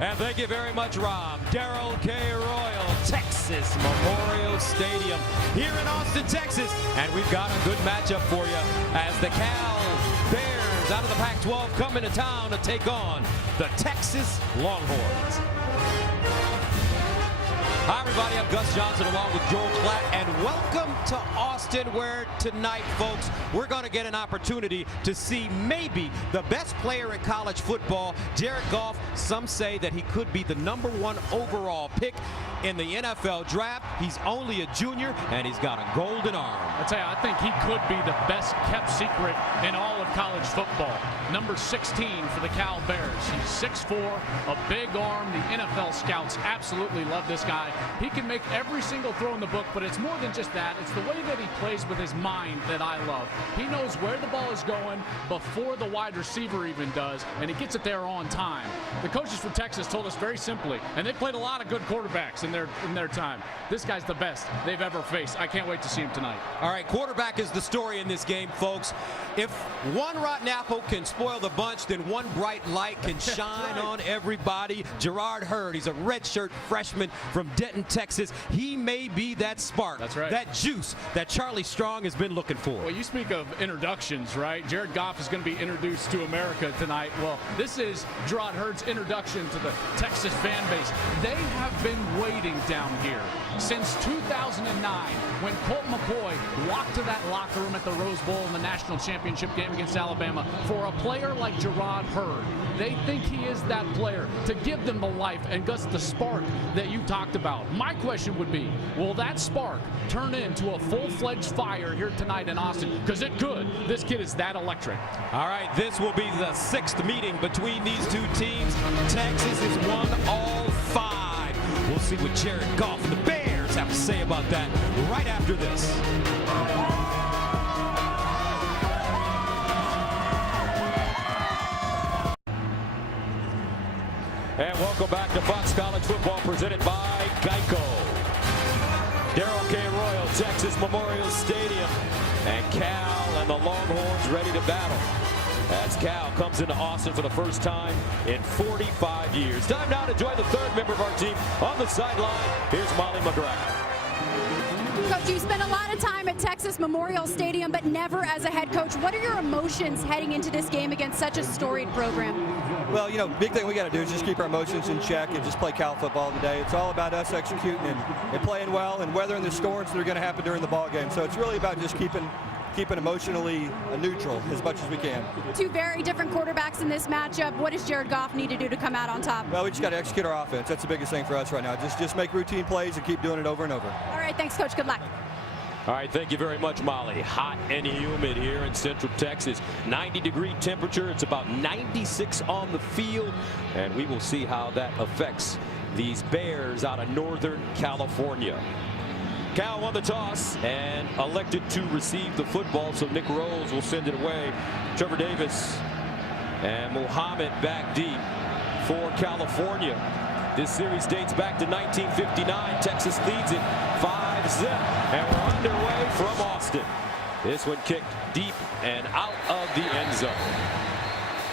And thank you very much, Rob. Jerrod Royal, Texas Memorial Stadium here in Austin, Texas. And we've got a good matchup for you as the Cal Bears out of the Pac-12 come into town to take on the Texas Longhorns. Hi, everybody. I'm Gus Johnson along with Joel Klatt, and welcome to Austin, where tonight, folks, we're going to get an opportunity to see maybe the best player in college football, Jerrod Goff. Some say that he could be the #1 overall pick in the NFL draft. He's only a junior, and he's got a golden arm. I tell you, I think he could be the best kept secret in all of college football. Number 16 for the Cal Bears. He's 6'4", a big arm. The NFL scouts absolutely love this guy. He can make every single throw in the book, but it's more than just that. It's the way that he plays with his mind that I love. He knows where the ball is going before the wide receiver even does, and he gets it there on time. The coaches from Texas told us very simply, and they played a lot of good quarterbacks in their time. This guy's the best they've ever faced. I can't wait to see him tonight. All right, quarterback is the story in this game, folks. If one rotten apple can spoil the bunch, then one bright light can shine on everybody. Jerrod Heard, he's a redshirt freshman from Denton, Texas. He may be that spark, that's right, that juice that Charlie Strong has been looking for. Well, you speak of introductions, right? Jerrod Goff is going to be introduced to America tonight. Well, this is Jerrod Heard's introduction to the Texas fan base. They have been waiting down here since 2009 when Colt McCoy walked to that locker room at the Rose Bowl in the national championship game against Alabama for a player like Jerrod Heard. They think he is that player to give them the life and Gus, the spark that you talked about. My question would be, will that spark turn into a full-fledged fire here tonight in Austin? Because it could. This kid is that electric. All right, this will be the 6th meeting between these two teams. Texas has won all 5. We'll see what Jerrod Goff and the Bears have to say about that right after this. And welcome back to Fox College Football presented by Geico. Jerrod Royal, Texas Memorial Stadium, and Cal and the Longhorns ready to battle as Cal comes into Austin for the first time in 45 years. Time now to join the 3rd member of our team on the sideline. Here's Molly McGrath. Coach, you spent a lot of time at Texas Memorial Stadium, but never as a head coach. What are your emotions heading into this game against such a storied program? Well, you know, big thing we got to do is just keep our emotions in check and just play Cal football today. It's all about us executing and playing well and weathering the storms that are going to happen during the ball game. So it's really about just keeping emotionally neutral as much as we can. Two very different quarterbacks in this matchup. What does Jerrod Goff need to do to come out on top? Well, we just got to execute our offense. That's the biggest thing for us right now. Just make routine plays and keep doing it over and over. All right, thanks, Coach. Good luck. All right, thank you very much, Molly. Hot and humid here in Central Texas. 90-degree temperature. It's about 96 on the field, and we will see how that affects these Bears out of Northern California. Cal won the toss and elected to receive the football, so Nick Rose will send it away. Trevor Davis and Muhammad back deep for California. This series dates back to 1959. Texas leads it 5-zip, and we're underway from Austin. This one kicked deep and out of the end zone.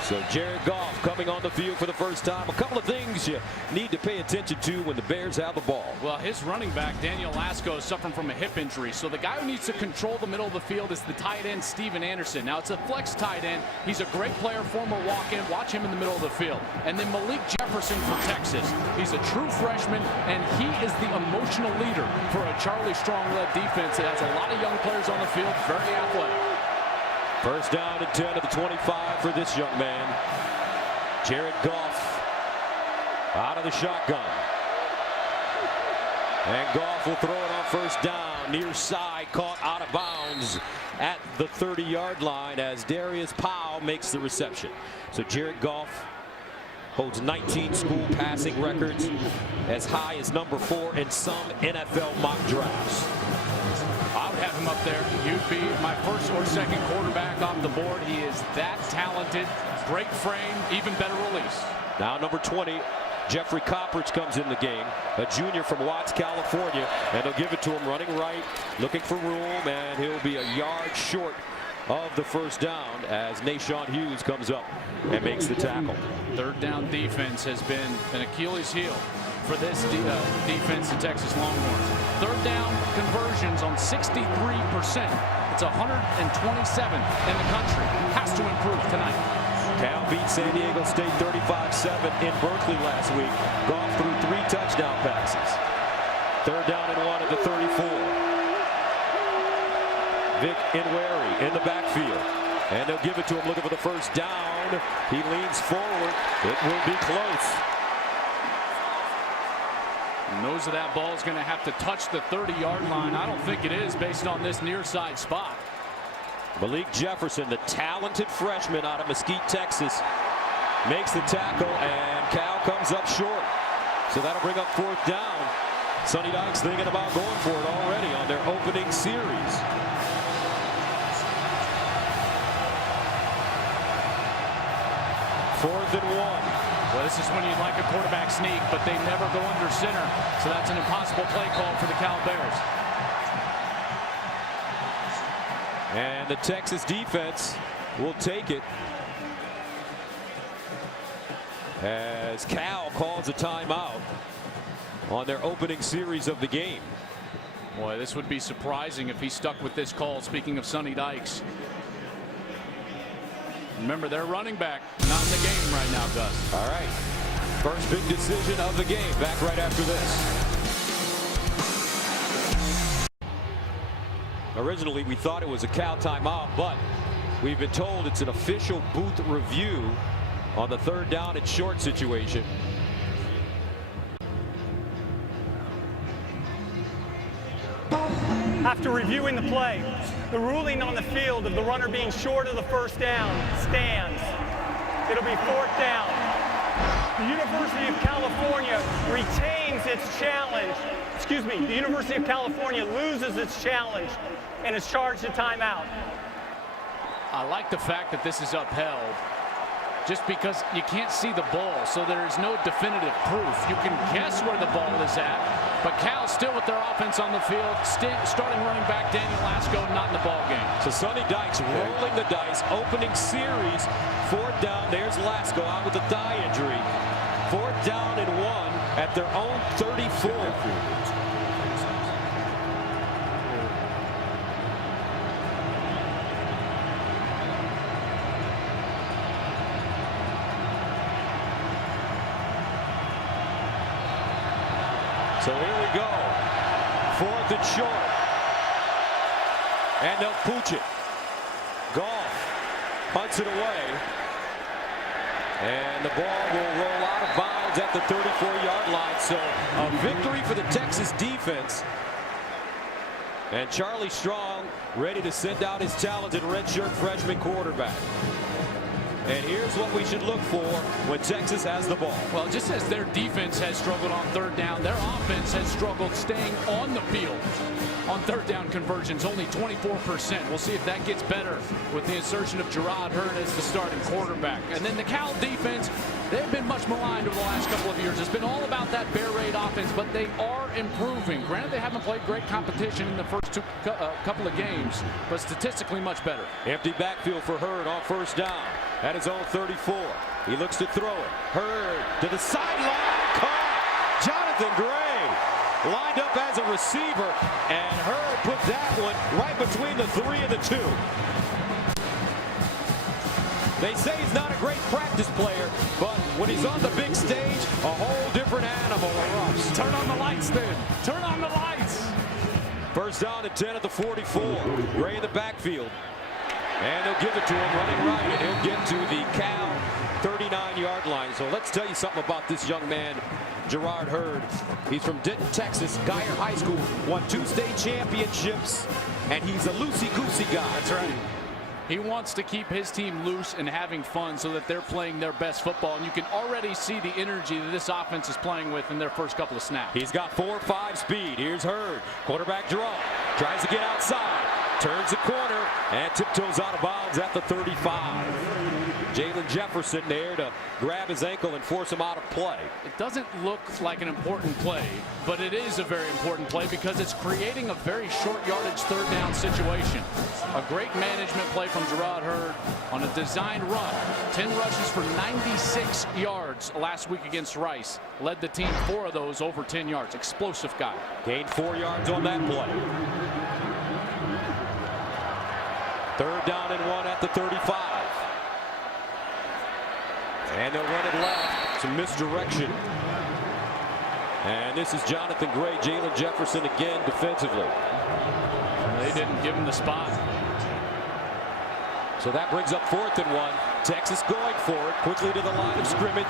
So Jerrod Goff coming on the field for the first time. A couple of things you need to pay attention to when the Bears have the ball. Well, his running back, Daniel Lasco, is suffering from a hip injury. So the guy who needs to control the middle of the field is the tight end, Steven Anderson. Now, it's a flex tight end. He's a great player, former walk-in. Watch him in the middle of the field. And then Malik Jefferson for Texas. He's a true freshman, and he is the emotional leader for a Charlie Strong-led defense that has a lot of young players on the field, very athletic. First down and 10 at the 25 for this young man. Jerrod Goff out of the shotgun. And Goff will throw it on first down. Near side, caught out of bounds at the 30-yard line as Darius Powell makes the reception. So Jerrod Goff holds 19 school passing records, as high as number 4 in some NFL mock drafts. I would have him up there. He'd be my first or second quarterback off the board. He is that talented. Great frame, even better release. Now number 20, Jeffrey Coppers comes in the game, a junior from Watts, California, and they'll give it to him running right, looking for room, and he'll be a yard short of the first down as Nashawn Hughes comes up and makes the tackle. Third down defense has been an Achilles heel for this defense, the Texas Longhorns. Third down conversions on 63%. It's 127 in the country. Has to improve tonight. Cal beat San Diego State 35-7 in Berkeley last week. Goff threw 3 touchdown passes. Third down and 1 at the 34. Vic Inweri in the backfield. And they'll give it to him looking for the first down. He leans forward. It will be close. Knows that that ball is going to have to touch the 30-yard line. I don't think it is based on this near side spot. Malik Jefferson, the talented freshman out of Mesquite, Texas, makes the tackle, and Cal comes up short. So that'll bring up fourth down. Sonny Dykes thinking about going for it already on their opening series. Fourth and 1. Well, this is when you like a quarterback sneak, but they never go under center. So that's an impossible play call for the Cal Bears. And the Texas defense will take it as Cal calls a timeout on their opening series of the game. Boy, this would be surprising if he stuck with this call. Speaking of Sonny Dykes. Remember, they're running back, not in the game right now, Gus. All right. First big decision of the game. Back right after this. Originally, we thought it was a Cal timeout, but we've been told it's an official booth review on the third down and short situation. After reviewing the play, the ruling on the field of the runner being short of the first down stands. It'll be fourth down. The University of California retains its challenge. Excuse me, the University of California loses its challenge and is charged a timeout. I like the fact that this is upheld just because you can't see the ball, so there is no definitive proof. You can guess where the ball is at, but Cal's still with their offense on the field, starting running back Daniel Lasco not in the ball game. So Sonny Dykes rolling the dice, opening series, fourth down. There's Lasco out with a thigh injury. Fourth down and 1 at their own 34. So here we go. Fourth and short. And they'll pooch it. Goff punts it away. And the ball will roll out of bounds at the 34-yard line. So a victory for the Texas defense. And Charlie Strong ready to send out his talented redshirt freshman quarterback. And here's what we should look for when Texas has the ball. Well, just as their defense has struggled on third down, their offense has struggled staying on the field on third down conversions, only 24%. We'll see if that gets better with the insertion of Jerrod Heard as the starting quarterback. And then the Cal defense, they've been much maligned over the last couple of years. It's been all about that bear raid offense, but they are improving. Granted, they haven't played great competition in the first couple of games, but statistically much better. Empty backfield for Heard on first down at his own 34. He looks to throw it. Heard to the sideline. Caught. Jonathan Gray lined up as a receiver, and Heard put that one right between the 3 and the 2. They say he's not a great practice player, but when he's on the big stage, a whole different animal erupts. Turn on the lights then. Turn on the lights. First down and 10 at the 44. Gray in the backfield. And they'll give it to him running right, and he'll get to the Cal 39-yard line. So let's tell you something about this young man, Jerrod Heard. He's from Denton, Texas, Geyer High School, won 2 state championships, and he's a loosey-goosey guy. That's right. He wants to keep his team loose and having fun so that they're playing their best football. And you can already see the energy that this offense is playing with in their first couple of snaps. He's got 4.5 speed. Here's Heard. Quarterback draw. Tries to get outside. Turns the corner and tiptoes out of bounds at the 35. Jalen Jefferson there to grab his ankle and force him out of play. It doesn't look like an important play, but it is a very important play because it's creating a very short yardage third down situation. A great management play from Jerrod Heard on a designed run. 10 rushes for 96 yards last week against Rice. Led the team 4 of those over 10 yards. Explosive guy. Gained 4 yards on that play. 3rd down and 1 at the 35. And they'll run it left. Some misdirection. And this is Jonathan Gray. Jalen Jefferson again defensively. They didn't give him the spot. So that brings up 4th and 1. Texas going for it. Quickly to the line of scrimmage.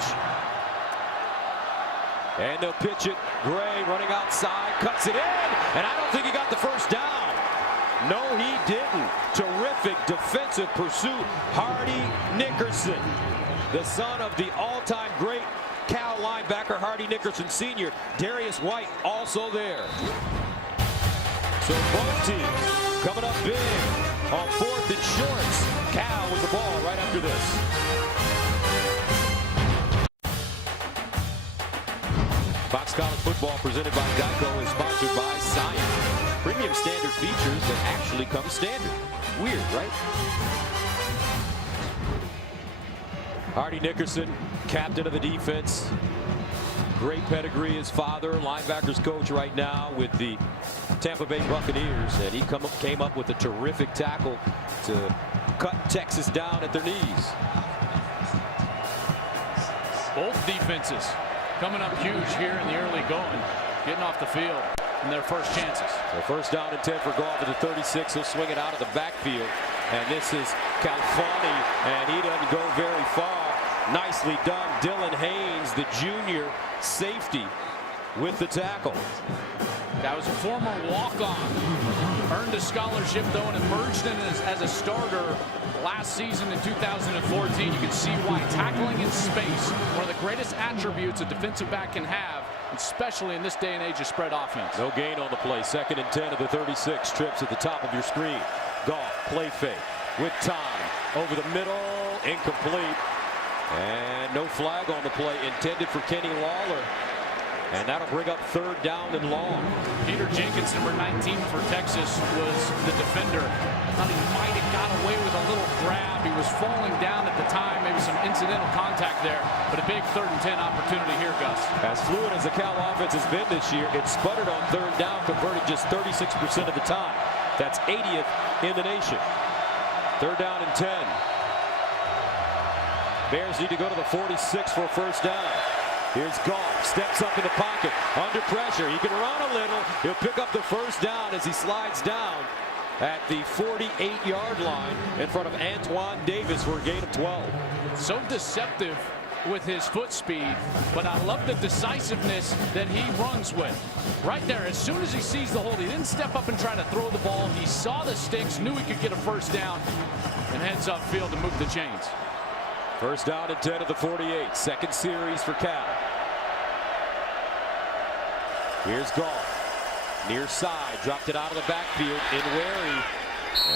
And they'll pitch it. Gray running outside. Cuts it in. And I don't think he got the first down. No, he didn't. Terrific defensive pursuit. Hardy Nickerson, the son of the all-time great Cal linebacker Hardy Nickerson Sr. Darius White also there. So both teams coming up big on 4th and shorts. Cal with the ball right after this. Fox College Football presented by Geico is sponsored by Science. Premium standard features that actually come standard. Weird, right? Hardy Nickerson, captain of the defense. Great pedigree. His father, linebackers coach right now with the Tampa Bay Buccaneers. And he came up with a terrific tackle to cut Texas down at their knees. Both defenses coming up huge here in the early going. Getting off the field in their first chances. So 1st down and 10 for Goff at the 36. He'll swing it out of the backfield. And this is Califani, and he doesn't go very far. Nicely done. Dylan Haynes, the junior safety, with the tackle. That was a former walk-on. Earned a scholarship, though, and emerged in as a starter last season in 2014. You can see why. Tackling in space, one of the greatest attributes a defensive back can have, especially in this day and age of spread offense. No gain on the play. 2nd and 10 of the 36. Trips at the top of your screen. Goff, play fake with time. Over the middle, incomplete. And no flag on the play intended for Kenny Lawler. And that'll bring up 3rd down and long. Peter Jenkins, number 19 for Texas, was the defender. Thought he might have got away with a little grab. He was falling down at the time, maybe some incidental contact there, but a big 3rd and 10 opportunity here, Gus. As fluid as the Cal offense has been this year, it sputtered on 3rd down, converted just 36% of the time. That's 80th in the nation. 3rd down and 10. Bears need to go to the 46 for a 1st down. Here's Goff, steps up in the pocket, under pressure. He can run a little. He'll pick up the 1st down as he slides down at the 48-yard line in front of Antoine Davis for a gain of 12. So deceptive with his foot speed, but I love the decisiveness that he runs with. Right there, as soon as he sees the hold, he didn't step up and try to throw the ball. He saw the sticks, knew he could get a 1st down, and heads upfield to move the chains. 1st down and 10 of the 48. 2nd series for Cal. Here's Goff. Near side. Dropped it out of the backfield in Wary.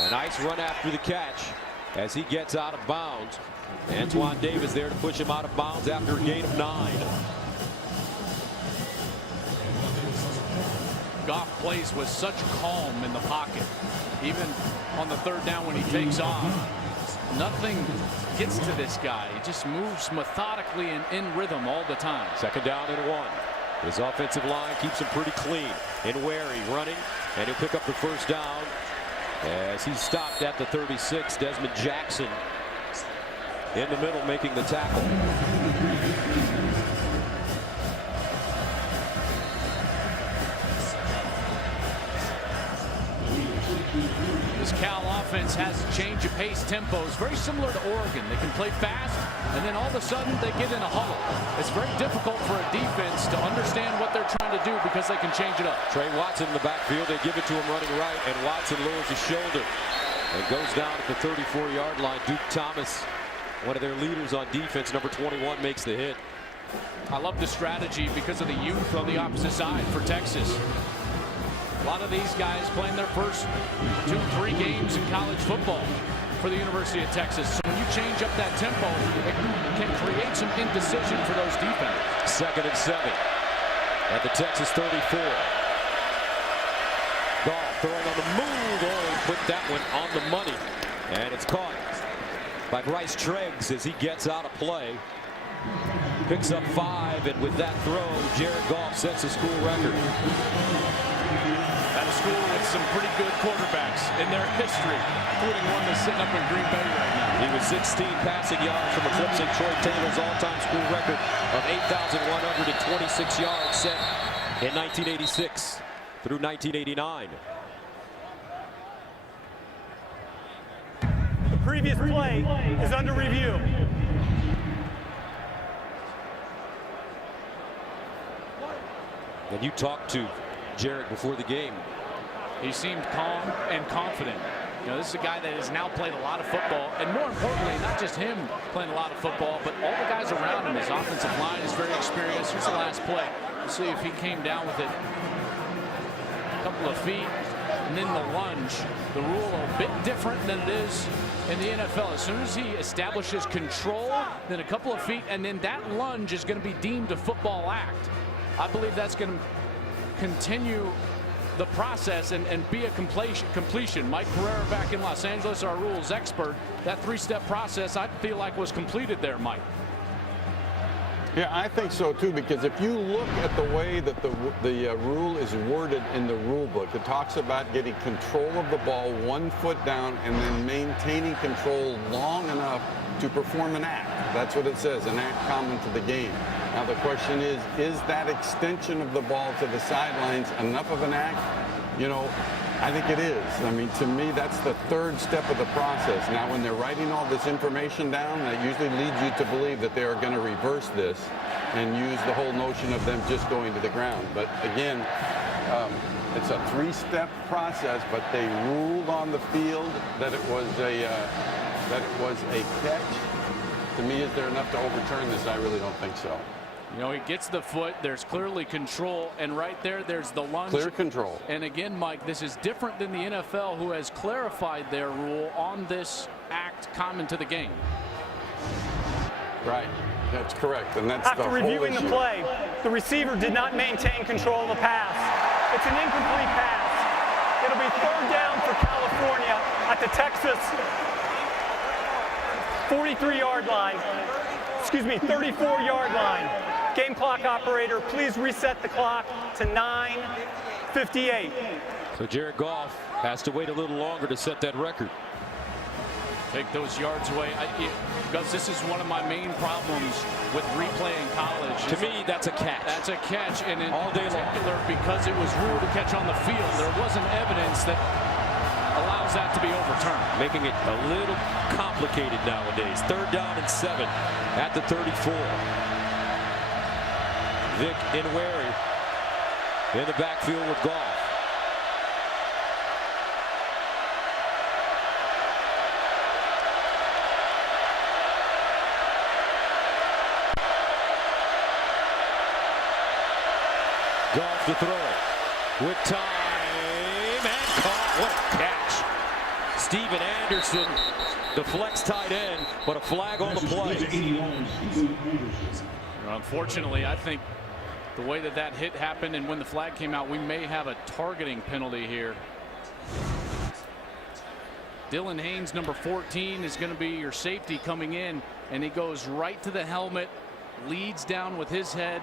A nice run after the catch as he gets out of bounds. Antoine Davis there to push him out of bounds after a gain of 9. Goff plays with such calm in the pocket. Even on the 3rd down when he takes off. Nothing gets to this guy. He just moves methodically and in rhythm all the time. 2nd down and 1. His offensive line keeps him pretty clean. In Wary running, and he'll pick up the 1st down as he's stopped at the 36. Desmond Jackson in the middle making the tackle. This Cal offense has a change of pace tempos, very similar to Oregon. They can play fast, and then all of a sudden they get in a huddle. It's very difficult for a defense to understand what they're trying to do because they can change it up. Trey Watson in the backfield. They give it to him running right, and Watson lowers his shoulder and goes down at the 34-yard line. Duke Thomas, one of their leaders on defense, number 21, makes the hit. I love the strategy because of the youth on the opposite side for Texas. A lot of these guys playing their first 2-3 games in college football. for the University of Texas. So when you change up that tempo, it can create some indecision for those defenders. 2nd and 7 at the Texas 34. Goff throwing on the move. Oh, he put that one on the money. And it's caught by Bryce Treggs as he gets out of play. Picks up 5, and with that throw, Jerrod Goff sets a school record. At a school with some pretty good quarterbacks in their history, including one that's sitting up in Green Bay right now. He was 16 passing yards from eclipsing Troy Taylor's all-time school record of 8,126 yards set in 1986 through 1989. The previous play is under review. And you talked to Jerrod before the game. He seemed calm and confident. You know, this is a guy that has now played a lot of football, and more importantly, not just him playing a lot of football, but all the guys around him. His offensive line is very experienced. Here's the last play. We'll see if he came down with it. A couple of feet, and then the lunge. The rule a bit different than it is in the NFL. As soon as he establishes control, then a couple of feet, and then that lunge is going to be deemed a football act. I believe that's going to continue the process and be a completion. Mike Pereira back in Los Angeles, our rules expert. That 3-step process, I feel like, was completed there, Mike. Yeah, I think so too, because if you look at the way that the rule is worded in the rule book, it talks about getting control of the ball 1 foot down and then maintaining control long enough to perform an act. That's what it says, an act common to the game. Now the question is that extension of the ball to the sidelines enough of an act? You know, I think it is. I mean, to me, that's the 3rd step of the process. Now, when they're writing all this information down, that usually leads you to believe that they are going to reverse this and use the whole notion of them just going to the ground. But again, it's a 3-step process, but they ruled on the field that it was a catch. To me, is there enough to overturn this? I really don't think so. You know, he gets the foot. There's clearly control. And right there, there's the lunge. Clear control. And again, Mike, this is different than the NFL, who has clarified their rule on this act common to the game. Right. That's correct. And that's After reviewing the play, the receiver did not maintain control of the pass. It's an incomplete pass. It'll be 3rd down for California at the Texas 43-yard line. Excuse me, 34-yard line. Game clock operator, please reset the clock to 9:58. So Jerrod Goff has to wait a little longer to set that record. Take those yards away. Because this is one of my main problems with replay in college. To me, that's a catch. That's a catch, and in all day particular, because it was ruled a catch on the field, there wasn't evidence that allows that to be overturned. Making it a little complicated nowadays. 3rd down and 7 at the 34. Vic Inweri in the backfield with Goff. Goff to throw with time and caught. What a catch. Steven Anderson, the flex tight end, but a flag on the play. Unfortunately, I think the way that hit happened and when the flag came out, we may have a targeting penalty here. Dylan Haynes, number 14, is going to be your safety coming in, and he goes right to the helmet, leads down with his head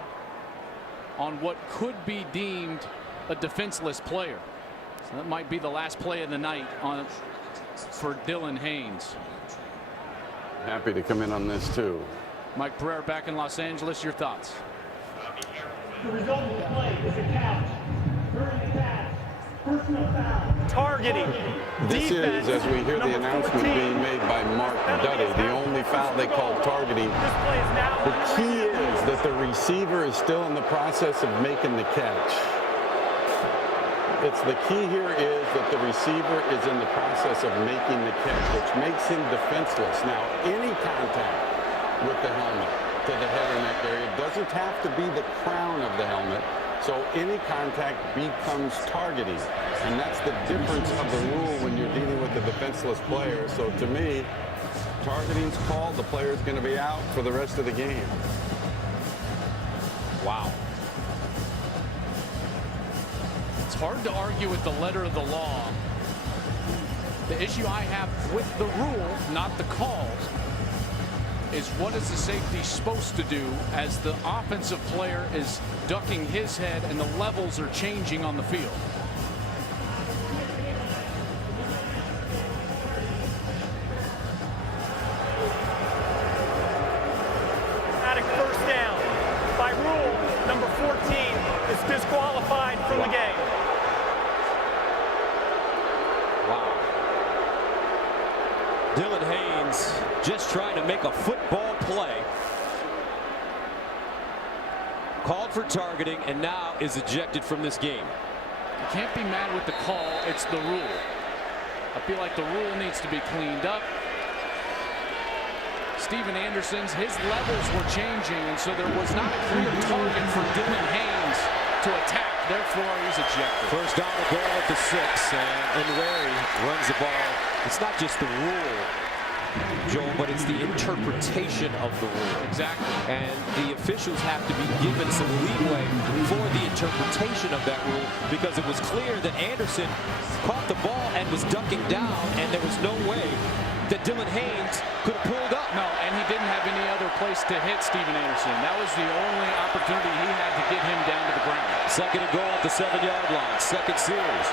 on what could be deemed a defenseless player. So that might be the last play of the night for Dylan Haynes. Happy to come in on this too. Mike Pereira back in Los Angeles, your thoughts? The result of the play is a catch. During the catch, personal foul. Targeting. This is, as we hear the announcement being made by Mark Duddy, the only foul they call targeting. The key is that the receiver is still in the process of making the catch. The key here is that the receiver is in the process of making the catch, which makes him defenseless. Now, any contact with the helmet to the head or neck area doesn't have to be the crown of the helmet, so any contact becomes targeting. And that's the difference of the rule when you're dealing with a defenseless player. So to me, targeting's called, the player's going to be out for the rest of the game. Wow. It's hard to argue with the letter of the law. The issue I have with the rule, not the calls, is what is the safety supposed to do as the offensive player is ducking his head and the levels are changing on the field. Attic first down. By rule, number 14 is disqualified from the game. Wow. Dylan Haynes just trying to make a football play. Called for targeting and now is ejected from this game. You can't be mad with the call, it's the rule. I feel like the rule needs to be cleaned up. Steven Anderson's, his levels were changing, and so there was not a clear target for Dylan Haynes to attack. Therefore, he's ejected. First down and goal at the 6, and Larry runs the ball. It's not just the rule, Joel, but it's the interpretation of the rule. Exactly. And the officials have to be given some leeway for the interpretation of that rule, because it was clear that Anderson caught the ball and was ducking down, and there was no way that Dylan Haynes could have pulled up. No, and he didn't have any other place to hit Steven Anderson. That was the only opportunity he had to get him down to the ground. Second and goal at the 7-yard line. Second series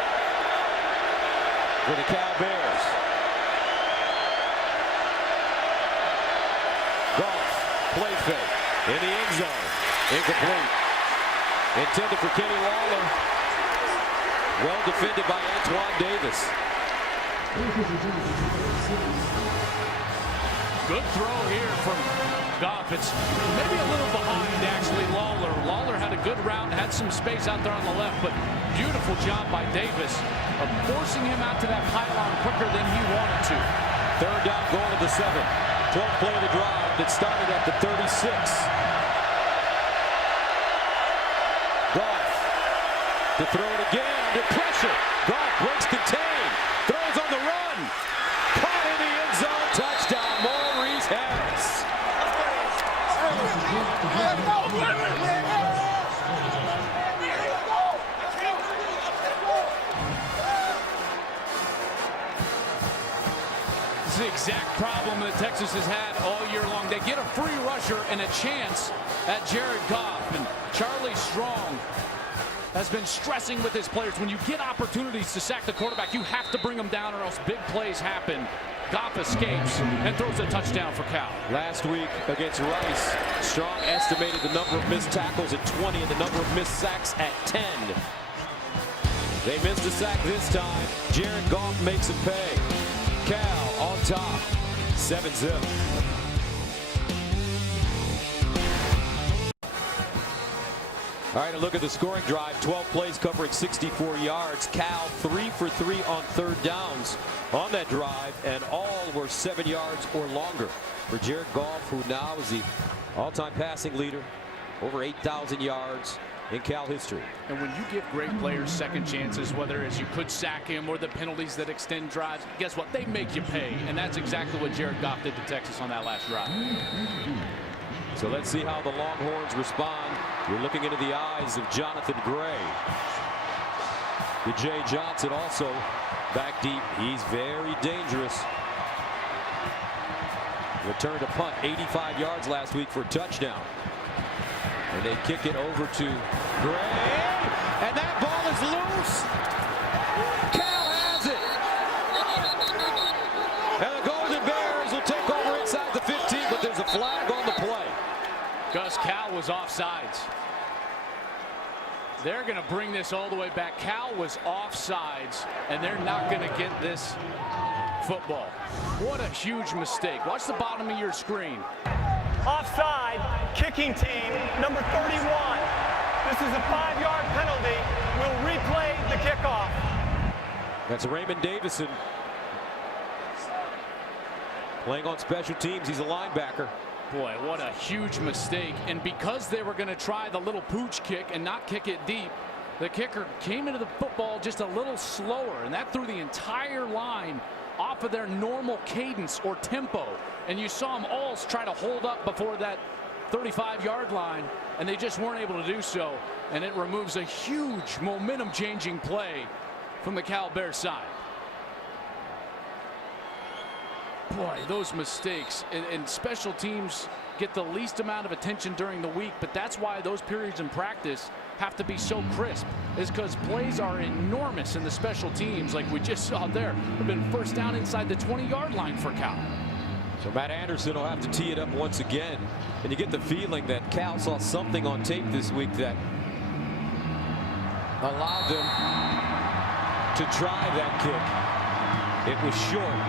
for the Cal Bears. Goff, play fake in the end zone. Incomplete. Intended for Kenny Lawler. Well defended by Antoine Davis. Good throw here from Goff. It's maybe a little behind, actually, Lawler. Lawler had a good route, had some space out there on the left, but beautiful job by Davis of forcing him out to that pylon quicker than he wanted to. Third down, goal at the 7. 12th play of the drive that started at the 36. Goff to throw it again under pressure. Goff breaks contain, throws on the run. Caught in the end zone, touchdown, Maurice Harris. This is the exact problem that Texas has had all year long. They get a free rusher and a chance at Jerrod Goff, and Charlie Strong has been stressing with his players. When you get opportunities to sack the quarterback, you have to bring them down or else big plays happen. Goff escapes and throws a touchdown for Cal. Last week against Rice, Strong estimated the number of missed tackles at 20 and the number of missed sacks at 10. They missed a sack this time. Jerrod Goff makes him pay. Cal on top, 7-0. All right, a look at the scoring drive. 12 plays covering 64 yards. Cal 3 for 3 on third downs on that drive, and all were 7 yards or longer for Jerrod Goff, who now is the all-time passing leader, over 8,000 yards in Cal history. And when you give great players second chances, whether as you could sack him or the penalties that extend drives, guess what? They make you pay, and that's exactly what Jerrod Goff did to Texas on that last drive. So let's see how the Longhorns respond. You're looking into the eyes of Jonathan Gray. Jay Johnson also back deep. He's very dangerous. Returned a punt 85 yards last week for a touchdown. And they kick it over to Gray. And that ball is loose. Cal has it. And the Golden Bears will take over inside the 15, but there's a flag on the play. Gus, Cal was offsides. They're going to bring this all the way back. Cal was offsides, and they're not going to get this football. What a huge mistake. Watch the bottom of your screen. Offside, kicking team, number 31. This is a 5-yard penalty. We'll replay the kickoff. That's Raymond Davison. Playing on special teams, he's a linebacker. Boy, what a huge mistake. And because they were going to try the little pooch kick and not kick it deep, The kicker came into the football just a little slower, and that threw the entire line off of their normal cadence or tempo. And you saw them all try to hold up before that 35-yard line, and they just weren't able to do so. And it removes a huge momentum-changing play from the Cal Bears side. Boy, those mistakes and special teams get the least amount of attention during the week, but that's why those periods in practice have to be so crisp, is because plays are enormous in the special teams, like we just saw there. Have been first down inside the 20-yard line for Cal. So Matt Anderson will have to tee it up once again, and you get the feeling that Cal saw something on tape this week that allowed them to try that kick. It was short,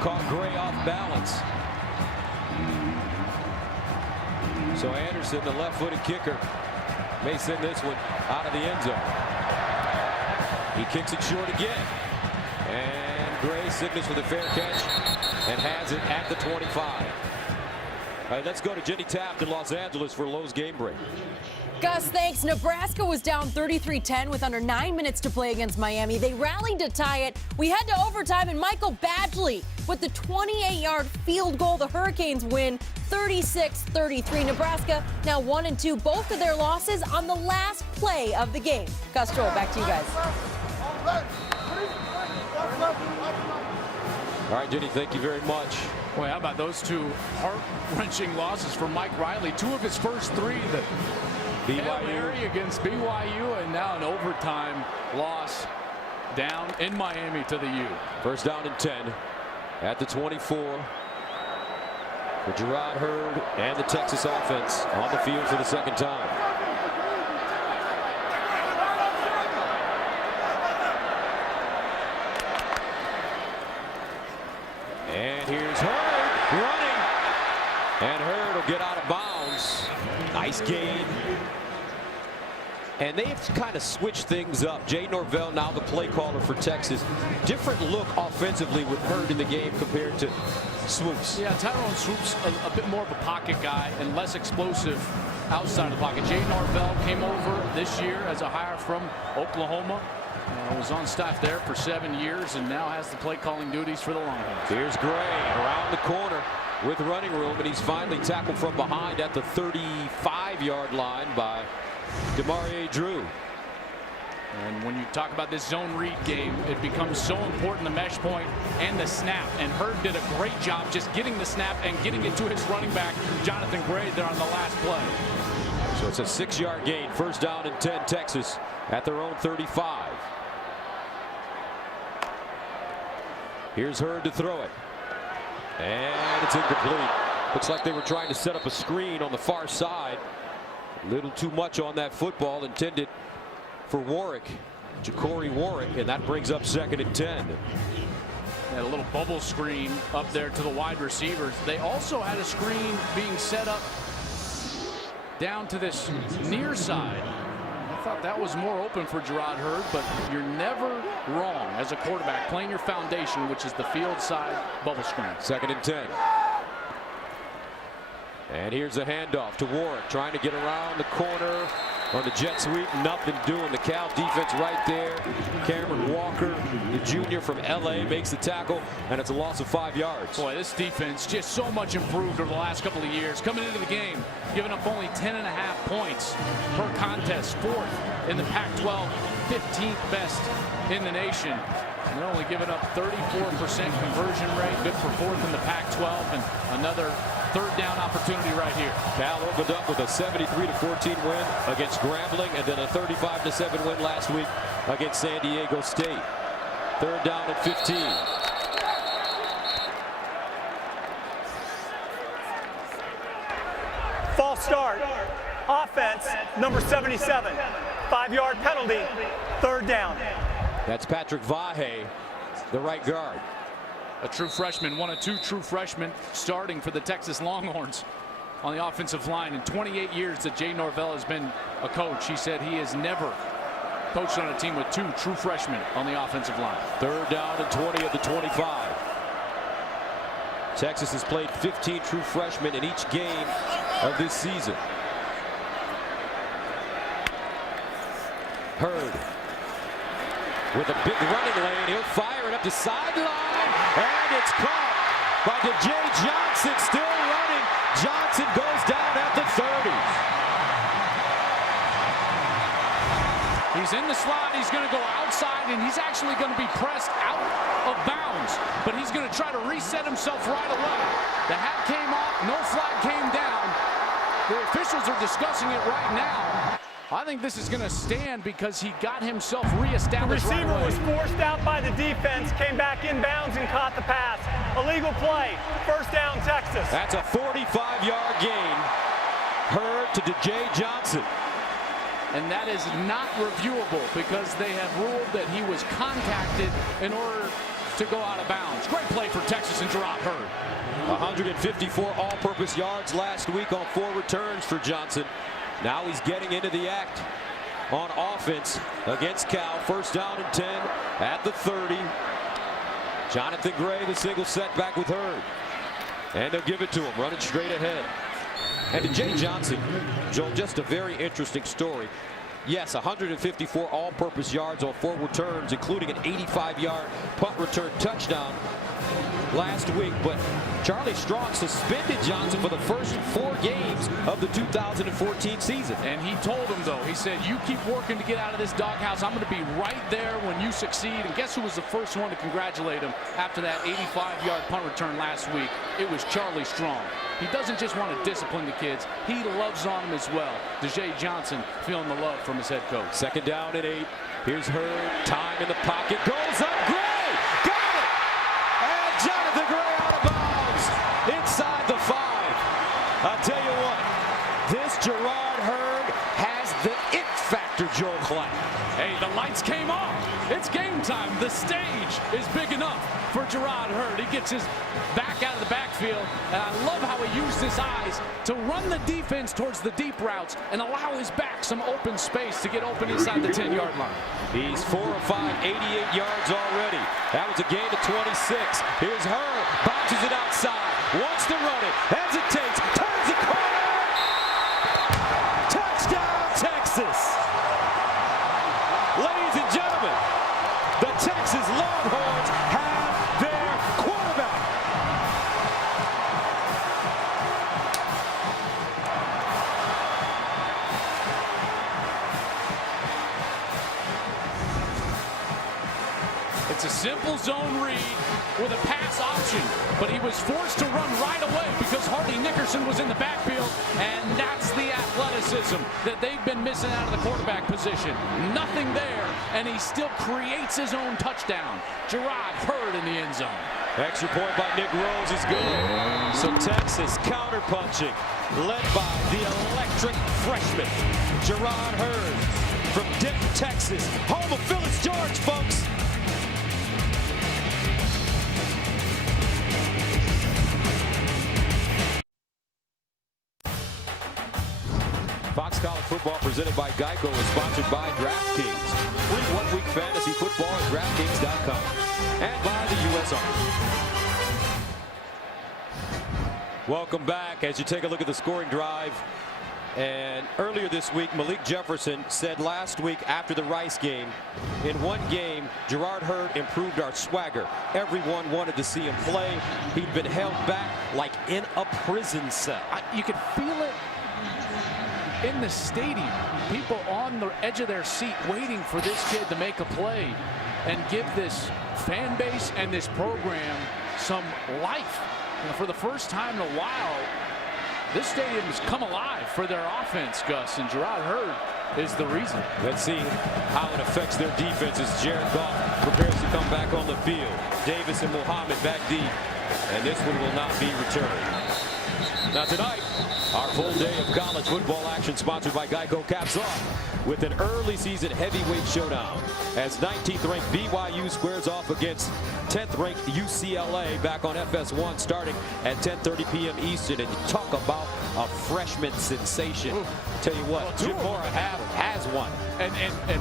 caught Gray off balance. So Anderson, the left-footed kicker, may send this one out of the end zone. He kicks it short again. And Gray signals for the fair catch and has it at the 25. All right, let's go to Jenny Taft in Los Angeles for Lowe's Game Break. Gus, thanks. Nebraska was down 33-10 with under 9 minutes to play against Miami. They rallied to tie it. We head to overtime, and Michael Badgley with the 28-yard field goal. The Hurricanes win 36-33. Nebraska now 1-2, both of their losses on the last play of the game. Gus Stroll, back to you guys. All right, Jenny, thank you very much. Boy, how about those two heart-wrenching losses for Mike Riley? Two of his first three, the BYU against BYU, and now an overtime loss down in Miami to the U. First down and 10 at the 24 for Jerrod Heard and the Texas offense on the field for the second time. And here's Heard running, and Heard will get out of bounds. Nice gain. And they've kind of switched things up. Jay Norvell, now the play caller for Texas. Different look offensively with Heard in the game compared to Swoops. Yeah, Tyrone Swoops a bit more of a pocket guy and less explosive outside of the pocket. Jay Norvell came over this year as a hire from Oklahoma. Was on staff there for 7 years and now has the play calling duties for the Longhorns. Here's Gray around the corner with running room, and he's finally tackled from behind at the 35-yard line by Demarie Drew. And when you talk about this zone read game, it becomes so important, the mesh point and the snap. And Heard did a great job just getting the snap and getting it to his running back, Jonathan Gray, there on the last play. So it's a 6-yard gain. First down and 10, Texas at their own 35. Here's Heard to throw it. And it's incomplete. Looks like they were trying to set up a screen on the far side. A little too much on that football, intended for Warwick, Ja'Cory Warwick, and that brings up second and 10. Had a little bubble screen up there to the wide receivers. They also had a screen being set up down to this near side. I thought that was more open for Jerrod Heard, but you're never wrong as a quarterback playing your foundation, which is the field side bubble screen. Second and 10. And here's a handoff to Warwick, trying to get around the corner on the jet sweep. Nothing doing. The Cal defense right there. Cameron Walker, the junior from LA, makes the tackle, and it's a loss of 5 yards. Boy, this defense just so much improved over the last couple of years. Coming into the game, giving up only 10.5 points per contest, 4th in the Pac-12, 15th best in the nation. And they're only giving up 34% conversion rate, good for 4th in the Pac-12, and another third down opportunity right here. Cal opened up with a 73-14 win against Grambling, and then a 35-7 win last week against San Diego State. Third down at 15. False start. Offense, number 77. 5-yard penalty. Third down. That's Patrick Vahe, the right guard. A true freshman, one of 2 true freshmen starting for the Texas Longhorns on the offensive line. In 28 years that Jay Norvell has been a coach, he said he has never coached on a team with 2 true freshmen on the offensive line. Third down and 20 at the 25. Texas has played 15 true freshmen in each game of this season. Heard with a big running lane. He'll fire it up the sideline, and it's caught by Jerrod Johnson, still running. Johnson goes down at the 30s. He's in the slot. He's going to go outside, and he's actually going to be pressed out of bounds. But he's going to try to reset himself right away. The hat came off. No flag came down. The officials are discussing it right now. I think this is going to stand because he got himself reestablished. The receiver right away. was forced out by the defense, came back in bounds and caught the pass. Illegal play. First down, Texas. That's a 45-yard gain. Heard to Jerrod Johnson. And that is not reviewable because they have ruled that he was contacted in order to go out of bounds. Great play for Texas and Jerrod Heard. 154 all-purpose yards last week on 4 returns for Johnson. Now he's getting into the act on offense against Cal. First down and 10 at the 30. Jonathan Gray, the single setback with Heard. And they'll give it to him, running straight ahead. And to Jerrod Johnson, Joel, just a very interesting story. Yes, 154 all-purpose yards on 4 returns, including an 85-yard punt return touchdown last week. But Charlie Strong suspended Johnson for the first 4 games of the 2014 season. And he told him, though, he said, you keep working to get out of this doghouse. I'm going to be right there when you succeed. And guess who was the first one to congratulate him after that 85-yard punt return last week? It was Charlie Strong. He doesn't just want to discipline the kids. He loves on them as well. Jerrod Johnson feeling the love from his head coach. Second down and 8. Here's Heard. Time in the pocket. Goes up. Gray! Got it! And Jonathan Gray out of bounds inside the 5. I'll tell you what, this Jerrod Heard has the it factor, Joel Klatt. Hey, the lights came on. It's game time. The stage is big enough for Jerrod Heard. He gets his back out of the backfield, and I love how he used his eyes to run the defense towards the deep routes and allow his back some open space to get open inside the 10-yard line. He's 4 of 5, 88 yards already. That was a gain of 26. Here's Heard, bounces it outside, wants to run it, hesitates, turns the corner. Touchdown, Texas. Ladies and gentlemen, the Texas Longhorns have their quarterback. It's a simple zone read with a pass option, but he was forced to run right away because Hardy Nickerson was in the backfield, and that's the athleticism that they've been missing out of the quarterback position. Nothing there, and he still creates his own touchdown. Jerrod Heard in the end zone. Extra point by Nick Rose is good. So Texas counterpunching, led by the electric freshman, Jerrod Heard from Denton, Texas, home of Phyllis George, folks. Fox College Football presented by Geico is sponsored by DraftKings. Free one-week fantasy football at DraftKings.com. And by the U.S. Army. Welcome back as you take a look at the scoring drive. And earlier this week, Malik Jefferson said last week after the Rice game, in one game, Jerrod Heard improved our swagger. Everyone wanted to see him play. He'd been held back like in a prison cell. You could feel it in the stadium. People on the edge of their seat waiting for this kid to make a play and give this fan base and this program some life. You know, for the first time in a while, this stadium has come alive for their offense, Gus, and Jerrod Heard is the reason. Let's see how it affects their defense as Jared Goff prepares to come back on the field. Davis and Muhammad back deep, and this one will not be returned. Now tonight, our full day of college football action sponsored by Geico caps off with an early season heavyweight showdown as 19th ranked BYU squares off against 10th ranked UCLA back on FS1 starting at 10:30 p.m. Eastern. And talk about a freshman sensation. Tell you what, Jim Mora has one. And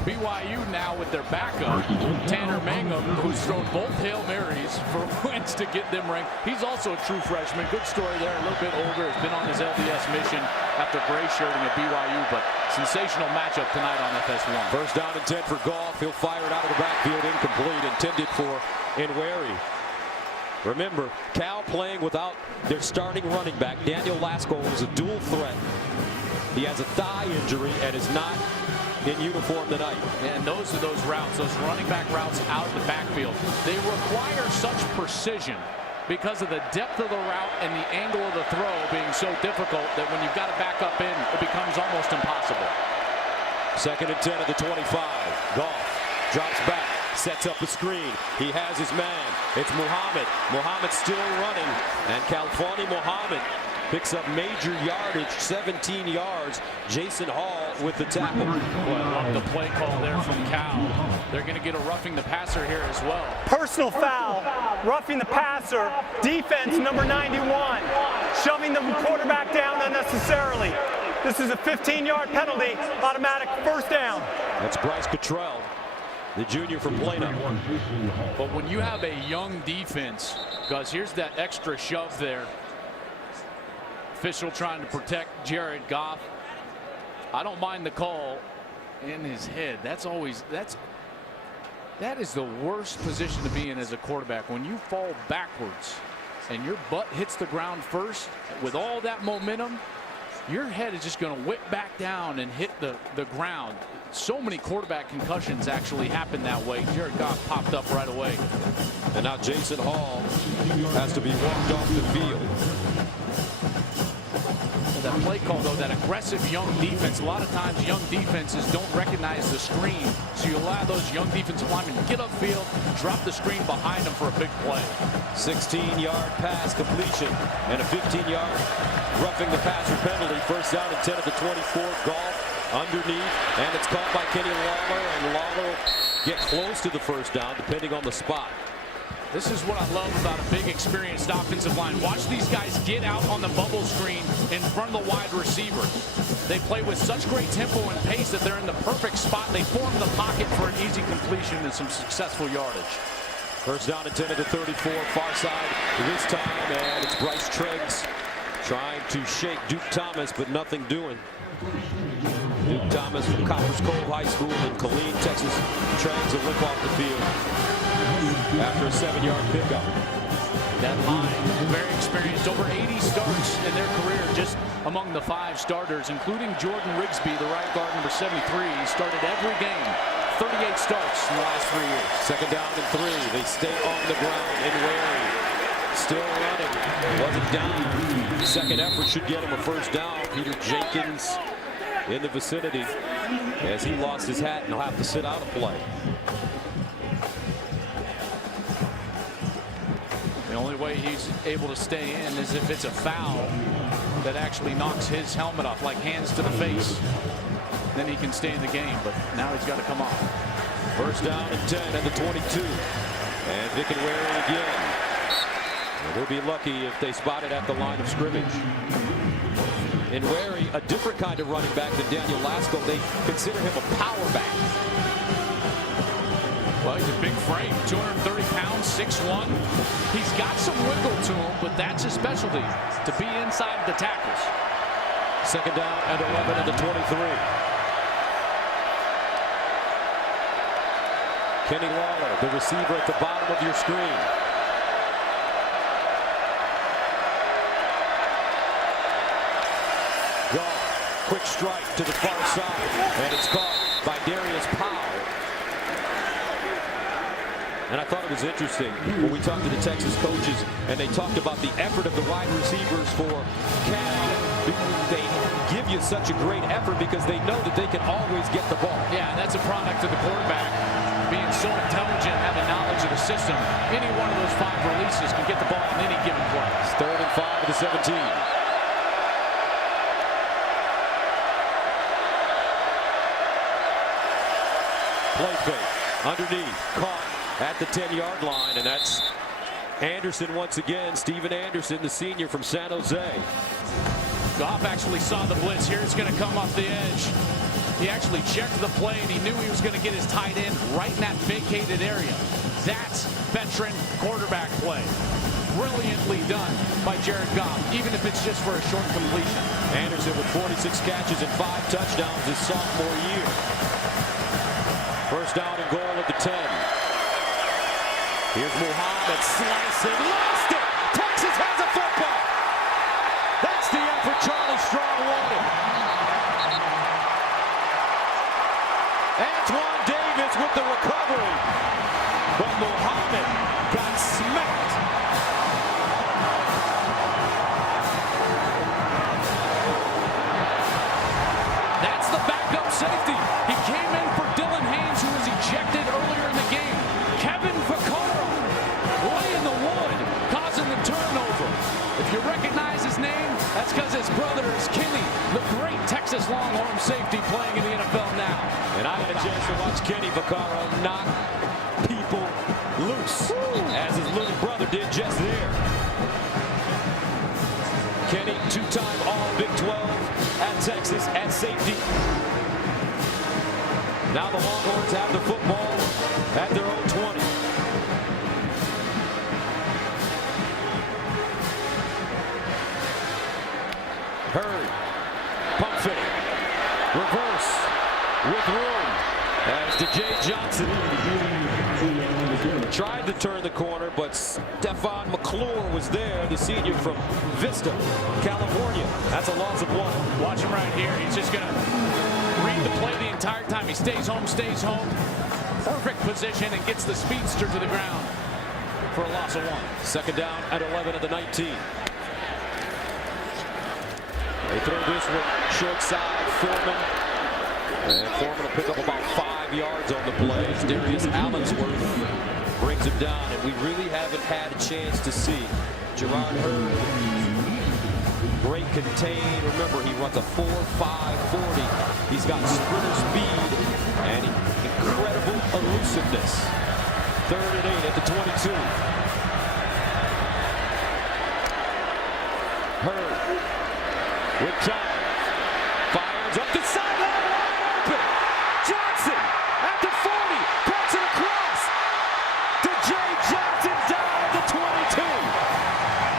BYU now with their backup, Tanner Mangum, who's thrown both Hail Marys for wins to get them ranked. He's also a true freshman. Good story there, a little bit older. Has been on his LDS mission after gray shirting at BYU, but sensational matchup tonight on FS1. First down and 10 for Goff. He'll fire it out of the backfield, incomplete, intended for Inwary. Remember, Cal playing without their starting running back. Daniel Lasco was a dual threat. He has a thigh injury and is not in uniform tonight. And those are those routes, those running back routes out of the backfield. They require such precision because of the depth of the route and the angle of the throw being so difficult that when you've got to back up in, it becomes almost impossible. Second and 10 at the 25. Goff drops back, sets up the screen. He has his man. It's Muhammad. Muhammad's still running, and California Muhammad picks up major yardage, 17 yards. Jason Hall with the tackle. Well, I love the play call there from Cal. They're going to get a roughing the passer here as well. Personal foul, roughing the passer, defense number 91, shoving the quarterback down unnecessarily. This is a 15-yard penalty, automatic first down. That's Bryce Cottrell, the junior from Plano. But when you have a young defense, Gus, here's that extra shove there. Official trying to protect Jerrod Goff. I don't mind the call in his head. That is the worst position to be in as a quarterback. When you fall backwards and your butt hits the ground first with all that momentum, your head is just going to whip back down and hit the ground. So many quarterback concussions actually happen that way. Jerrod Goff popped up right away. And now Jason Hall has to be walked off the field. That play call, though, that aggressive young defense, a lot of times young defenses don't recognize the screen. So you allow those young defensive linemen to get upfield, drop the screen behind them for a big play. 16-yard pass completion and a 15-yard roughing the passer penalty. First down and 10 at the 24. Goff underneath, and it's caught by Kenny Lawler, and Lawler will get close to the first down depending on the spot. This is what I love about a big experienced offensive line. Watch these guys get out on the bubble screen in front of the wide receiver. They play with such great tempo and pace that they're in the perfect spot. They form the pocket for an easy completion and some successful yardage. First down and 10 at the 34, far side this time, and it's Bryce Treggs trying to shake Duke Thomas, but nothing doing. Duke Thomas from Coppers Cove High School in Killeen, Texas. Treggs will limp off the field after a 7-yard pickup. That line, very experienced, over 80 starts in their career, just among the 5 starters, including Jordan Rigsby, the right guard, number 73. He started every game, 38 starts in the last 3 years. Second down and 3. They stay on the ground in Wary. Still running. Wasn't down. Second effort should get him a first down. Peter Jenkins in the vicinity as he lost his hat and he'll have to sit out a play. The only way he's able to stay in is if it's a foul that actually knocks his helmet off, like hands to the face. Then he can stay in the game, but now he's got to come off. First down and 10 at the 22. And Vic and Wary again. And they'll be lucky if they spot it at the line of scrimmage. In Wary, a different kind of running back than Daniel Lasco. They consider him a power back. Well, he's a big frame, 230 pounds, 6'1". He's got some wiggle to him, but that's his specialty, to be inside the tackles. Second down and 11 at the 23. Kenny Lawler, the receiver at the bottom of your screen. Goff, quick strike to the far side, and it's caught by Darius Powell. And I thought it was interesting when we talked to the Texas coaches and they talked about the effort of the wide receivers for Cal. They give you such a great effort because they know that they can always get the ball. Yeah, and that's a product of the quarterback being so intelligent, having knowledge of the system. Any one of those 5 releases can get the ball on any given play. It's 3rd and 5 at the 17. Play fake underneath, caught at the 10-yard line, and that's Anderson once again. Steven Anderson, the senior from San Jose. Goff actually saw the blitz. Here it's going to come off the edge. He actually checked the play, and he knew he was going to get his tight end right in that vacated area. That's veteran quarterback play. Brilliantly done by Jerrod Goff, even if it's just for a short completion. Anderson with 46 catches and 5 touchdowns his sophomore year. First down and goal at the 10. Here's Muhammad slicing, lost it. Texas has a football. That's the effort Charlie Strong wanted. Antoine Davis with the recovery, but Muhammad got smacked. That's the backup safety. He came in for Dylan Haynes, who was ejected earlier in the game. Kevin Vaccaro laying the wood, causing the turnover. If you recognize his name, that's because his brother is Kenny, the great Texas Longhorn safety playing in the NFL now. And I had a chance to watch Kenny Vaccaro knock people loose, as his little brother did just there. Kenny, 2-time All-Big 12 at Texas at safety. Now the Longhorns have the football at their own 20. Heard, pump fake, reverse with room as DJ Johnson tried to turn the corner, but Stephon McClure was there, the senior from Vista, California. That's a loss of 1. Watch him right here. He's just going to read the play the entire time. He stays home. Perfect position and gets the speedster to the ground for a loss of 1. Second down at 11 at the 19. They throw this one short side, Foreman. And Foreman will pick up about 5 yards on the play. Darius Allensworth brings him down, and we really haven't had a chance to see Jerrod Heard break contain. Remember, he runs a 4.5 40. He's got sprinter speed and incredible elusiveness. 3rd and 8 at the 22. Heard with time, fires up the sideline, wide open. Johnson at the 40, cuts it across. DJ Johnson down at the 22.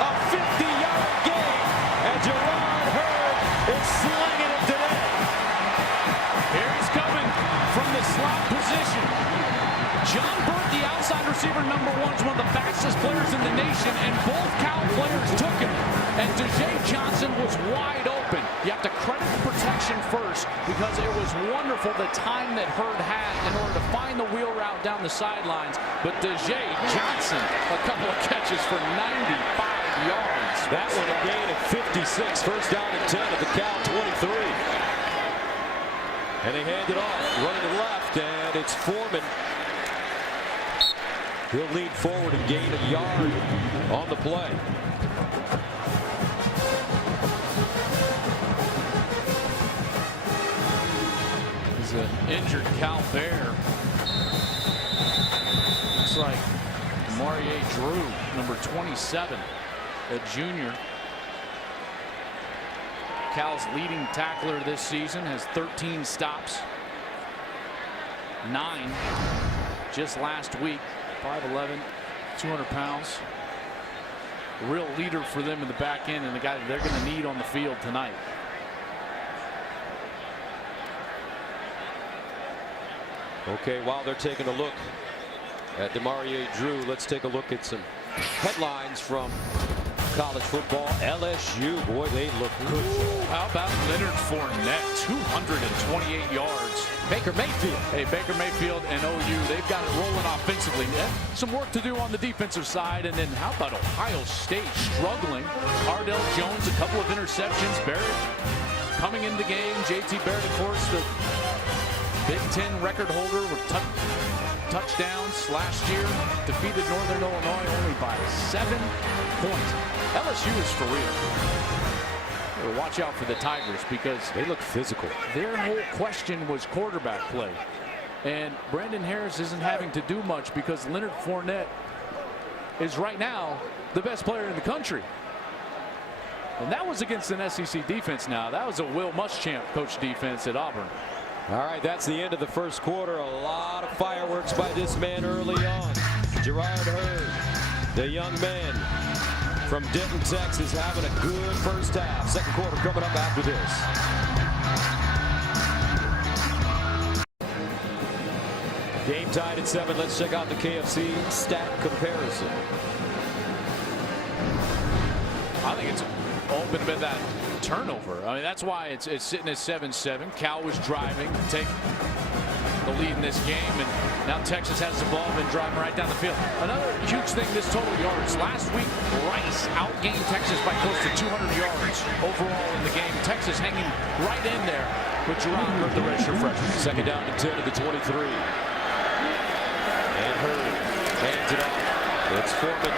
A 50-yard gain, and Jerrod Heard is slinging it today. Here he's coming from the slot position. John Burt, the outside receiver, #1, is one of the fastest players in the nation, and both Cal players took him. And DJ Johnson was wide open. You have to credit the protection first, because it was wonderful the time that Heard had in order to find the wheel route down the sidelines. But DJ Johnson, a couple of catches for 95 yards. That one a gain of 56. First down and 10 at the Cal 23. And they hand it off, running to the left, and it's Foreman. He'll lean forward and gain a yard on the play. He's an injured Cal Bear. Looks like Marie Drew, #27, a junior. Cal's leading tackler this season, has 13 stops. 9 just last week. 5'11", 200 pounds. A real leader for them in the back end, and the guy that they're going to need on the field tonight. Okay, while they're taking a look at Demarie Drew, let's take a look at some headlines from college football. LSU, boy, they look good. How about Leonard Fournette, 228 yards. Baker Mayfield. Hey, Baker Mayfield and OU, they've got it rolling offensively. Some work to do on the defensive side. And then how about Ohio State struggling? Ardell Jones, a couple of interceptions. Barrett coming in the game. JT Barrett, of course, the Big Ten record holder with touchdowns last year. Defeated Northern Illinois only by 7 points. LSU is for real. Watch out for the Tigers, because they look physical. Their whole question was quarterback play. And Brandon Harris isn't having to do much, because Leonard Fournette is right now the best player in the country. And that was against an SEC defense now. That was a Will Muschamp coach defense at Auburn. All right, that's the end of the first quarter. A lot of fireworks by this man early on. Jerrod Heard, the young man from Denton, Texas, having a good first half. Second quarter coming up after this. Game tied at 7. Let's check out the KFC stat comparison. I think it's all been about that turnover. I mean, that's why it's sitting at 7-7. Cal was driving to take the lead in this game, and now Texas has the ball, been driving right down the field. Another huge thing, this total yards. Last week, Rice outgained Texas by close to 200 yards overall in the game. Texas hanging right in there with Jerrod Heard, the redshirt freshman. Second down and 10 to the 23. And Heard hands it off. It's Foreman.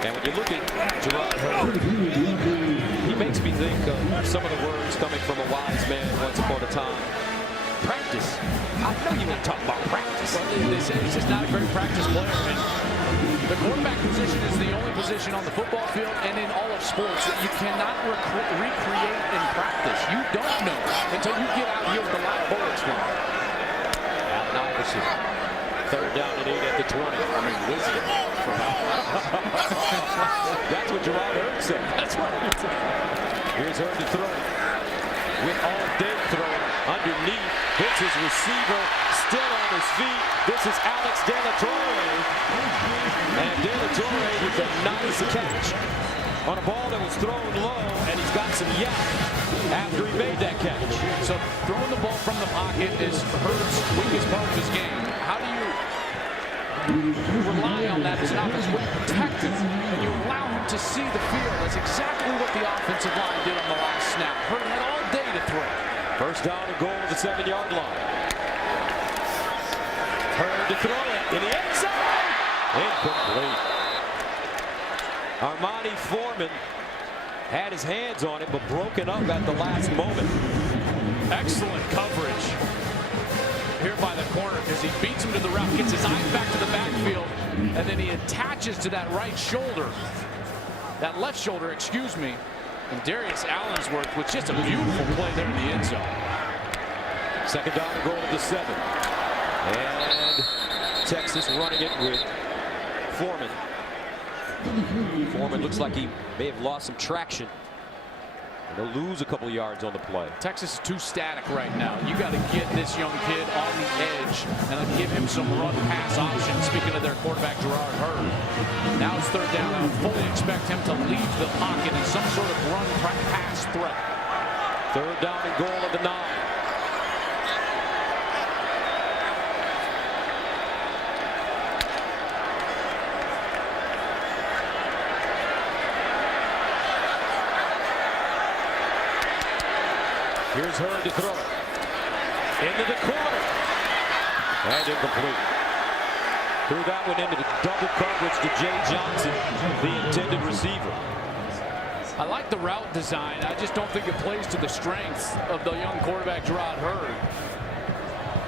And when you look at Jerrod Heard, he makes me think of some of the words coming from a wise man once upon a time. Practice. I know you won't talk about practice. Well, they say he's just not a great practice player. And the quarterback position is the only position on the football field and in all of sports that you cannot recreate in practice. You don't know until you get out here with the live bullets from. Allen Iverson. Third down and 8 at the 20. I mean, wisdom from That's what Jerrod Heard said. That's what he said. Here's Heard to throw. With all day throwing underneath. Hits his receiver. Still on his feet. This is Alex De La Torre. And De La Torre with a nice catch on a ball that was thrown low. And he's got some yak after he made that catch. So throwing the ball from the pocket is Heard's weakest part of his game. How do you rely on that as an offense when protected and you allow him to see the field? That's exactly what the offensive line did on the last snap. Heard had all day to throw. First down and goal at the 7-yard line. Heard to throw it in the end zone. Incomplete. Armani Foreman had his hands on it, but broken up at the last moment. Excellent coverage here by the corner because he beats him to the route, gets his eyes back to the backfield, and then he attaches to that right shoulder, that left shoulder, excuse me, and Darius Allensworth with just a beautiful play there in the end zone. Second down and goal at the 7. And Texas running it with Foreman. Foreman looks like he may have lost some traction. They'll lose a couple of yards on the play. Texas is too static right now. You got to get this young kid on the edge and give him some run-pass options. Speaking of their quarterback, Jerrod Heard. Now it's third down. I would fully expect him to leave the pocket in some sort of run-pass threat. Third down and goal at the 9. Here's Heard to throw it. Into the corner. And incomplete. Threw that one into the double coverage to Jay Johnson, the intended receiver. I like the route design. I just don't think it plays to the strengths of the young quarterback, Jerrod Heard.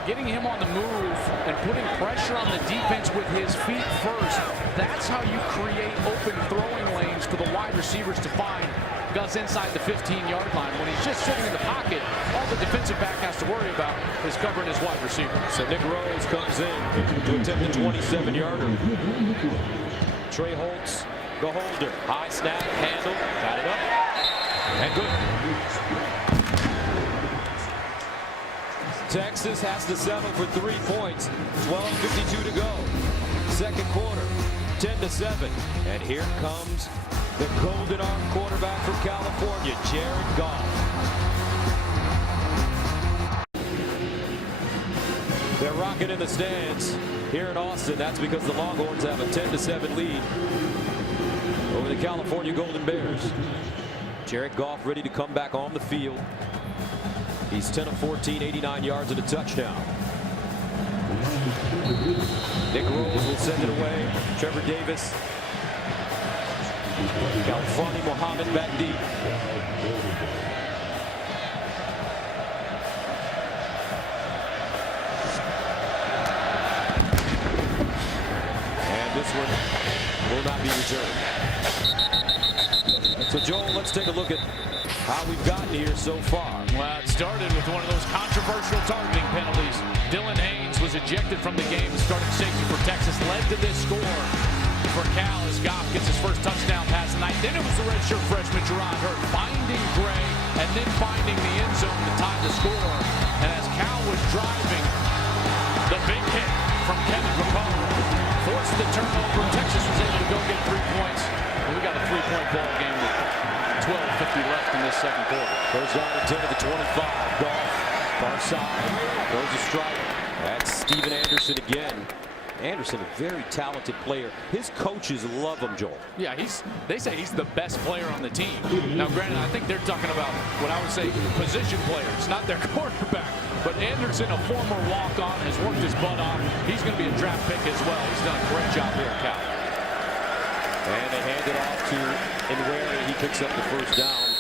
Getting him on the move and putting pressure on the defense with his feet first. That's how you create open throwing lanes for the wide receivers to find Gus inside the 15-yard line. When he's just sitting in the pocket, all the defensive back has to worry about is covering his wide receiver. So Nick Rose comes in to attempt the 27-yarder. Trey Holtz, the holder. High snap, handle, got it up, and good. Texas has to settle for 3 points. 12:52 to go. Second quarter, 10-7. And here comes the Golden Arm quarterback from California, Jerrod Goff. They're rocking in the stands here in Austin. That's because the Longhorns have a 10-7 lead over the California Golden Bears. Jerrod Goff ready to come back on the field. He's 10 of 14, 89 yards and a touchdown. Nick Rose will send it away. Trevor Davis. Galfani Mohammed back deep. And this one will not be returned. let's take a look at how we've gotten here so far. Well, it started with one of those controversial targeting penalties. Dylan Haynes was ejected from the game, starting safety for Texas, led to this score for Cal as Goff gets his first touchdown pass tonight. Then it was the redshirt freshman Jerrod Heard finding Gray and then finding the end zone to tie the score. And as Cal was driving, the big hit from Kevin Vaccaro forced the turnover. Texas was able to go get 3 points. And we got a 3-point ball game with 12:50 left in this second quarter. Goes down to 10 to the 25. Goff, far side, throws a strike. That's Steven Anderson again. Anderson, a very talented player. His coaches love him, Joel. Yeah, they say he's the best player on the team. Now, granted, I think they're talking about what I would say position players, not their quarterback. But Anderson, a former walk-on, has worked his butt off. He's going to be a draft pick as well. He's done a great job here at Cal. And they hand it off to Inweri. He picks up the first down.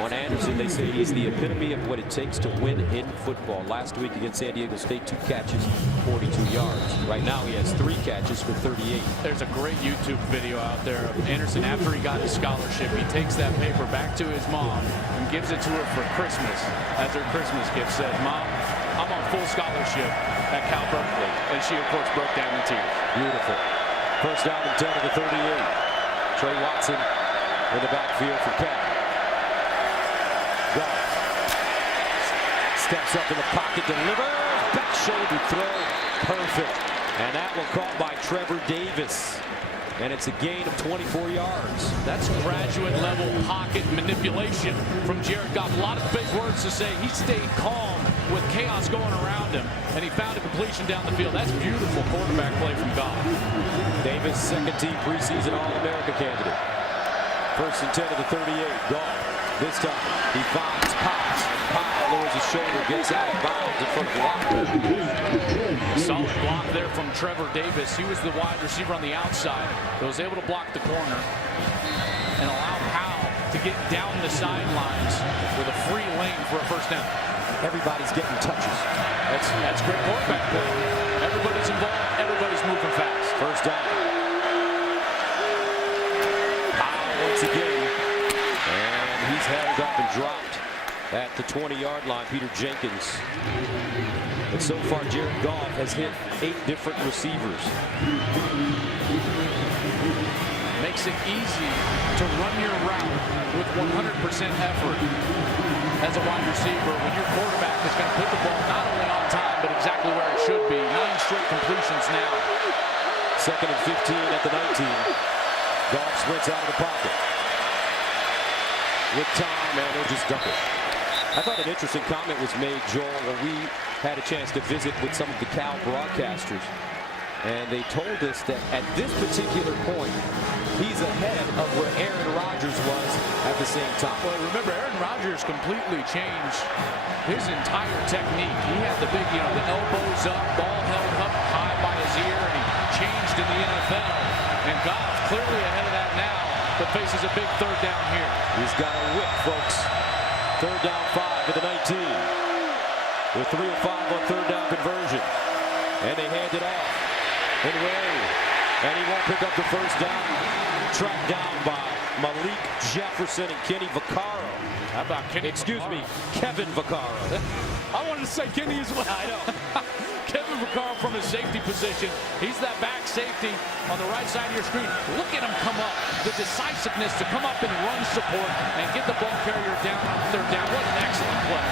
On Anderson, they say he's the epitome of what it takes to win in football. Last week against San Diego State, 2 catches, 42 yards. Right now, he has 3 catches for 38. There's a great YouTube video out there of Anderson after he got his scholarship. He takes that paper back to his mom and gives it to her for Christmas. As her Christmas gift, says, "Mom, I'm on full scholarship at Cal Berkeley." And she, of course, broke down in tears. Beautiful. First down and 10 to the 38. Trey Watson in the backfield for Cal. Goff steps up in the pocket, delivers, back shoulder throw, perfect. And that one caught by Trevor Davis. And it's a gain of 24 yards. That's graduate level pocket manipulation from Jared Goff. A lot of big words to say. He stayed calm with chaos going around him, and he found a completion down the field. That's beautiful quarterback play from Goff. Davis, second-team preseason All-America candidate. First and 10 to the 38. Goff. This time, he finds Potts. Powell lowers his shoulder, gets out of bounds in front of blocker. A solid block there from Trevor Davis. He was the wide receiver on the outside, but was able to block the corner and allow Powell to get down the sidelines with a free lane for a first down. Everybody's getting touches. That's great quarterback play. Everybody's involved. Everybody's moving fast. First down. Powell once again. He's held up and dropped at the 20-yard line. Peter Jenkins. But so far, Jared Goff has hit 8 different receivers. Makes it easy to run your route with 100% effort as a wide receiver when your quarterback is going to put the ball not only on time, but exactly where it should be. 9 straight completions now. Second and 15 at the 19. Goff sprints out of the pocket. With time, and he'll just dump it. I thought an interesting comment was made, Joel, when we had a chance to visit with some of the Cal broadcasters. And they told us that at this particular point, he's ahead of where Aaron Rodgers was at the same time. Well, remember, Aaron Rodgers completely changed his entire technique. He had the big, the elbows up, ball held up high by his ear, and he changed in the NFL. And Goff clearly ahead of that now, but faces a big third down here. He's got a whip, folks. Third down 5 at the 19. With 3 of 5 on third down conversion. And they hand it off. And he won't pick up the first down. Tracked down by Malik Jefferson and Kenny Vaccaro. How about Kenny? Excuse me, Kevin Vaccaro. I wanted to say Kenny as well. I know. Kevin Vaccaro from his safety position. He's that back safety on the right side of your screen. Look at him come up. The decisiveness to come up and run support and get the ball carrier down on third down. What an excellent play.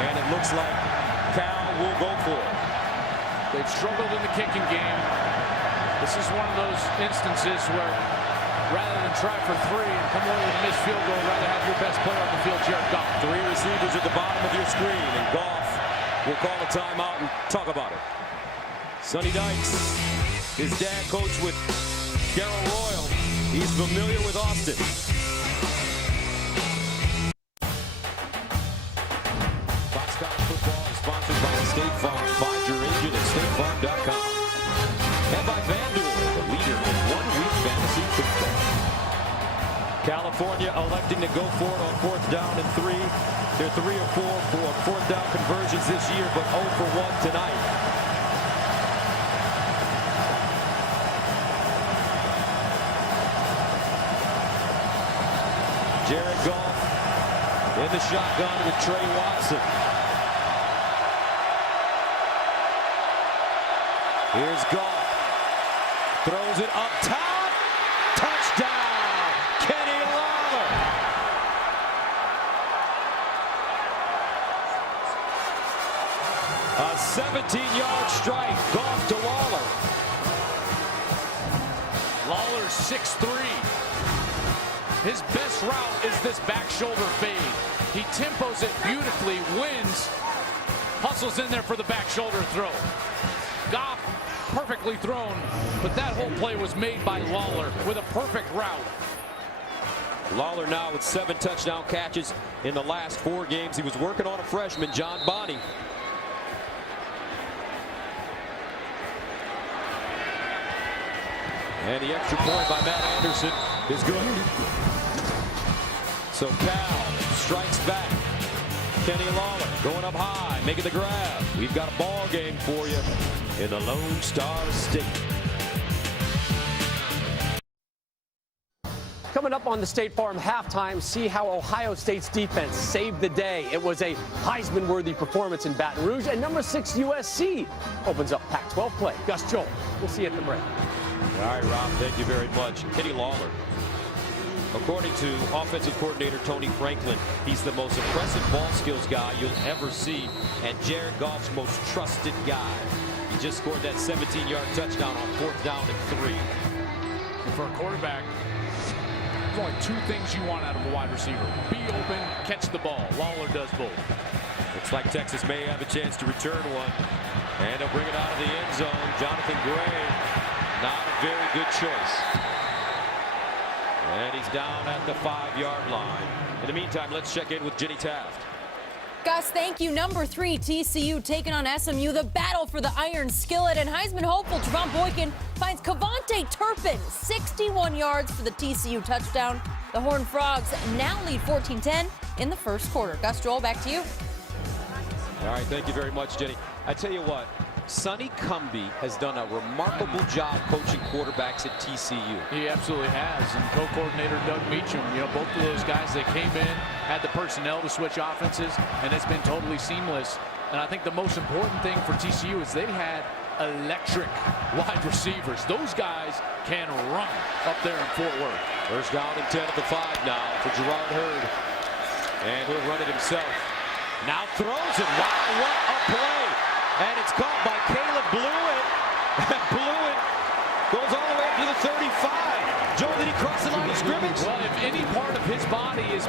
And it looks like Cal will go for it. They've struggled in the kicking game. This is one of those instances where rather than try for 3 and come away with a missed field goal, rather have your best player on the field, Jared Goff. 3 receivers at the bottom of your screen, and Goff will call a timeout and talk about it. Sonny Dykes, his dad coached with Darrell Royal. He's familiar with Austin. Fox College Football is sponsored by State Farm. Find your agent at statefarm.com. And by FanDuel, the leader in one-week fantasy football. California electing to go for it on 4th down and 3. They're 3 or 4 for 4th down conversions this year, but 0 for 1 tonight. Jared Goff in the shotgun with Trey Watson. Here's Goff. Throws it up top. Touchdown, Kenny Lawler. A 17-yard strike. Goff to Lawler. Lawler's 6'3". His best route is this back shoulder fade. He tempos it beautifully, wins, hustles in there for the back shoulder throw. Goff perfectly thrown, but that whole play was made by Lawler with a perfect route. Lawler now with 7 touchdown catches in the last 4 games. He was working on a freshman, John Bonney. And the extra point by Matt Anderson is good. So Cal strikes back. Kenny Lawler going up high, making the grab. We've got a ball game for you in the Lone Star State. Coming up on the State Farm halftime, see how Ohio State's defense saved the day. It was a Heisman-worthy performance in Baton Rouge, and number 6 USC opens up Pac-12 play. Gus Joel, we'll see you at the break. All right, Rob, thank you very much. Kenny Lawler, according to offensive coordinator Tony Franklin, he's the most impressive ball skills guy you'll ever see, and Jared Goff's most trusted guy. He just scored that 17-yard touchdown on 4th down and 3. And for a quarterback, there's only 2 things you want out of a wide receiver: be open, catch the ball. Lawler does both. Looks like Texas may have a chance to return one, and they'll bring it out of the end zone. Jonathan Gray, not a very good choice. And he's down at the 5-yard line. In the meantime, let's check in with Jenny Taft. Gus, thank you. Number 3, TCU taking on SMU. The battle for the iron skillet, and Heisman hopeful Trevon Boykin finds Kavontae Turpin 61 yards for the TCU touchdown. The Horned Frogs now lead 14-10 in the first quarter. Gus, Joel, back to you. All right, thank you very much, Jenny. I tell you what, Sonny Cumbie has done a remarkable job coaching quarterbacks at TCU. He absolutely has. And co-coordinator Doug Meacham, both of those guys that came in, had the personnel to switch offenses, and it's been totally seamless. And I think the most important thing for TCU is they had electric wide receivers. Those guys can run up there in Fort Worth. First down and 10 at the 5 now for Jerrod Heard. And he'll run it himself. Now throws it. Wow, what a play. And it's caught by Caleb Blewett. Blewett goes all the way up to the 35. Joe, did he cross the line of scrimmage? Well, if any part of his body is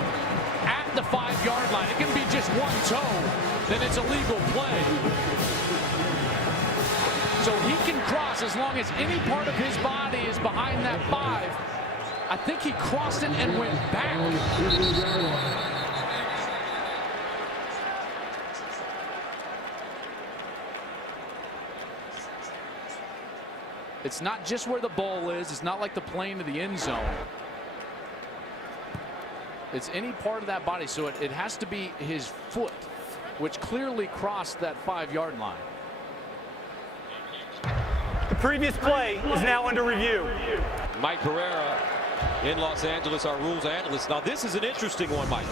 at the 5-yard line, it can be just one toe, then it's a legal play. So he can cross as long as any part of his body is behind that 5. I think he crossed it and went back. It's not just where the ball is. It's not like the plane of the end zone. It's any part of that body. So it has to be his foot, which clearly crossed that 5-yard line. The previous play is now under review. Mike Pereira in Los Angeles, our rules analyst. Now, this is an interesting one, Mike.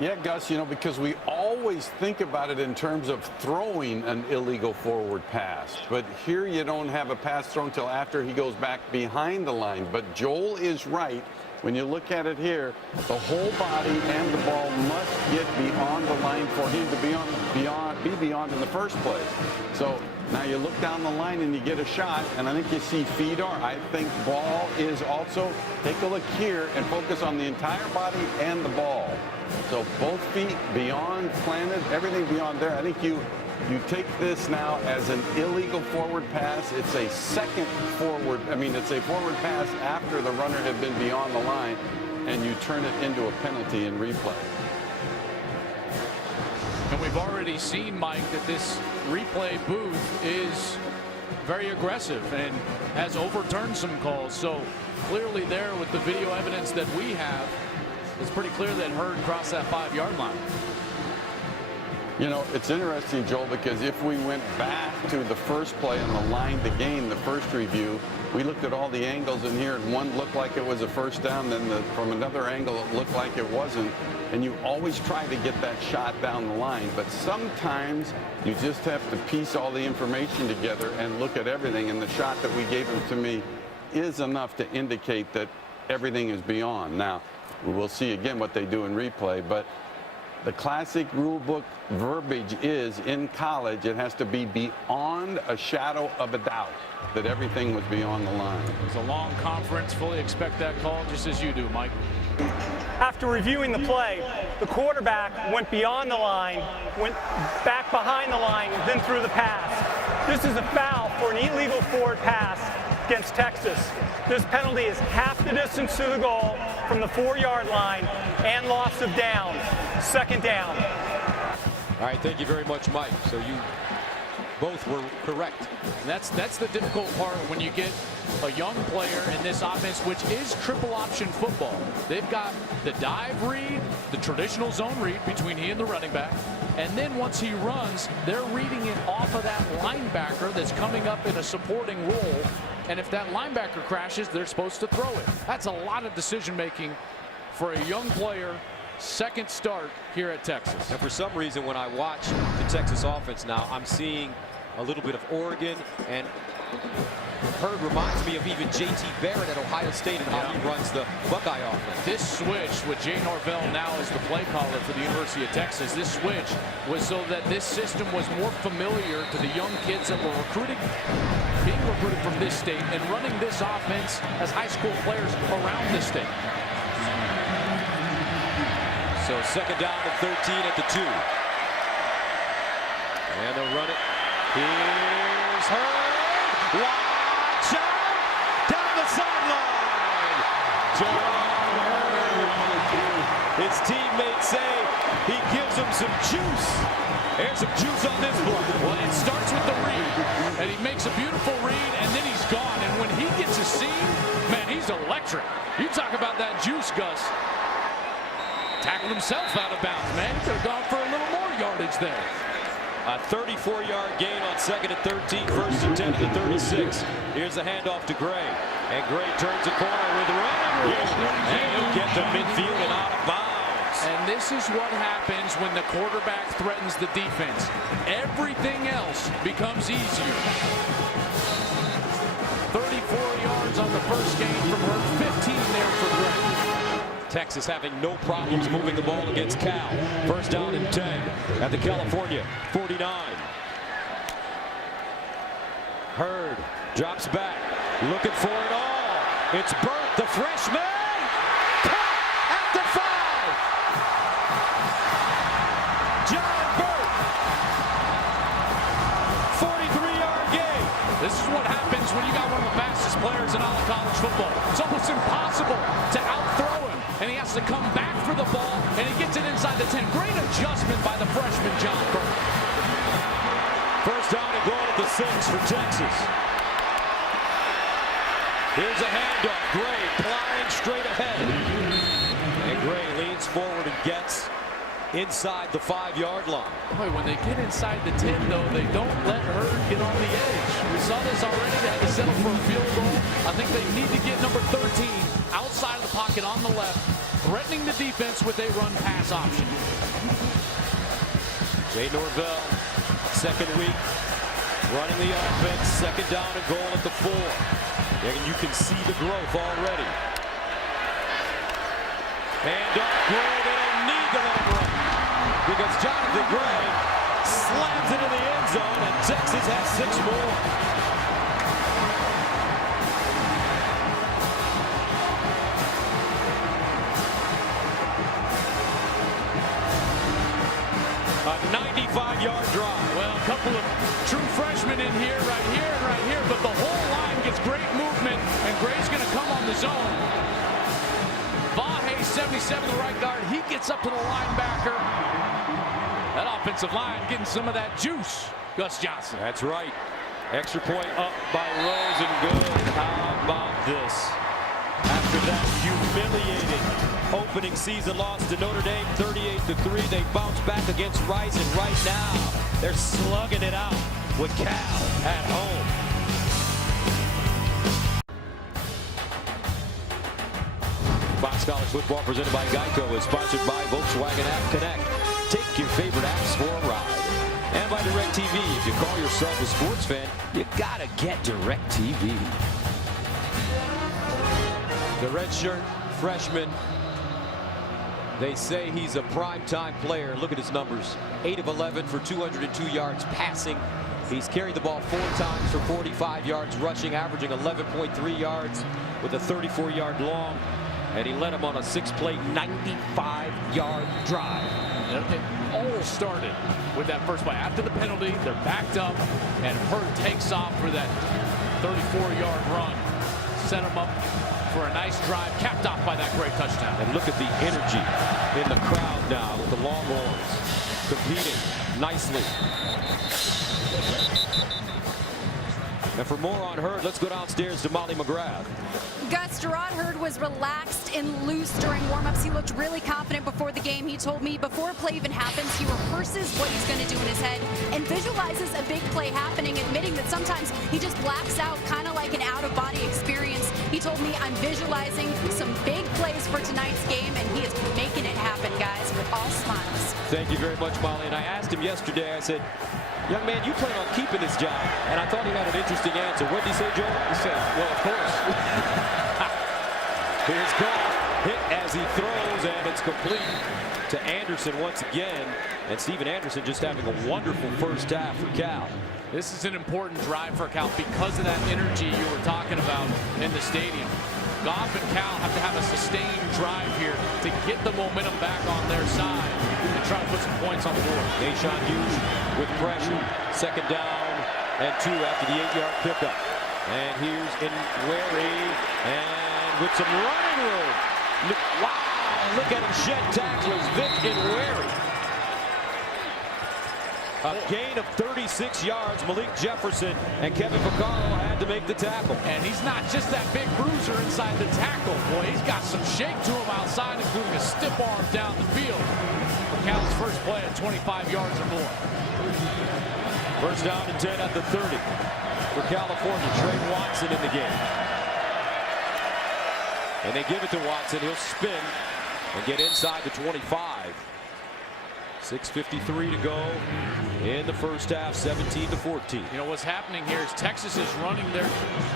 Yeah, Gus, because we always think about it in terms of throwing an illegal forward pass. But here you don't have a pass thrown until after he goes back behind the line. But Joel is right. When you look at it here, the whole body and the ball must get beyond the line for him to be beyond in the first place. So now you look down the line and you get a shot, and I think you see feet are. I think ball is also, take a look here and focus on the entire body and the ball. So both feet beyond planted, everything beyond there. I think you take this now as an illegal forward pass. It's a second forward. It's a forward pass after the runner had been beyond the line, and you turn it into a penalty in replay. And we've already seen, Mike, that this replay booth is very aggressive and has overturned some calls. So clearly there with the video evidence that we have, it's pretty clear that Heard crossed that 5-yard line. You know, it's interesting, Joel, because if we went back to the first play on the line to gain, the first review, we looked at all the angles in here, and one looked like it was a first down, then from another angle it looked like it wasn't. And you always try to get that shot down the line, but sometimes you just have to piece all the information together and look at everything, and the shot that we gave him to me is enough to indicate that everything is beyond. Now, we'll see again what they do in replay, but the classic rule book verbiage is, in college, it has to be beyond a shadow of a doubt that everything was beyond the line. It's a long conference. Fully expect that call, just as you do, Mike. After reviewing the play, the quarterback went beyond the line, went back behind the line, then threw the pass. This is a foul for an illegal forward pass against Texas. This penalty is half the distance to the goal from the 4-yard line and loss of down. Second down. All right, thank you very much, Mike. So you both were correct. And that's the difficult part when you get a young player in this offense, which is triple option football. They've got the dive read, the traditional zone read between he and the running back, and then once he runs, they're reading it off of that linebacker that's coming up in a supporting role. And if that linebacker crashes, they're supposed to throw it. That's a lot of decision making for a young player. Second start here at Texas. And for some reason, when I watch the Texas offense now, I'm seeing a little bit of Oregon, and Heard reminds me of even J.T. Barrett at Ohio State and how he runs the Buckeye offense. This switch with Jay Norvell now as the play caller for the University of Texas, this switch was so that this system was more familiar to the young kids that were being recruited from this state and running this offense as high school players around this state. So second down and 13 at the 2. And they'll run it. Here's Heard. Watch out! Down the sideline. Jerrod Heard. His teammates say he gives him some juice. There's some juice on this one. Well, it starts with the read, and he makes a beautiful read, and then he's gone. And when he gets a seam, man, he's electric. You talk about that juice, Gus. Tackled himself out of bounds, man. He could have gone for a little more yardage there. A 34-yard gain on second and 13, first and 10 to the 36. Here's the handoff to Gray. And Gray turns the corner with running room. And he'll get to midfield and out of bounds. And this is what happens when the quarterback threatens the defense. Everything else becomes easier. 34 yards on the first gain from Heard, 15 there for Gray. Texas having no problems moving the ball against Cal. First down and 10 at the California 49. Heard drops back, looking for it all. It's Burt, the freshman. Caught at the 5. John Burt. 43-yard gain. This is what happens when you got one of the fastest players in all of college football. It's almost impossible to outthrow him. And he has to come back for the ball, and he gets it inside the 10. Great adjustment by the freshman, John Burt. First down and goal at the 6 for Texas. Here's a handoff. Gray flying straight ahead. And Gray leans forward and gets inside the 5-yard line. Boy, when they get inside the 10, though, they don't let Heard get on the edge. We saw this already. They had to settle for a field goal. I think they need to get number 13 outside of the pocket on the left, threatening the defense with a run-pass option. Jay Norvell, second week, running the offense. Second down and goal at the 4. And you can see the growth already. And Gray, they don't need to let him run, because Jonathan Gray slams it in the end zone, and Texas has 6 more. A 95-yard drive. Well, a couple of true freshmen in here, right here, and right here, but the whole line gets great movement, and Gray's going to come on the zone. Vahe, 77, the right guard, he gets up to the linebacker. That offensive line getting some of that juice, Gus Johnson. That's right. Extra point up by Rose and good. How about this? After that humiliating opening season loss to Notre Dame 38-3. They bounce back against Rice, and right now they're slugging it out with Cal at home. Fox College Football presented by Geico is sponsored by Volkswagen App Connect. Take your favorite apps for a ride. And by DirecTV. If you call yourself a sports fan, you gotta get DirecTV. The redshirt freshman, they say he's a primetime player. Look at his numbers. 8 of 11 for 202 yards passing. He's carried the ball 4 times for 45 yards rushing, averaging 11.3 yards with a 34-yard long. And he led him on a 6-play, 95-yard drive. It all started with that first play. After the penalty, they're backed up, and Heard takes off for that 34-yard run. Set him up for a nice drive, capped off by that great touchdown. And look at the energy in the crowd now with the Longhorns competing nicely. And for more on Heard, let's go downstairs to Molly McGrath. Gus, Jerrod Heard was relaxed and loose during warm-ups. He looked really confident before the game. He told me before a play even happens, he rehearses what he's going to do in his head and visualizes a big play happening, admitting that sometimes he just blacks out, kind of like an out-of-body experience. He told me, I'm visualizing some big plays for tonight's game, and he is making it happen, guys, with all smiles. Thank you very much, Molly. And I asked him yesterday, I said, young man, you plan on keeping this job? And I thought he had an interesting answer. What did he say, Joe? He said, well, of course. Here's Goff, hit as he throws, and it's complete to Anderson once again. And Steven Anderson just having a wonderful first half for Cal. This is an important drive for Cal because of that energy you were talking about in the stadium. Goff and Cal have to have a sustained drive here to get the momentum back on their side and try to put some points on the board. Nashon Hughes with pressure. 2nd down and 2 after the 8-yard pickup. And here's Inwary, and with some running room. Wow, look at him shed tacklers. Vic Inwary. A gain of 36 yards. Malik Jefferson and Kevin Vaccaro had to make the tackle. And he's not just that big bruiser inside the tackle. Boy, he's got some shake to him outside, including a stiff arm down the field. For Cal's first play at 25 yards or more. First down and 10 at the 30 for California. Trey Watson in the game. And they give it to Watson. He'll spin and get inside the 25. 6:53 to go in the first half, 17-14. You know, what's happening here is Texas is running their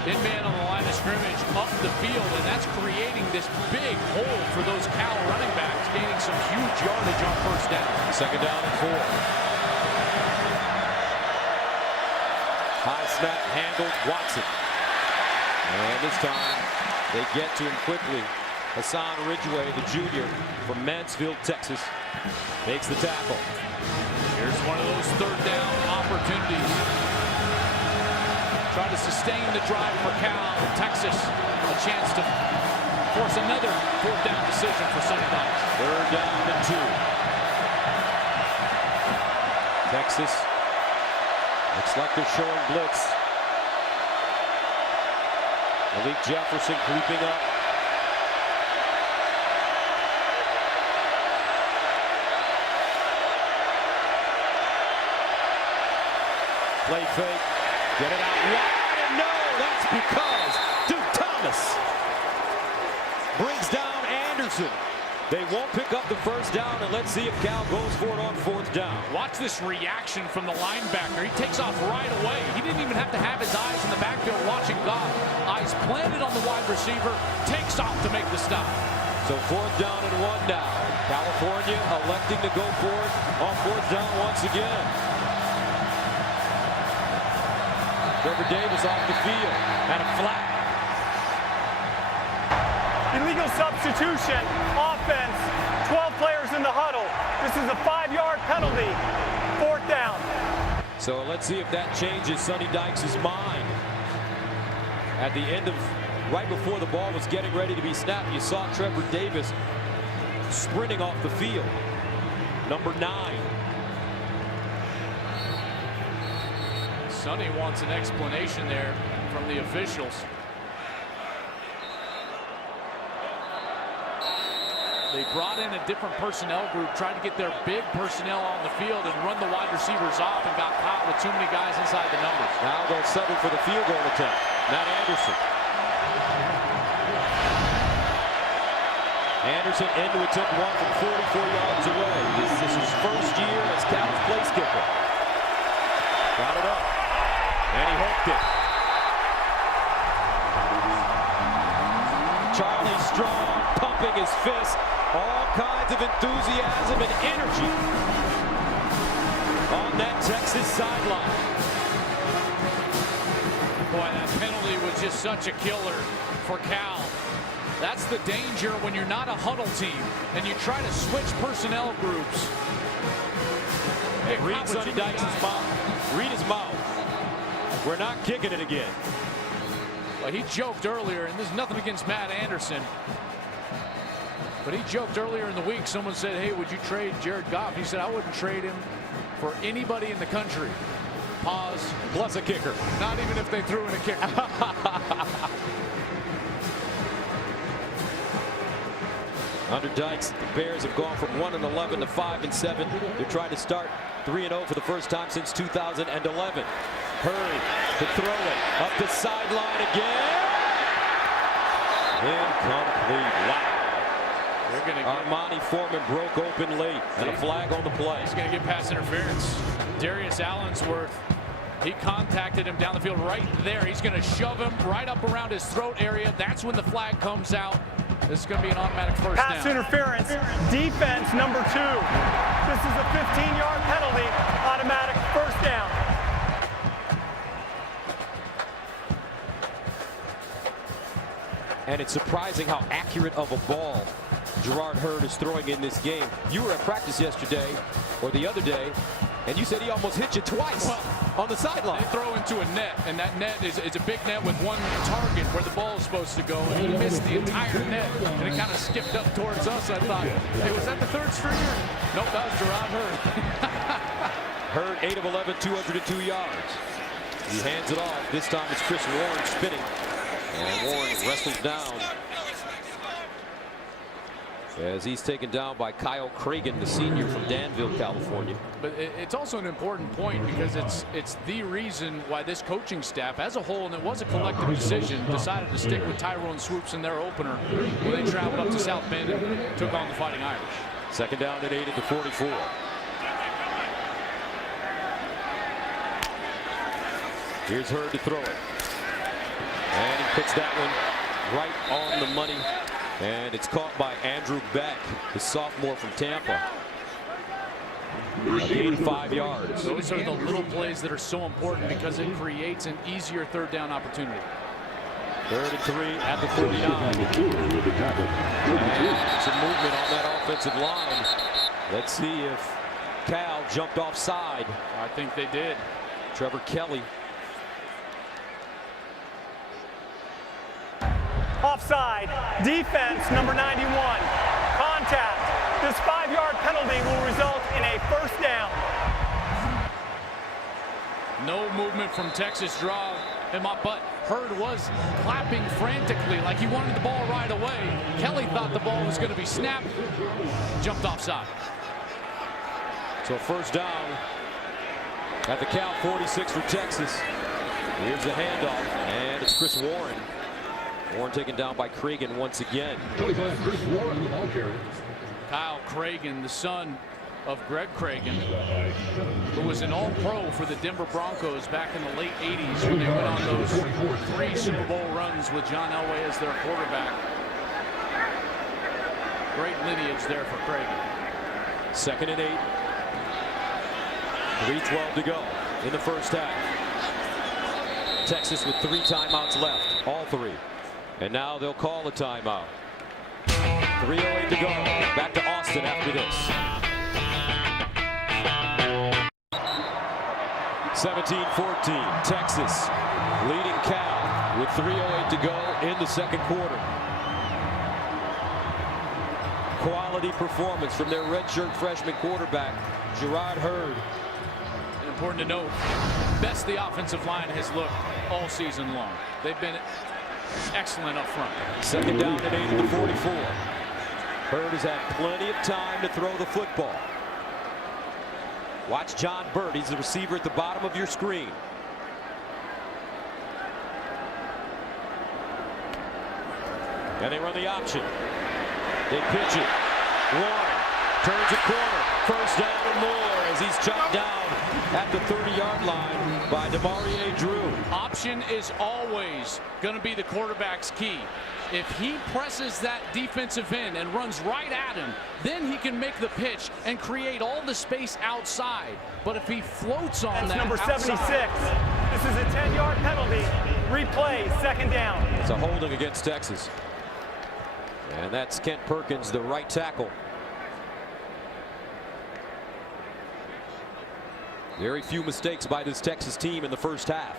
in-man on the line of scrimmage up the field, and that's creating this big hole for those Cal running backs, gaining some huge yardage on first down. 2nd down and 4. High snap, handled, Watson. And this time, they get to him quickly. Hassan Ridgeway, the junior from Mansfield, Texas, makes the tackle. Here's one of those 3rd down opportunities. Try to sustain the drive for Cal. Texas, a chance to force another 4th down decision for Sonny Dykes. 3rd down and 2. Texas looks like they're showing blitz. Malik Jefferson creeping up. Play fake, get it out wide, and no, that's because Duke Thomas brings down Anderson. They won't pick up the first down, and let's see if Cal goes for it on 4th down. Watch this reaction from the linebacker. He takes off right away. He didn't even have to have his eyes in the backfield watching Goff. Eyes planted on the wide receiver, takes off to make the stop. So 4th down and 1 down. California electing to go for it on 4th down once again. Trevor Davis off the field and a flag. Illegal substitution, offense, 12 players in the huddle. This is a 5-yard penalty, 4th down. So let's see if that changes Sonny Dykes' mind. At the end of, right before the ball was getting ready to be snapped, you saw Trevor Davis sprinting off the field. Number 9. Sonny wants an explanation there from the officials. They brought in a different personnel group, tried to get their big personnel on the field and run the wide receivers off, and got caught with too many guys inside the numbers. Now they'll settle for the field goal attempt. Matt Anderson. Anderson in to attempt one from 44 yards away. This is his first year as Cal's place kicker. Got it up. And he hooked it. Charlie Strong pumping his fist. All kinds of enthusiasm and energy on that Texas sideline. Boy, that penalty was just such a killer for Cal. That's the danger when you're not a huddle team and you try to switch personnel groups. Hey, read Sonny Dykes' mouth. Read his mouth. We're not kicking it again. Well, he joked earlier, and there's nothing against Matt Anderson, but he joked earlier in the week. Someone said, hey, would you trade Jerrod Goff? He said, I wouldn't trade him for anybody in the country. Pause. Plus a kicker. Not even if they threw in a kicker. Under Dykes, the Bears have gone from 1-11 to 5-7. They're trying to start 3-0 for the first time since 2011. Heard to throw it up the sideline again. Incomplete. Wow. Armani Foreman broke open late, and a flag on the play. He's going to get pass interference. Darius Allensworth, he contacted him down the field right there. He's going to shove him right up around his throat area. That's when the flag comes out. This is going to be an automatic first down. Pass interference, defense number 2. This is a 15-yard penalty, automatic first down. And it's surprising how accurate of a ball Jerrod Heard is throwing in this game. You were at practice yesterday, or the other day, and you said he almost hit you twice on the sideline. They throw into a net, and that net is a big net with one target where the ball is supposed to go, and he missed the entire net, and it kind of skipped up towards us. I thought, hey, was that the third stringer? Nope, that was Jerrod Heard. Heard 8 of 11, 202 yards. He hands it off. This time it's Chris Warren spinning. And Warren wrestles down as he's taken down by Kyle Cragen, the senior from Danville, California. But it's also an important point because it's the reason why this coaching staff as a whole, and it was a collective decision, decided to stick with Tyrone Swoops in their opener where they traveled up to South Bend and took on the Fighting Irish. Second down and 8 at the 44. Here's Heard to throw it. And he puts that one right on the money. And it's caught by Andrew Beck, the sophomore from Tampa. 85 yards. Those are the little plays that are so important because it creates an easier third down opportunity. 3rd and 3 at the 49. And some movement on that offensive line. Let's see if Cal jumped offside. I think they did. Trevor Kelly. Offside, defense number 91, contact. This 5-yard penalty will result in a first down. No movement from Texas draw him up, but Heard was clapping frantically like he wanted the ball right away. Kelly thought the ball was going to be snapped, jumped offside. So first down at the Cal 46 for Texas. Here's the handoff, and it's Chris Warren. Warren taken down by Cragen once again. Kyle Cragen, the son of Greg Cragen, who was an All-Pro for the Denver Broncos back in the late 80s when they went on those 3 Super Bowl runs with John Elway as their quarterback. Great lineage there for Cragen. 2nd and 8. 3:12 to go in the first half. Texas with 3 timeouts left, all 3. And now they'll call a timeout. 3:08 to go. Back to Austin after this. 17-14. Texas leading Cal with 3:08 to go in the second quarter. Quality performance from their redshirt freshman quarterback, Jerrod Heard. And important to note, best the offensive line has looked all season long. They've been excellent up front. Second down and 8 at the 44. Heard has had plenty of time to throw the football. Watch John Burt. He's the receiver at the bottom of your screen. And they run the option. They pitch it. Warren turns a corner. First down and more as he's chopped down at the 30-yard line by DeMarie Drew. Option is always going to be the quarterback's key. If he presses that defensive end and runs right at him, then he can make the pitch and create all the space outside. But if he floats on that number 76. This is a 10-yard penalty. Replay, second down. It's a holding against Texas. And that's Kent Perkins, the right tackle. Very few mistakes by this Texas team in the first half.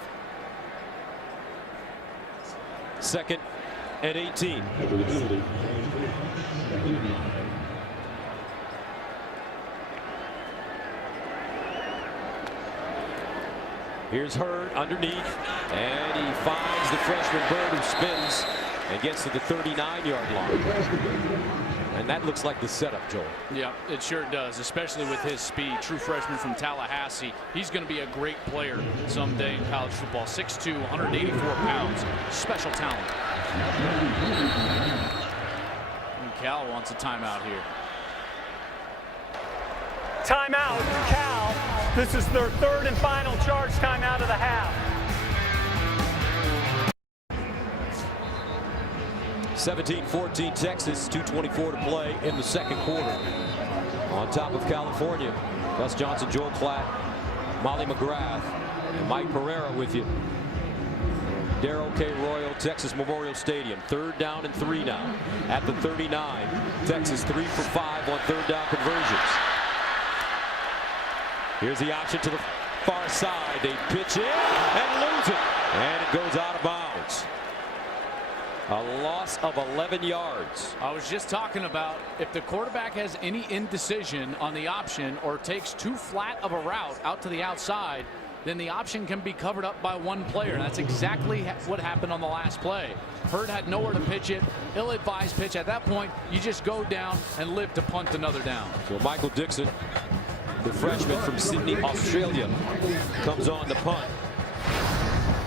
2nd and 18. Here's Heard underneath, and he finds the freshman Bird who spins and gets to the 39-yard line. And that looks like the setup, Joel. Yeah, it sure does, especially with his speed. True freshman from Tallahassee. He's going to be a great player someday in college football. 6'2", 184 pounds. Special talent. And Cal wants a timeout here. Timeout, Cal. This is their third and final charge timeout of the half. 17-14 Texas, 2:24 to play in the second quarter. On top of California, Gus Johnson, Joel Klatt, Molly McGrath, and Mike Pereira with you. Darrell K. Royal, Texas Memorial Stadium. 3rd down and 3 now at the 39. Texas 3 for 5 on 3rd down conversions. Here's the option to the far side. They pitch it and lose it. And it goes out of bounds. A loss of 11 yards. I was just talking about if the quarterback has any indecision on the option or takes too flat of a route out to the outside, then the option can be covered up by one player. And that's exactly what happened on the last play. Heard had nowhere to pitch it. Ill-advised pitch. At that point, you just go down and live to punt another down. So Michael Dixon, the freshman from Sydney, Australia, comes on to punt.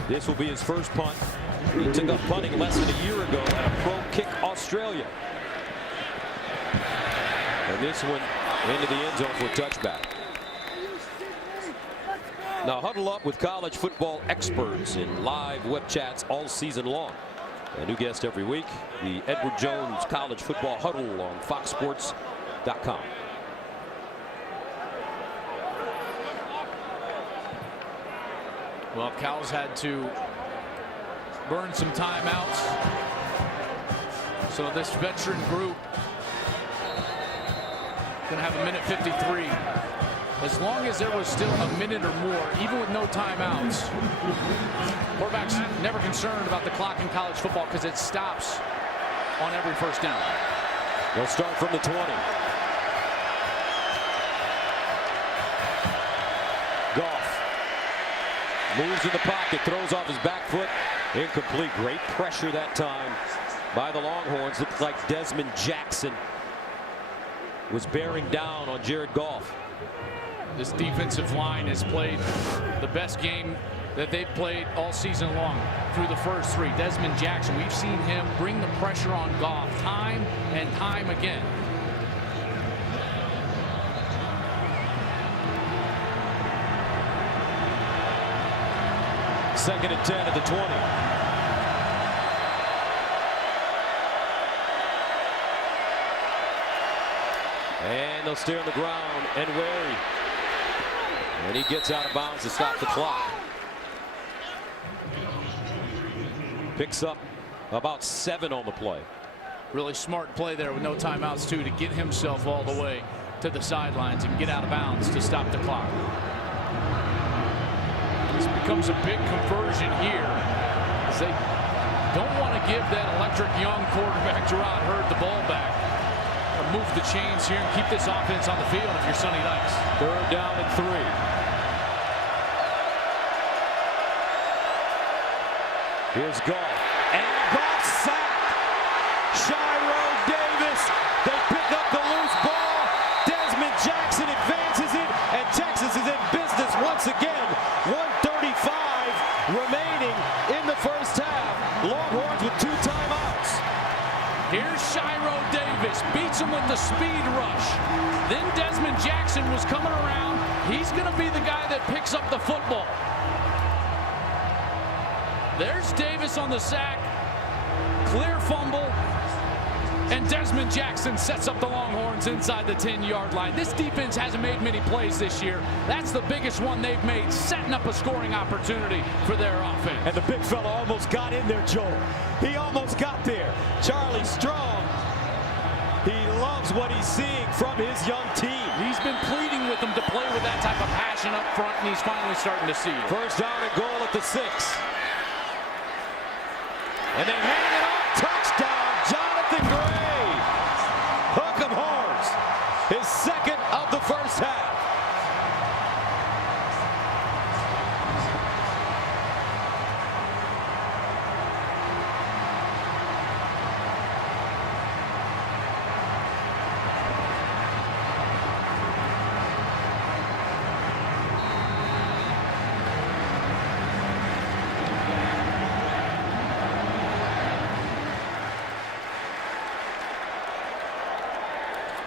This will be his first punt. He took up punting less than a year ago at a Pro Kick Australia. And this one into the end zone for a touchback. Now huddle up with college football experts in live web chats all season long. A new guest every week, the Edward Jones College Football Huddle on foxsports.com. Well, Cal's had to burn some timeouts. So this veteran group gonna have a minute 53. As long as there was still a minute or more, even with no timeouts, quarterbacks never concerned about the clock in college football because it stops on every first down. They'll start from the 20. Goff moves in the pocket, throws off his back foot. Incomplete. Great pressure that time by the Longhorns. Looked like Desmond Jackson was bearing down on Jerrod Goff. This defensive line has played the best game that they've played all season long through the first 3. Desmond Jackson, we've seen him bring the pressure on Goff time and time again. Second and 10 at the 20. And they'll stay on the ground and wary. And he gets out of bounds to stop the clock. Picks up about 7 on the play. Really smart play there with no timeouts too, to get himself all the way to the sidelines and get out of bounds to stop the clock. This becomes a big conversion here as they don't want to give that electric young quarterback Jerrod Heard the ball back. Or move the chains here and keep this offense on the field if you're Sonny Dykes. 3rd down and 3. Here's Goff. And Goff sacked. Jerrod Davis. They speed rush. Then Desmond Jackson was coming around. He's going to be the guy that picks up the football. There's Davis on the sack. Clear fumble. And Desmond Jackson sets up the Longhorns inside the 10-yard line. This defense hasn't made many plays this year. That's the biggest one they've made, setting up a scoring opportunity for their offense. And the big fella almost got in there, Joel. He almost got there. Charlie Strong, he loves what he's seeing from his young team. He's been pleading with them to play with that type of passion up front, and he's finally starting to see it. First down and goal at the 6. And they hand it off. Touchdown, Jonathan Gray. Hook 'em horns. His second of the first half.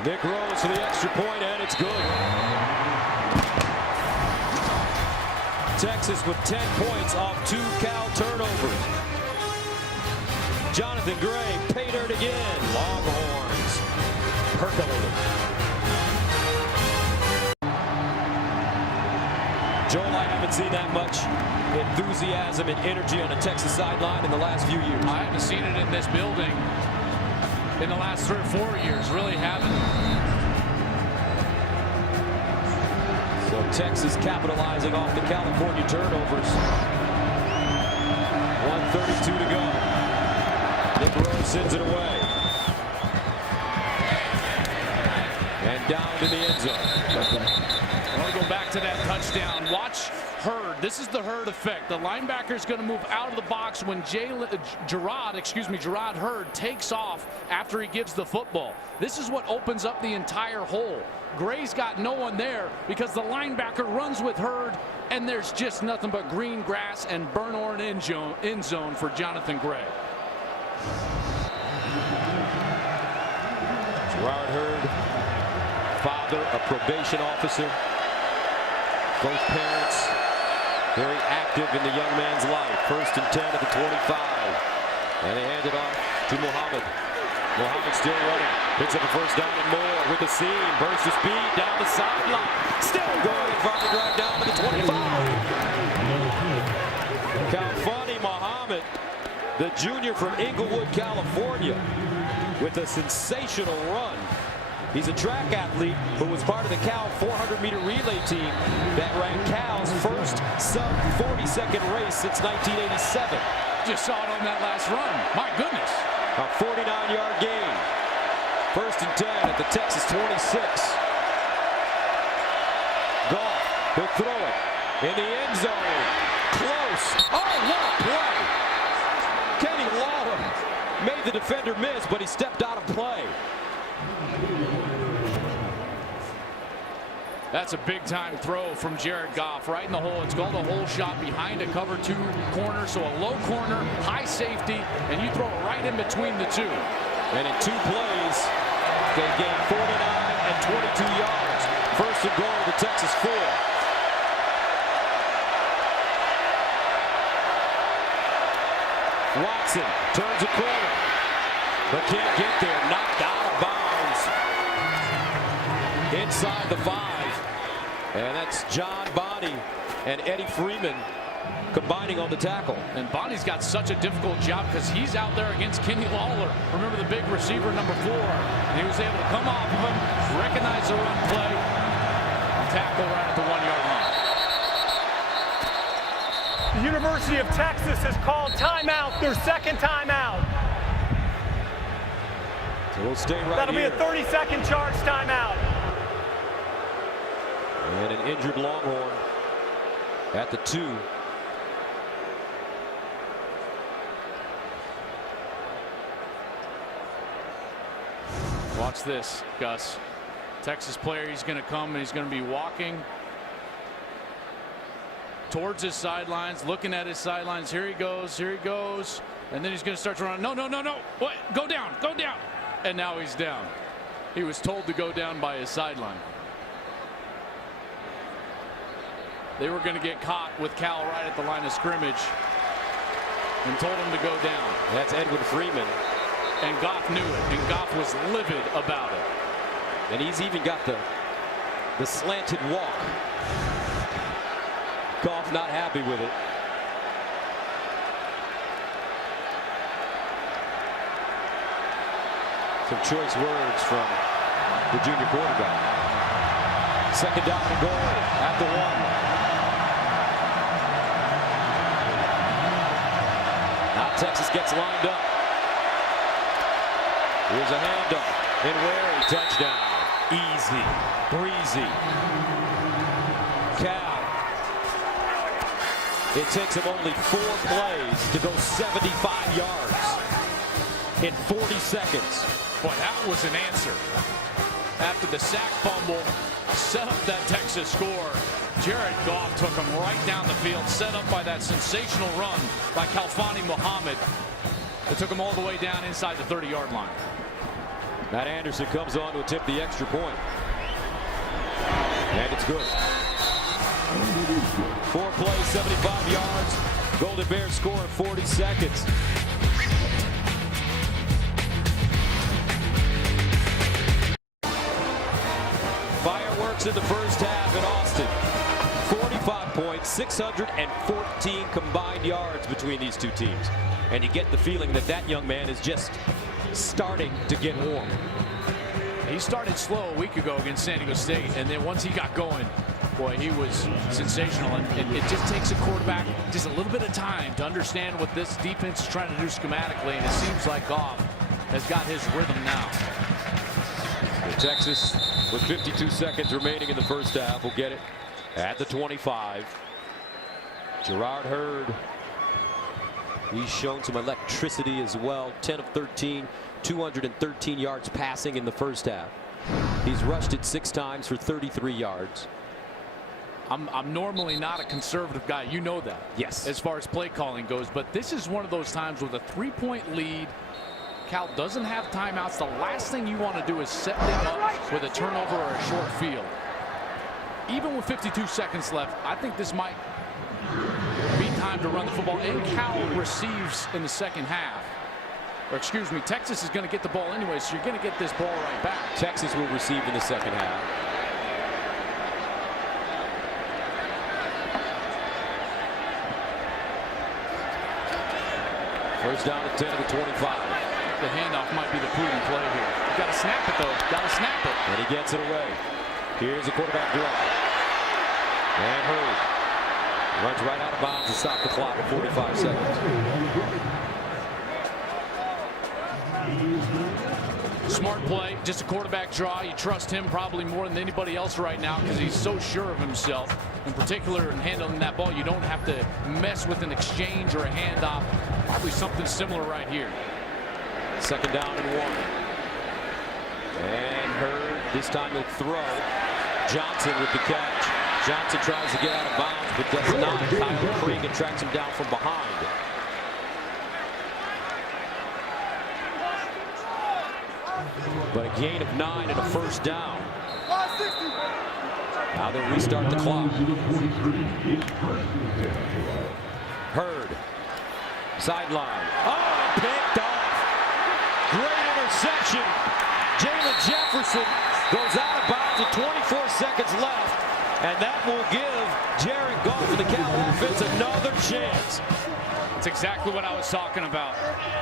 Nick Rose for the extra point, and it's good. Texas with 10 points off 2 Cal turnovers. Jonathan Gray, pay dirt again. Longhorns percolating. Joel, I haven't seen that much enthusiasm and energy on the Texas sideline in the last few years. I haven't seen it in this building in the last 3 or 4 years, really haven't. So Texas capitalizing off the California turnovers. 1:32 to go. Nick Rose sends it away. And down to the end zone. I want to go back to that touchdown. Watch Heard. This is the Heard effect. The linebacker is going to move out of the box when Jerrod Heard takes off after he gives the football. This is what opens up the entire hole. Gray's got no one there because the linebacker runs with Heard, and there's just nothing but green grass and burnt orange end zone for Jonathan Gray. Jerrod Heard, father, a probation officer. Both parents very active in the young man's life. 1st and 10 at the 25. And they hand it off to Muhammad. Muhammad still running. Picks up a first down and more with the seam. Burst of speed down the sideline. Still going. Finally drive down to the 25. Kalfani Muhammad, the junior from Inglewood, California, with a sensational run. He's a track athlete who was part of the Cal 400-meter relay team that ran Cal's first sub-40-second race since 1987. Just saw it on that last run. My goodness. A 49-yard gain. 1st and 10 at the Texas 26. Goff, he'll throw it in the end zone. Close. Oh, what a play. Kenny Lawler made the defender miss, but he stepped out of play. That's a big-time throw from Jared Goff right in the hole. It's called a hole shot behind a cover 2 corner, so a low corner, high safety, and you throw it right in between the two. And in 2 plays, they gain 49 and 22 yards. 1st and goal to the Texas 4. Watson turns a corner, but can't get there. Knocked out of bounds inside the 5. And that's John Bonney and Eddie Freeman combining on the tackle. And Bonnie's got such a difficult job because he's out there against Kenny Lawler. Remember the big receiver, number 4. And he was able to come off of him, recognize the run play, and tackle right at the 1-yard line. The University of Texas has called timeout, their second timeout. So we'll stay right That'll here. be a 30-second charge timeout. And an injured Longhorn at the 2. Watch this, Gus. Texas player, he's going to come and he's going to be walking towards his sidelines, looking at his sidelines. Here he goes, and then he's going to start to run. No. What? Go down. And now he's down. He was told to go down by his sideline. They were going to get caught with Cal right at the line of scrimmage and told him to go down. That's Edwin Freeman. And Goff knew it, and Goff was livid about it. And he's even got the slanted walk. Goff not happy with it. Some choice words from the junior quarterback. Second down and goal at the 1. Now Texas gets lined up. Here's a handoff. And Wary, touchdown. Easy, breezy. Cal. It takes him only 4 plays to go 75 yards in 40 seconds. Boy, that was an answer. After the sack fumble, set up that Texas score. Jerrod Goff took him right down the field, set up by that sensational run by Khalfani Muhammad. It took him all the way down inside the 30-yard line. Matt Anderson comes on to attempt the extra point. And it's good. 4 plays, 75 yards. Golden Bears score in 40 seconds. Fireworks in the first half in Austin. 45 points, 614 combined yards between these two teams. And you get the feeling that that young man is just starting to get warm. He started slow a week ago against San Diego State, and then once he got going, boy, he was sensational. And it just takes a quarterback just a little bit of time to understand what this defense is trying to do schematically, and it seems like Goff has got his rhythm now. Texas, with 52 seconds remaining in the first half, will get it at the 25. Jerrod Heard. He's shown some electricity as well. 10 of 13, 213 yards passing in the first half. He's rushed it 6 times for 33 yards. I'm normally not a conservative guy. You know that. Yes. As far as play calling goes. But this is one of those times with a 3-point lead. Cal doesn't have timeouts. The last thing you want to do is set them up with a turnover or a short field. Even with 52 seconds left, I think this might be time to run the football. And Cal receives in the second half. Or excuse me, Texas is going to get the ball anyway, so you're going to get this ball right back. Texas will receive in the second half. First down at 10 of the 25. The handoff might be the prudent play here. You got to snap it, though. Got to snap it. And he gets it away. Here's a quarterback draw. And Heard runs right out of bounds to stop the clock at 45 seconds. Smart play, just a quarterback draw. You trust him probably more than anybody else right now because he's so sure of himself. In particular, in handling that ball, you don't have to mess with an exchange or a handoff. Probably something similar right here. Second down and 1. And Heard, this time he'll throw. Johnson with the catch. Johnson tries to get out of bounds, but does not. Kyle Cregan tracks him down from behind. But a gain of 9 and a first down. Now they'll restart the clock. Heard. Sideline. Oh, picked off. Great interception. Jalen Jefferson goes out of bounds with 24 seconds left. And that will give Jerrod Goff and the Cal offense another chance. That's exactly what I was talking about.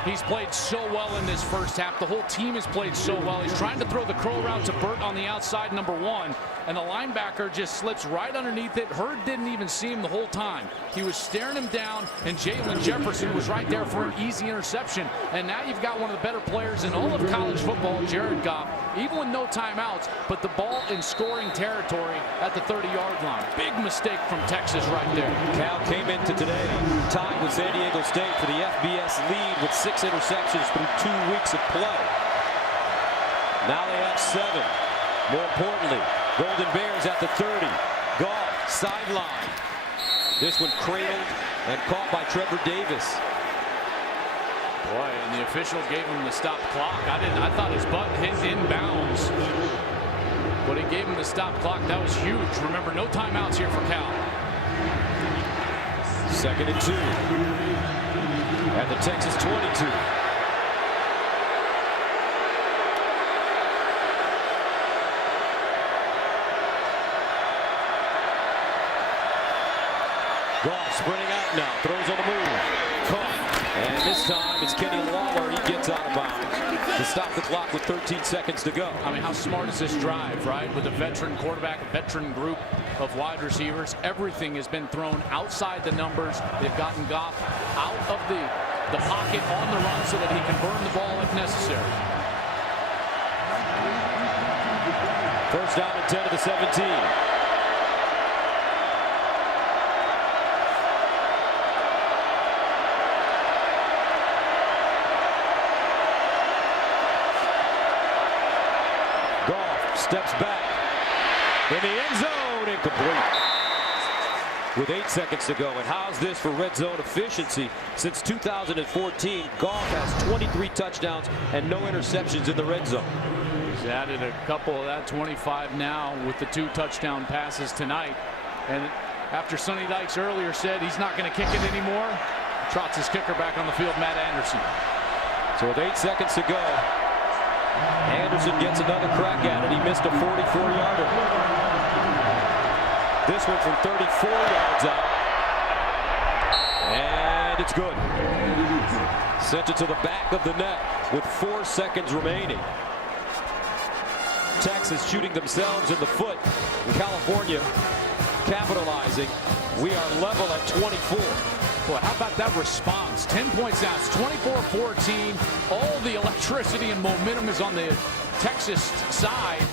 He's played so well in this first half. The whole team has played so well. He's trying to throw the curl route to Burt on the outside, number 1. And the linebacker just slips right underneath it. Heard didn't even see him the whole time. He was staring him down, and Jalen Jefferson was right there for an easy interception. And now you've got one of the better players in all of college football, Jerrod Goff, even with no timeouts, but the ball in scoring territory at the 30-yard line. Big mistake from Texas right there. Cal came into today tied with San Diego State for the FBS lead with 6 interceptions through 2 weeks of play. Now they have 7. More importantly, Golden Bears at the 30. Goff, sideline. This one cradled and caught by Trevor Davis. Boy, and the official gave him the stop clock. I thought his butt hit inbounds, but he gave him the stop clock. That was huge. Remember, no timeouts here for Cal. 2nd and 2 at the Texas 22. Goff sprinting out now, throws on the move, caught, and this time it's Kenny Lawler. He gets out of bounds to stop the clock with 13 seconds to go. I mean, how smart is this drive, right? With a veteran quarterback, a veteran group of wide receivers, everything has been thrown outside the numbers. They've gotten Goff out of the pocket on the run so that he can burn the ball if necessary. 1st down and 10 to the 17. Steps back in the end zone, incomplete. With 8 seconds to go. And how's this for red zone efficiency? Since 2014, Goff has 23 touchdowns and no interceptions in the red zone. He's added a couple of that, 25 now with the 2 touchdown passes tonight. And after Sonny Dykes earlier said he's not going to kick it anymore, trots his kicker back on the field, Matt Anderson. So with 8 seconds to go, Anderson gets another crack at it. He missed a 44-yarder. This one from 34 yards out. And it's good. Sent it to the back of the net with 4 seconds remaining. Texas shooting themselves in the foot. And California capitalizing. We are level at 24. Boy, how about that response? 10 points now. It's 24-14. All the electricity and momentum is on the Texas side.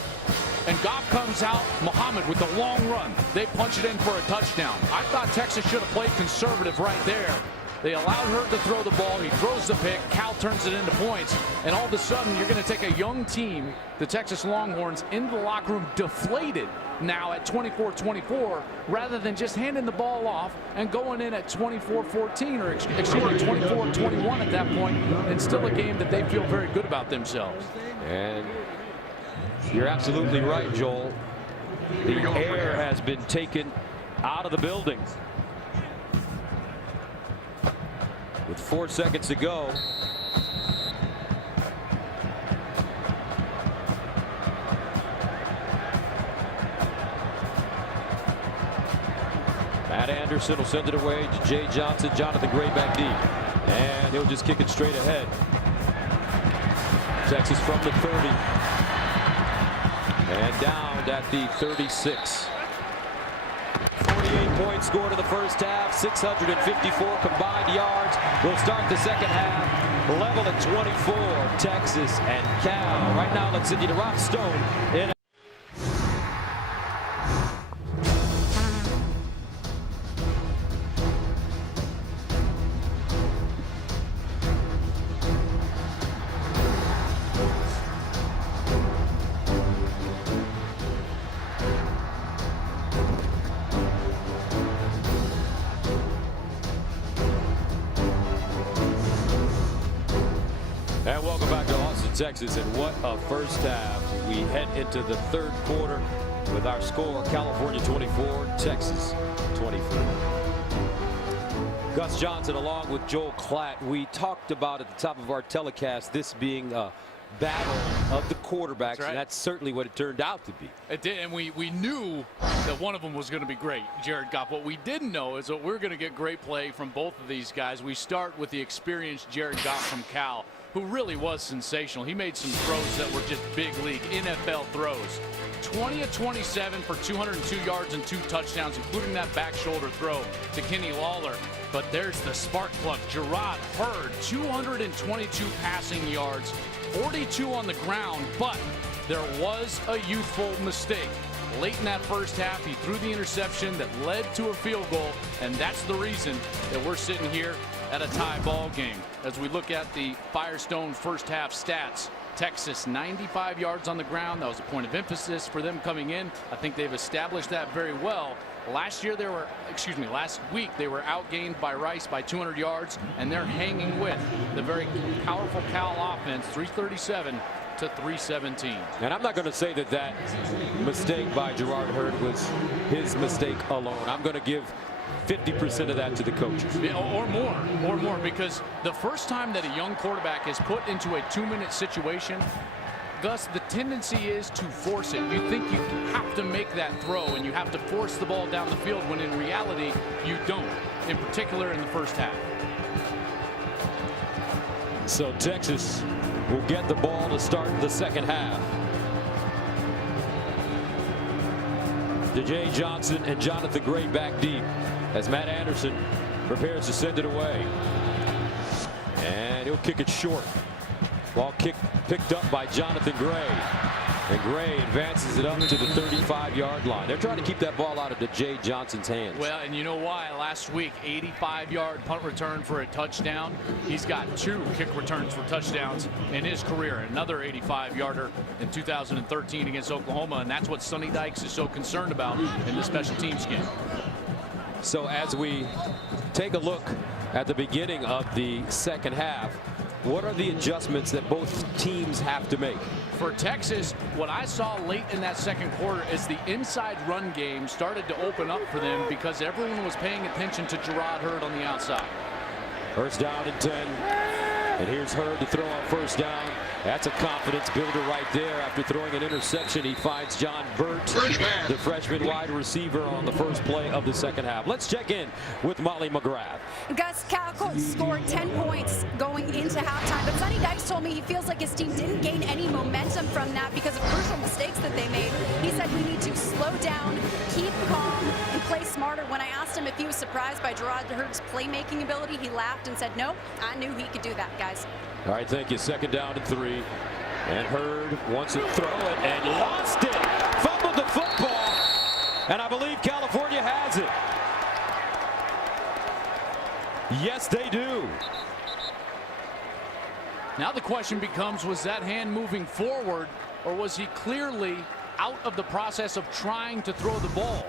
And Goff comes out, Muhammad with the long run. They punch it in for a touchdown. I thought Texas should have played conservative right there. They allowed Heard to throw the ball. He throws the pick. Cal turns it into points. And all of a sudden, you're going to take a young team, the Texas Longhorns, into the locker room deflated now at 24-24, rather than just handing the ball off and going in at 24-14, or excuse me, 24-21 at that point, and still a game that they feel very good about themselves. And you're absolutely right, Joel. The air has been taken out of the building. With 4 seconds to go. Matt Anderson will send it away to Jay Johnson. Jonathan Gray back deep. And he'll just kick it straight ahead. Texas from the 30. And down at the 36. 48 points scored in the first half, 654 combined yards. We'll start the second half level at 24, Texas and Cal. Right now, let's send you to Rob Stone in. And welcome back to Austin, Texas, and what a first half. We head into the third quarter with our score, California 24, Texas 24. Gus Johnson along with Joel Klatt. We talked about at the top of our telecast this being a battle of the quarterbacks, that's right. And that's certainly what it turned out to be. It did, and we knew that one of them was going to be great, Jerrod Goff. What we didn't know is that we're going to get great play from both of these guys. We start with the experienced Jerrod Goff from Cal, who really was sensational. He made some throws that were just big league NFL throws. 20 of 27 for 202 yards and 2 touchdowns, including that back shoulder throw to Kenny Lawler. But there's the spark plug, Jerrod Heard, 222 passing yards, 42 on the ground, but there was a youthful mistake. Late in that first half, he threw the interception that led to a field goal, and that's the reason that we're sitting here at a tie ball game. As we look at the Firestone first half stats, Texas 95 yards on the ground. That was a point of emphasis for them coming in. I think they've established that very well. Last week they were outgained by Rice by 200 yards, and they're hanging with the very powerful Cal offense, 337 to 317. And I'm not going to say that mistake by Jerrod Heard was his mistake alone. I'm going to give 50% of that to the coaches. Or more, because the first time that a young quarterback is put into a 2-minute situation, Gus, the tendency is to force it. You think you have to make that throw and you have to force the ball down the field, when in reality you don't, in particular in the first half. So Texas will get the ball to start the second half. DJ Johnson and Jonathan Gray back deep as Matt Anderson prepares to send it away. And he'll kick it short. Ball picked up by Jonathan Gray. And Gray advances it up to the 35-yard line. They're trying to keep that ball out of DJ Johnson's hands. Well, and you know why? Last week, 85-yard punt return for a touchdown. He's got 2 kick returns for touchdowns in his career. Another 85-yarder in 2013 against Oklahoma, and that's what Sonny Dykes is so concerned about in the special teams game. So as we take a look at the beginning of the second half, what are the adjustments that both teams have to make? For Texas, what I saw late in that second quarter is the inside run game started to open up for them because everyone was paying attention to Jerrod Heard on the outside. First down and 10. And here's Heard to throw on first down. That's a confidence builder right there. After throwing an interception, he finds John Burt, the freshman wide receiver, on the first play of the second half. Let's check in with Molly McGrath. Gus, Cal scored 10 points going into halftime, but Sonny Dykes told me he feels like his team didn't gain any momentum from that because of crucial mistakes that they made. He said we need to slow down, keep calm, and play smarter. When I asked him if he was surprised by Jerrod Heard's playmaking ability, he laughed and said, "No, I knew he could do that, guys." All right, thank you. Second down and 3. And Heard wants to throw it and lost it. Fumbled the football. And I believe California has it. Yes, they do. Now the question becomes, was that hand moving forward, or was he clearly out of the process of trying to throw the ball?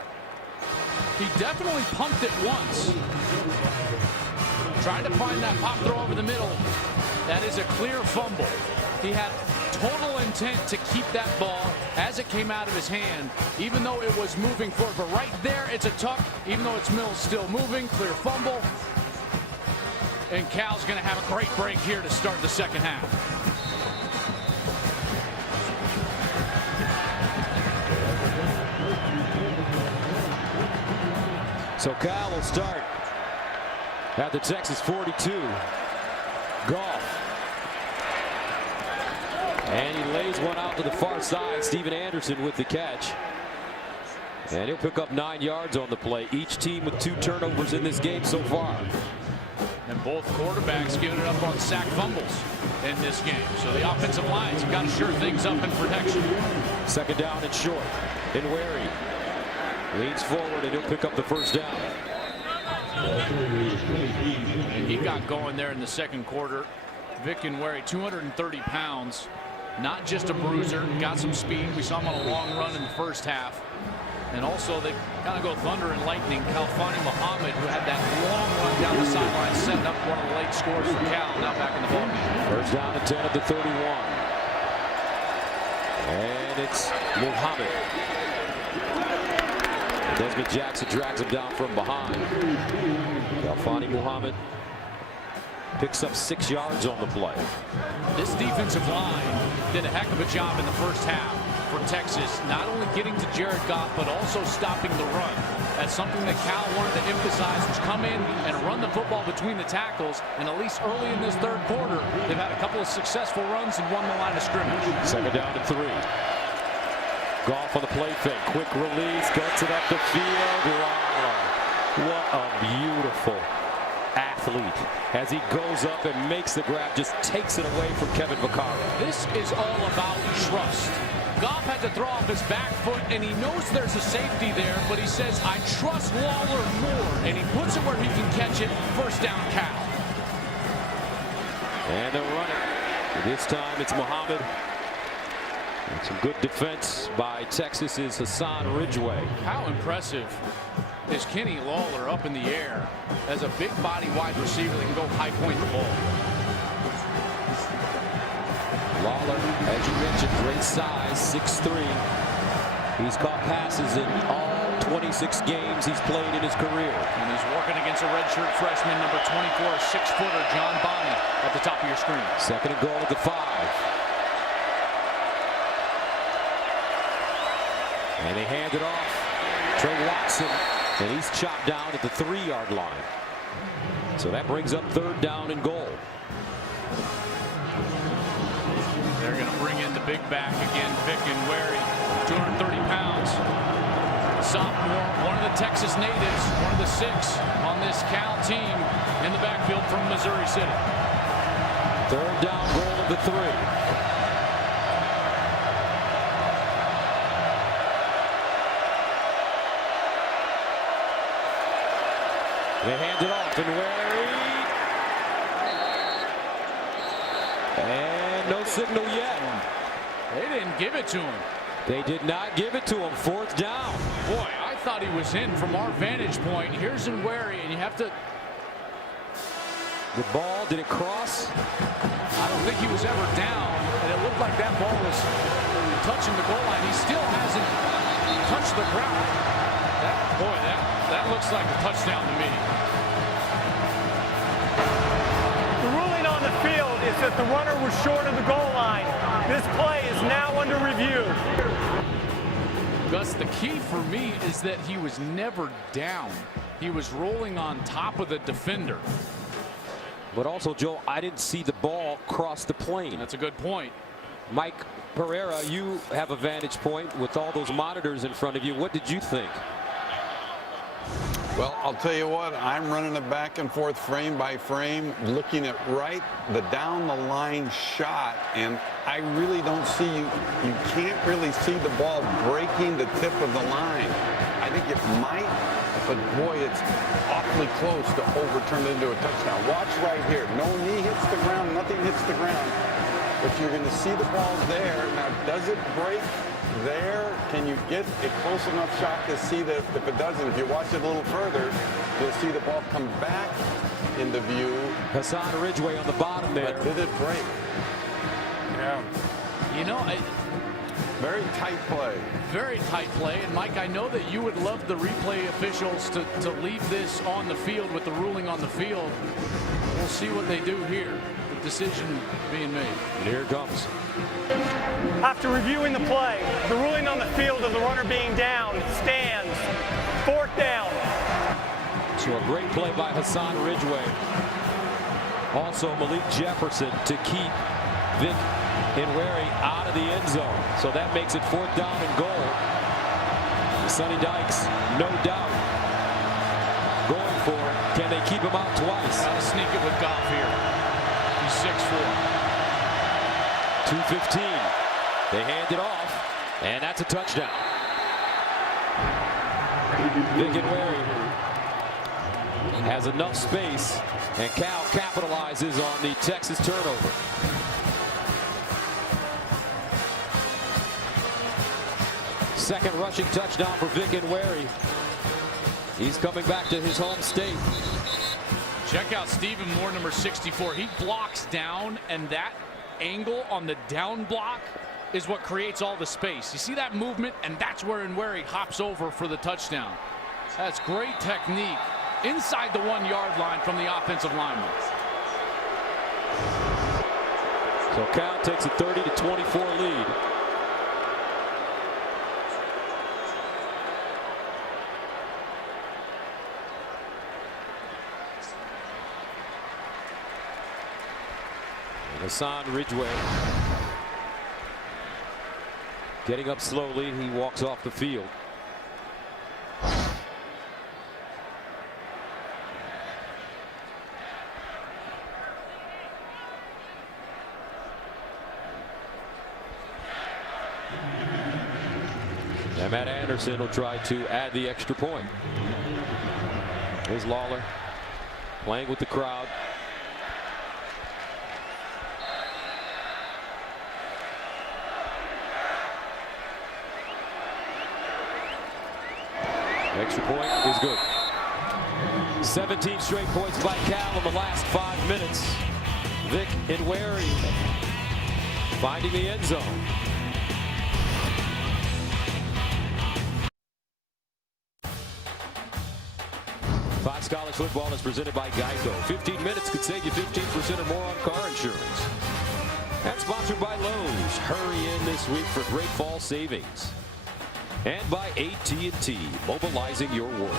He definitely pumped it once. Trying to find that pop throw over the middle. That is a clear fumble. He had total intent to keep that ball as it came out of his hand, even though it was moving forward. But right there, it's a tuck, even though it's still moving. Clear fumble. And Cal's going to have a great break here to start the second half. So Cal will start at the Texas 42. Goff. And he lays one out to the far side. Steven Anderson with the catch. And he'll pick up 9 yards on the play. Each team with 2 turnovers in this game so far. And both quarterbacks giving it up on sack fumbles in this game. So the offensive lines have got to shore things up in protection. Second down and short. And Wary leans forward and he'll pick up the first down. And he got going there in the second quarter. Vic and Wary, 230 pounds. Not just a bruiser, got some speed. We saw him on a long run in the first half. And also they kind of go thunder and lightning. Kalfani Muhammad, who had that long run down the sideline, setting up one of the late scores for Cal, now back in the ballgame. First down and 10 at the 31. And it's Muhammad. Desmond Jackson drags him down from behind. Kalfani Muhammad picks up 6 yards on the play. This defensive line did a heck of a job in the first half for Texas, not only getting to Jerrod Goff, but also stopping the run. That's something that Cal wanted to emphasize, was come in and run the football between the tackles. And at least early in this third quarter, they've had a couple of successful runs and won the line of scrimmage. Second down and 3. Goff on the play fake. Quick release, gets it up the field. Wow. What a beautiful athlete. As he goes up and makes the grab, just takes it away from Kevin Vaccaro. This is all about trust. Goff had to throw off his back foot, and he knows there's a safety there, but he says, I trust Waller more, and he puts it where he can catch it. First down, Cal. And they'll run it This time it's Muhammad. And some good defense by Texas's Hassan Ridgeway. How impressive is Kenny Lawler up in the air as a big body wide receiver that can go high point the ball. Lawler, as you mentioned, great size, 6'3". He's caught passes in all 26 games he's played in his career. And he's working against a redshirt freshman, number 24, 6-footer John Bonney at the top of your screen. Second and goal at the 5. And they hand it off. Trey Watson, and he's chopped down at the 3-yard line. So that brings up 3rd down and goal. They're going to bring in the big back again, Vic and Wary, 230 pounds. Sophomore, one of the Texas natives, one of the 6 on this Cal team in the backfield from Missouri City. 3rd down, goal of the 3. They hand it off, and Wary. And no signal yet. They didn't give it to him. They did not give it to him. 4th down. Boy, I thought he was in from our vantage point. Here's Wary, and you have to. The ball, did it cross? I don't think he was ever down, and it looked like that ball was touching the goal line. He still hasn't touched the ground. That looks like a touchdown to me. The ruling on the field is that the runner was short of the goal line. This play is now under review. Gus, the key for me is that he was never down. He was rolling on top of the defender. But also, Joe, I didn't see the ball cross the plane. That's a good point. Mike Pereira, you have a vantage point with all those monitors in front of you. What did you think? Well, I'll tell you what, I'm running it back and forth frame by frame, looking at the down the line shot, and I really don't see you can't really see the ball breaking the tip of the line. I think it might, but boy, it's awfully close to overturn it into a touchdown. Watch right here. No knee hits the ground, nothing hits the ground, but you're going to see the ball there. Now, does it break there? Can you get a close enough shot to see that if it doesn't, if you watch it a little further, you'll see the ball come back into view. Hassan Ridgeway on the bottom there. But did it break? Yeah. You know, very tight play. Very tight play. And Mike, I know that you would love the replay officials to leave this on the field with the ruling on the field. We'll see what they do here. The decision being made. And here it comes. After reviewing the play, the ruling on the field of the runner being down stands. 4th down. So a great play by Hassan Ridgeway. Also Malik Jefferson to keep Vic and Wary out of the end zone. So that makes it 4th down and goal. Sonny Dykes, no doubt, going for it. Can they keep him out twice? Gotta sneak it with Goff here. He's 6'4". 2:15. They hand it off, and that's a touchdown. Vic and Wary has enough space, and Cal capitalizes on the Texas turnover. Second rushing touchdown for Vic and Wary. He's coming back to his home state. Check out Stephen Moore, number 64. He blocks down, and that angle on the down block is what creates all the space. You see that movement, and that's where Wary hops over for the touchdown. That's great technique inside the 1-yard line from the offensive lineman. So Cal takes a 30-24 lead. Hassan Ridgeway getting up slowly. He walks off the field. And Matt Anderson will try to add the extra point. Here's Lawler playing with the crowd. Extra point is good. 17 straight points by Cal in the last 5 minutes. Vic Inweri finding the end zone. Fox College Football is presented by Geico. 15 minutes could save you 15% or more on car insurance. And sponsored by Lowe's. Hurry in this week for great fall savings. And by AT&T, mobilizing your world.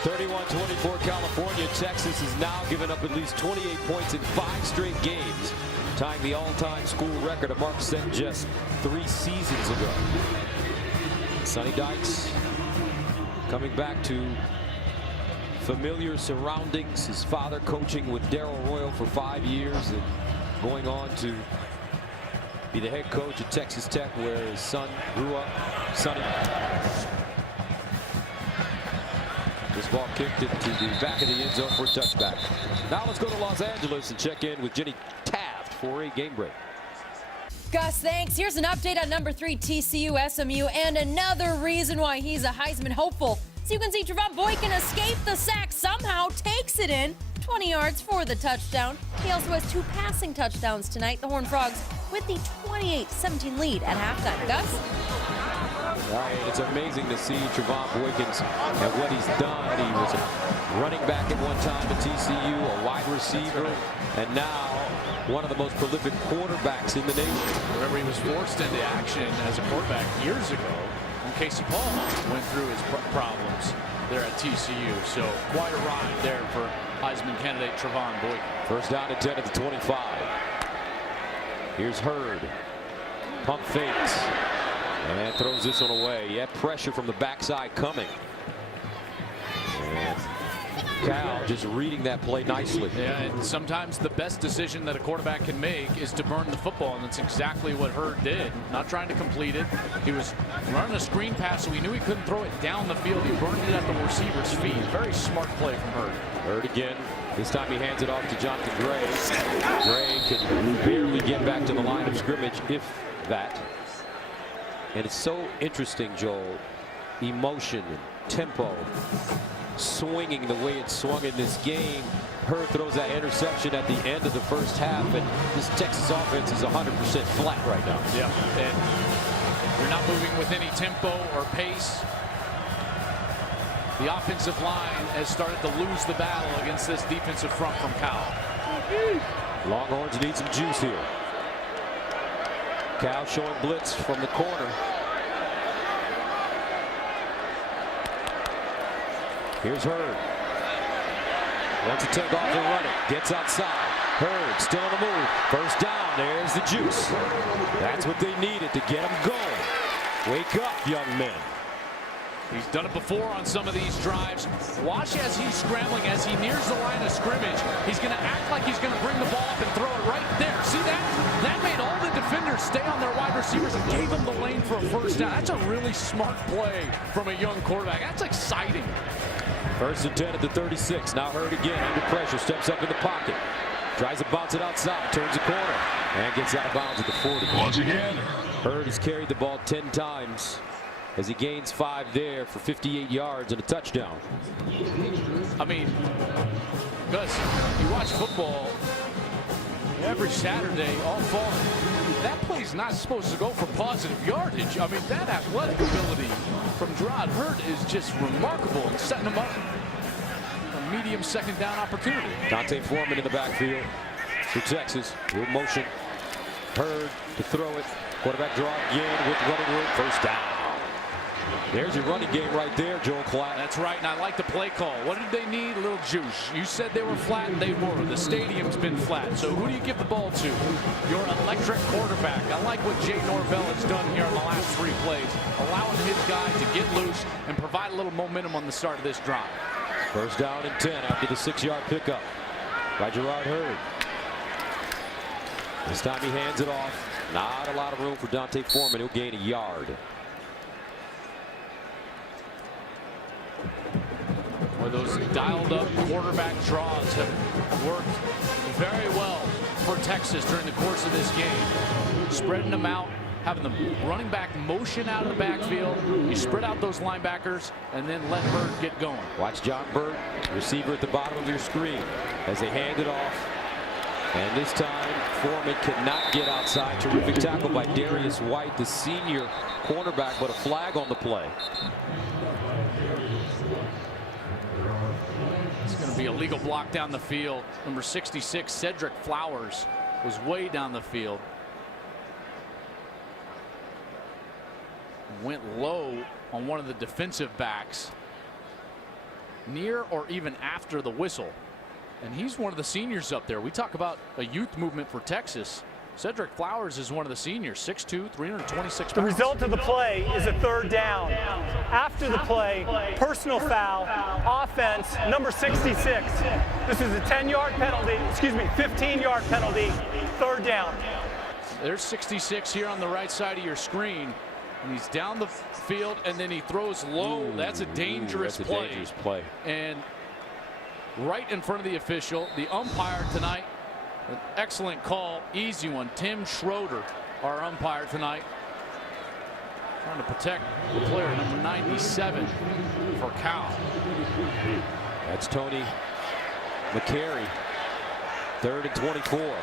31-24 California. Texas has now given up at least 28 points in 5 straight games, tying the all-time school record a mark set just 3 seasons ago. Sonny Dykes coming back to familiar surroundings. His father coaching with Darrell Royal for 5 years and going on to be the head coach at Texas Tech, where his son grew up. Sonny. This ball kicked into the back of the end zone for a touchback. Now let's go to Los Angeles and check in with Jenny Taft for a game break. Gus, thanks. Here's an update on number 3 TCU SMU and another reason why he's a Heisman hopeful. So you can see Trevon Boykin escape the sack, somehow takes it in 20 yards for the touchdown. He also has 2 passing touchdowns tonight. The Horned Frogs with the 28-17 lead at halftime. Gus? Right, it's amazing to see Trevon Boykin and what he's done. He was a running back at one time at TCU, a wide receiver, and now one of the most prolific quarterbacks in the nation. Remember, he was forced into action as a quarterback years ago when Casey Paul went through his problems there at TCU. So quite a ride there for Heisman candidate Trevon Boykin. First down and 10 at the 25. Here's Heard. Pump fakes. And throws this one away. He had pressure from the backside coming. And Cal just reading that play nicely. Yeah, and sometimes the best decision that a quarterback can make is to burn the football, and that's exactly what Heard did. Not trying to complete it. He was running a screen pass, so he knew he couldn't throw it down the field. He burned it at the receiver's feet. Very smart play from Heard. Heard again. This time he hands it off to Jonathan Gray. Gray can barely get back to the line of scrimmage, if that. And it's so interesting, Joel. Emotion and tempo. Swinging the way it swung in this game. Heard throws that interception at the end of the first half, and this Texas offense is 100% flat right now. Yeah, and you're not moving with any tempo or pace. The offensive line has started to lose the battle against this defensive front from Cal. Longhorns need some juice here. Cal showing blitz from the corner. Here's Heard. Wants to take off and run it. Gets outside. Heard still on the move. First down. There's the juice. That's what they needed to get them going. Wake up, young men. He's done it before on some of these drives. Watch as he's scrambling, as he nears the line of scrimmage. He's going to act like he's going to bring the ball up and throw it right there. See that? That made all the defenders stay on their wide receivers and gave them the lane for a first down. That's a really smart play from a young quarterback. That's exciting. First and 10 at the 36. Now Heard again under pressure. Steps up in the pocket. Tries to bounce it outside. Turns the corner. And gets out of bounds at the 40. Once again, Heard has carried the ball 10 times. As he gains 5 there for 58 yards and a touchdown. I mean, Gus, you watch football every Saturday all fall. That play's not supposed to go for positive yardage. I mean, that athletic ability from Jerrod Heard is just remarkable in setting him up a medium second down opportunity. Dante Foreman in the backfield for Texas. Good motion. Heard to throw it. Quarterback draw again with running room. First down. There's your running game right there, Joel Klatt. That's right, and I like the play call. What did they need? A little juice. You said they were flat, and they were. The stadium's been flat. So who do you give the ball to? Your electric quarterback. I like what Jay Norvell has done here in the last 3 plays, allowing his guy to get loose and provide a little momentum on the start of this drive. First down and 10 after the 6-yard pickup by Jerrod Heard. This time he hands it off. Not a lot of room for Dante Foreman. He'll gain a yard. Where those dialed-up quarterback draws have worked very well for Texas during the course of this game. Spreading them out, having the running back motion out of the backfield. You spread out those linebackers and then let Heard get going. Watch John Burt, receiver at the bottom of your screen, as they hand it off. And this time, Foreman cannot get outside. Terrific tackle by Darius White, the senior cornerback, but a flag on the play. It's going to be a legal block down the field. Number 66, Cedric Flowers, was way down the field. Went low on one of the defensive backs, near or even after the whistle. And he's one of the seniors up there. We talk about a youth movement for Texas. Cedric Flowers is one of the seniors, 6'2", 326 pounds. The result of the play is a third down. After the play, personal foul, offense, number 66. This is a 10-yard penalty, 15-yard penalty, third down. There's 66 here on the right side of your screen. And he's down the field, and then he throws low. That's a dangerous play. And right in front of the official, the umpire tonight, an excellent call, easy one. Tim Schroeder, our umpire tonight, trying to protect the player, number 97 for Cal. That's Tony McCary, 3rd and 24.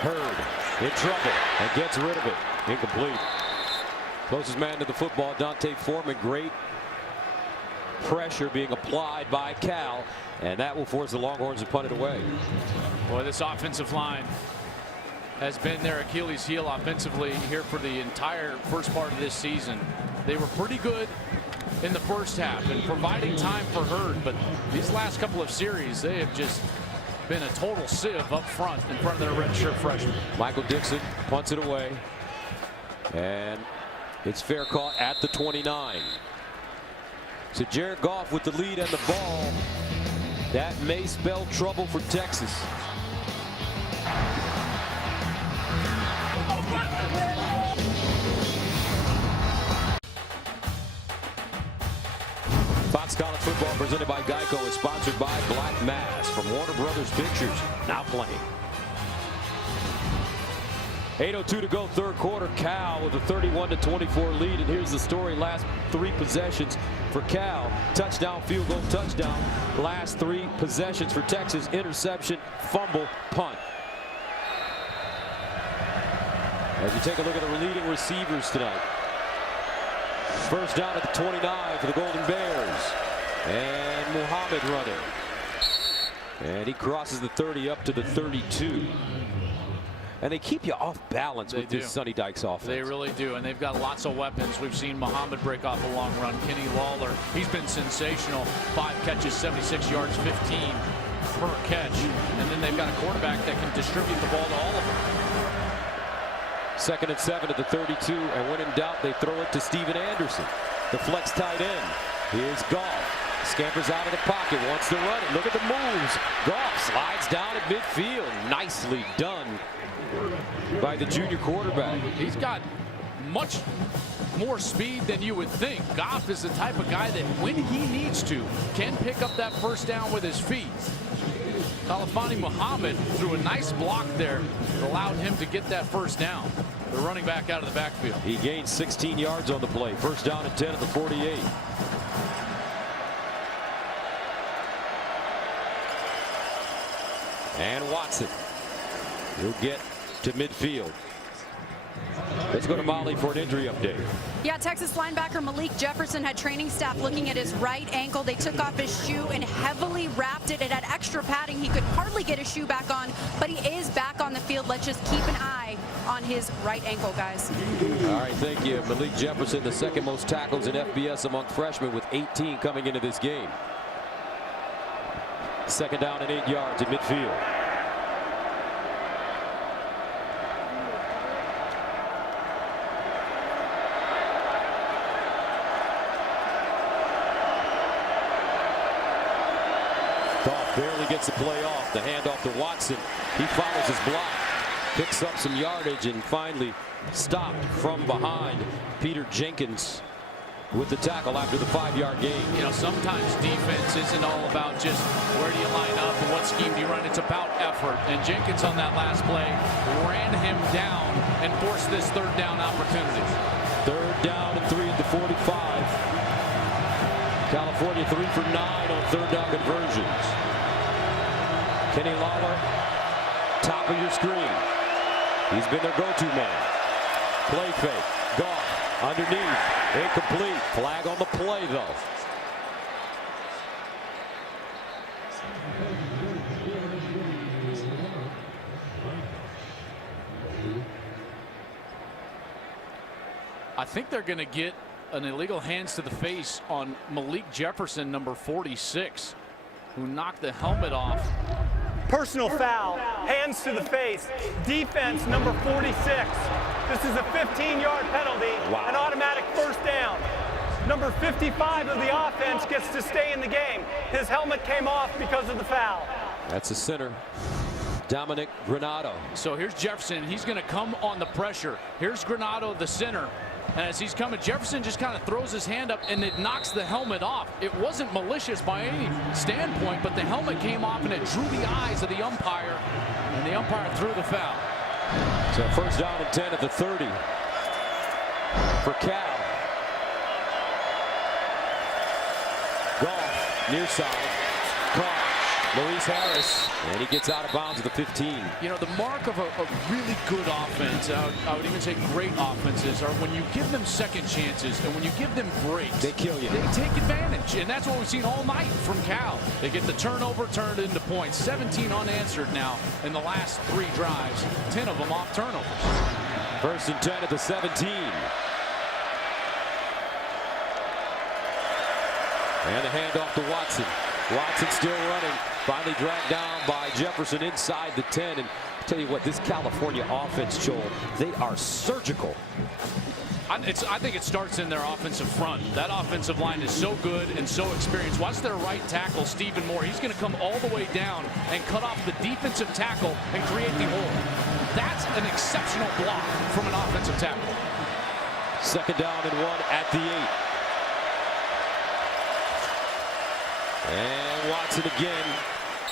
Heard in trouble and gets rid of it. Incomplete. Closest man to the football, Dante Foreman. Great pressure being applied by Cal, and that will force the Longhorns to punt it away. Boy, this offensive line has been their Achilles heel offensively here for the entire first part of this season. They were pretty good in the first half and providing time for Heard, but these last couple of series, they have just been a total sieve up front in front of their redshirt freshman. Michael Dixon punts it away, and it's fair caught at the 29. So Jared Goff with the lead and the ball. That may spell trouble for Texas. Fox College Football presented by Geico is sponsored by Black Mass from Warner Brothers Pictures. Now playing. 8:02 to go, third quarter. Cal with a 31-24 lead, and here's the story. Last 3 possessions for Cal. Touchdown, field goal, touchdown. Last 3 possessions for Texas. Interception, fumble, punt. As you take a look at the leading receivers tonight. First down at the 29 for the Golden Bears. And Muhammad running. And he crosses the 30 up to the 32. And they keep you off balance with this Sonny Dykes offense. They really do, and they've got lots of weapons. We've seen Muhammad break off a long run. Kenny Lawler, he's been sensational. 5 catches, 76 yards, 15 per catch. And then they've got a quarterback that can distribute the ball to all of them. 2nd and 7 at the 32, and when in doubt, they throw it to Steven Anderson, the flex tight end. Here's Goff. Scampers out of the pocket, wants to run it. Look at the moves. Goff slides down at midfield. Nicely done by the junior quarterback. He's got much more speed than you would think. Goff is the type of guy that when he needs to can pick up that first down with his feet. Khalifani Muhammad threw a nice block there that allowed him to get that first down. The running back out of the backfield. He gained 16 yards on the play. First down and 10 at the 48. And Watson, he'll get to midfield. Let's go to Molly for an injury update. Yeah, Texas linebacker Malik Jefferson had training staff looking at his right ankle. They took off his shoe and heavily wrapped it. It had extra padding. He could hardly get his shoe back on, but he is back on the field. Let's just keep an eye on his right ankle, guys. All right, thank you. Malik Jefferson, the 2nd most tackles in FBS among freshmen, with 18 coming into this game. 2nd down and 8 yards at midfield. Goff barely gets the play off. The handoff to Watson. He follows his block, picks up some yardage, and finally stopped from behind. Peter Jenkins with the tackle after the 5-yard gain. You know, sometimes defense isn't all about just where do you line up and what scheme do you run. It's about effort. And Jenkins on that last play ran him down and forced this 3rd down opportunity. 3rd down and 3 at the 45. California 3 for 9 on 3rd down conversions. Kenny Lawler, top of your screen. He's been their go-to man. Play fake. Goff underneath. Incomplete. Flag on the play, though. I think they're going to get an illegal hands to the face on Malik Jefferson, number 46, who knocked the helmet off. Personal foul, hands to the face, defense number 46. This is a 15-yard penalty, an automatic 1st down. Number 55 of the offense gets to stay in the game. His helmet came off because of the foul. That's the center, Dominic Granado. So here's Jefferson. He's going to come on the pressure. Here's Granado, the center. And as he's coming, Jefferson just kind of throws his hand up and it knocks the helmet off. It wasn't malicious by any standpoint, but the helmet came off and it drew the eyes of the umpire, and the umpire threw the foul. So 1st down and 10 at the 30 for Cal. Goff near side. Caught. Maurice Harris, and he gets out of bounds at the 15. You know, the mark of a really good offense, I would even say great offenses, are when you give them second chances and when you give them breaks. They kill you. They take advantage, and that's what we've seen all night from Cal. They get the turnover turned into points. 17 unanswered now in the last 3 drives, 10 of them off turnovers. 1st and 10 at the 17. And the handoff to Watson. Watson still running. Finally dragged down by Jefferson inside the 10. And I'll tell you what, this California offense, Joel, they are surgical. I think it starts in their offensive front. That offensive line is so good and so experienced. Watch their right tackle, Stephen Moore. He's going to come all the way down and cut off the defensive tackle and create the hole. That's an exceptional block from an offensive tackle. 2nd down and 1 at the 8. And Watson again,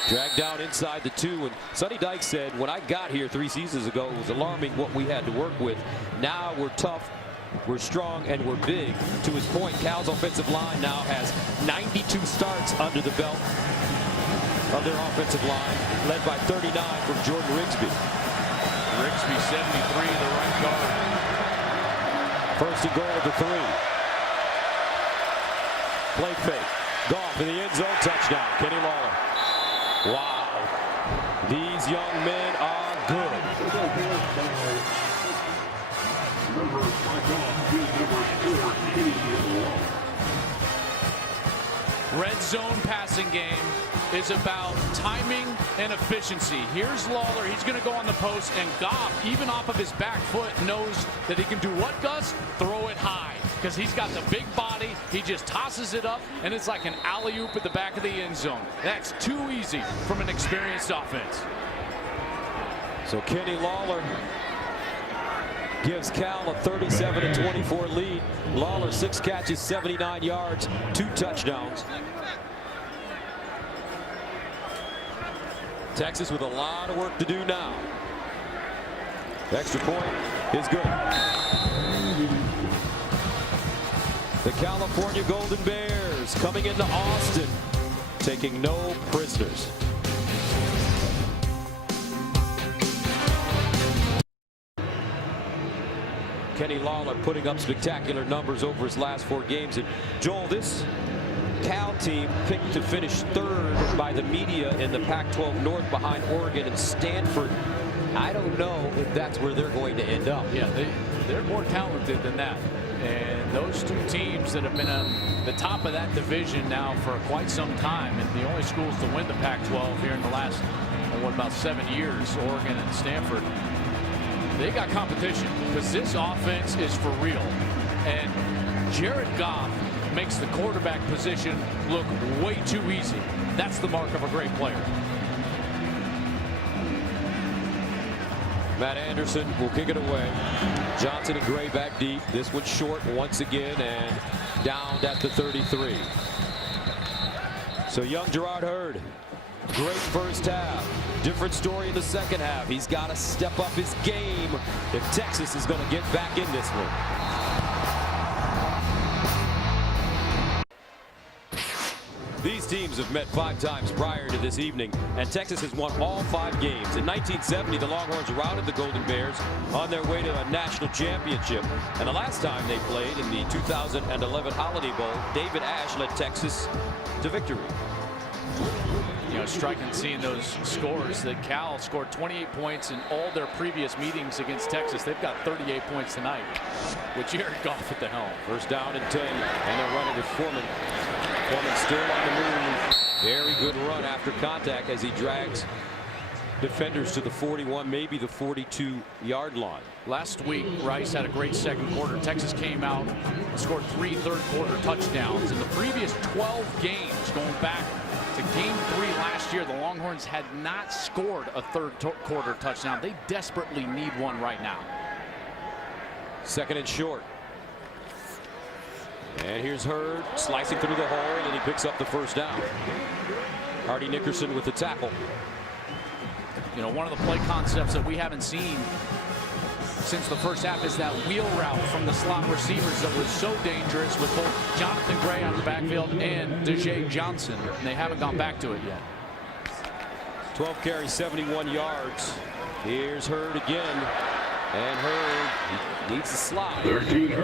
dragged down inside the 2. And Sonny Dykes said, when I got here 3 seasons ago, it was alarming what we had to work with. Now we're tough, we're strong, and we're big. To his point, Cal's offensive line now has 92 starts under the belt of their offensive line, led by 39 from Jordan Rigsby. Rigsby, 73, the right guard. 1st and goal at the 3. Play fake. Goff in the end zone, touchdown. Kenny Lawler. Wow. These young men are good. Red zone passing game is about timing and efficiency. Here's Lawler. He's going to go on the post, and Goff, even off of his back foot, knows that he can do what, Gus? Throw it high, because he's got the big body. He just tosses it up, and it's like an alley-oop at the back of the end zone. That's too easy from an experienced offense. So Kenny Lawler gives Cal a 37-24 lead. Lawler 6 catches, 79 yards, 2 touchdowns. Texas with a lot of work to do now. Extra point is good. The California Golden Bears coming into Austin, taking no prisoners. Kenny Lawler putting up spectacular numbers over his last 4 games. And Joel, this Cal team picked to finish 3rd by the media in the Pac-12 North behind Oregon and Stanford. I don't know if that's where they're going to end up. Yeah, they're more talented than that. And those 2 teams that have been on the top of that division now for quite some time, and the only schools to win the Pac-12 here in the last, about 7 years, Oregon and Stanford, they got competition because this offense is for real. And Jerrod Goff makes the quarterback position look way too easy. That's the mark of a great player. Matt Anderson will kick it away. Johnson and Gray back deep. This one short once again and down at the 33. So young Jerrod Heard, great first half. Different story in the second half. He's got to step up his game if Texas is going to get back in this one. These teams have met 5 times prior to this evening, and Texas has won all 5 games. In 1970, the Longhorns routed the Golden Bears on their way to a national championship. And the last time they played in the 2011 Holiday Bowl, David Ash led Texas to victory. You know, striking seeing those scores that Cal scored 28 points in all their previous meetings against Texas. They've got 38 points tonight with Jerrod Goff at the helm. First down and 10, and they're running with Foreman. Foreman still on the move. Very good run after contact as he drags defenders to the 41, maybe the 42-yard line. Last week, Rice had a great second quarter. Texas came out and scored 3 third-quarter touchdowns. In the previous 12 games, going back to Game 3 last year, the Longhorns had not scored a third-quarter touchdown. They desperately need one right now. Second and short. And here's Heard slicing through the hole, and he picks up the first down. Hardy Nickerson with the tackle. You know, one of the play concepts that we haven't seen since the first half is that wheel route from the slot receivers that was so dangerous with both Jonathan Gray on the backfield and DeJay Johnson. And they haven't gone back to it yet. 12 carries, 71 yards. Here's Heard again. And Heard needs to slide.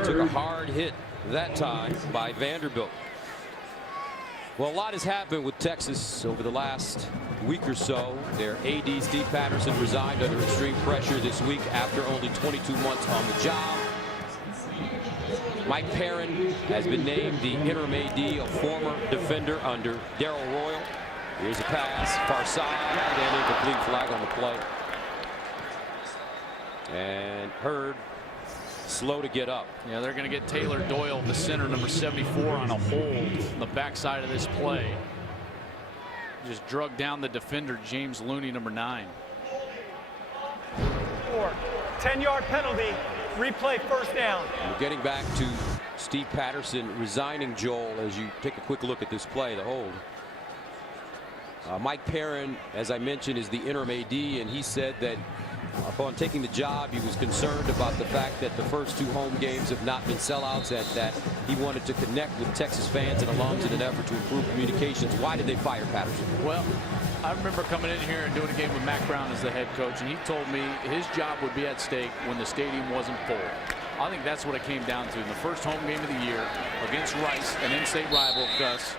Took a hard hit that time by Vanderbilt. Well, a lot has happened with Texas over the last week or so. Their AD, Steve Patterson, resigned under extreme pressure this week after only 22 months on the job. Mike Perrin has been named the interim AD, a former defender under Darrell Royal. Here's a pass, far side, and incomplete, flag on the play. And Heard slow to get up. Yeah, they're going to get Taylor Doyle, the center, number 74, on a hold on the backside of this play. Just drug down the defender, James Looney, number 9. 10-yard penalty. Replay, first down. We're getting back to Steve Patterson resigning, Joel, as you take a quick look at this play, the hold. Mike Perrin, as I mentioned, is the interim AD, and he said that upon taking the job, he was concerned about the fact that the first 2 home games have not been sellouts, and that he wanted to connect with Texas fans and alums in an effort to improve communications. Why did they fire Patterson? Well, I remember coming in here and doing a game with Mack Brown as the head coach, and he told me his job would be at stake when the stadium wasn't full. I think that's what it came down to. In the first home game of the year against Rice, an in-state rival, Gus,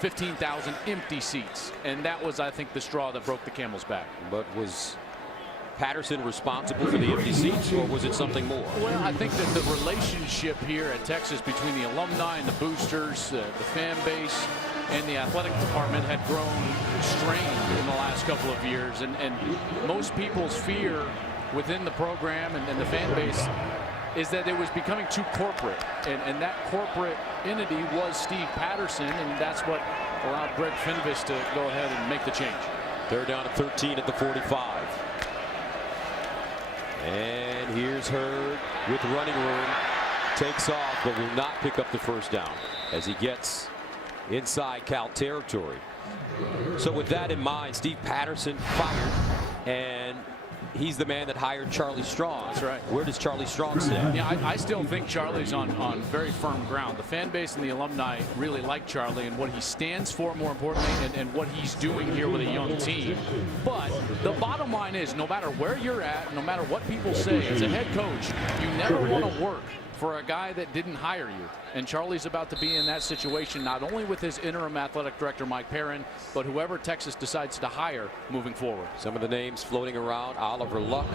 15,000 empty seats. And that was, I think, the straw that broke the camel's back. But was Patterson responsible for the empty seats, or was it something more? Well, I think that the relationship here at Texas between the alumni and the boosters, the fan base, and the athletic department had grown strained in the last couple of years. And most people's fear within the program and the fan base is that it was becoming too corporate. And that corporate entity was Steve Patterson, and that's what allowed Greg Finvis to go ahead and make the change. Third down at 13 at the 45. And here's Heard with running room. Takes off, but will not pick up the first down as he gets inside Cal territory. So with that in mind, Steve Patterson fired, and he's the man that hired Charlie Strong. That's right. Where does Charlie Strong stand? Yeah, I still think Charlie's on very firm ground. The fan base and the alumni really like Charlie and what he stands for, more importantly, and what he's doing here with a young team. But the bottom line is, no matter where you're at, no matter what people say, as a head coach, you never want to work for a guy that didn't hire you. And Charlie's about to be in that situation, not only with his interim athletic director, Mike Perrin, but whoever Texas decides to hire moving forward. Some of the names floating around: Oliver Luck,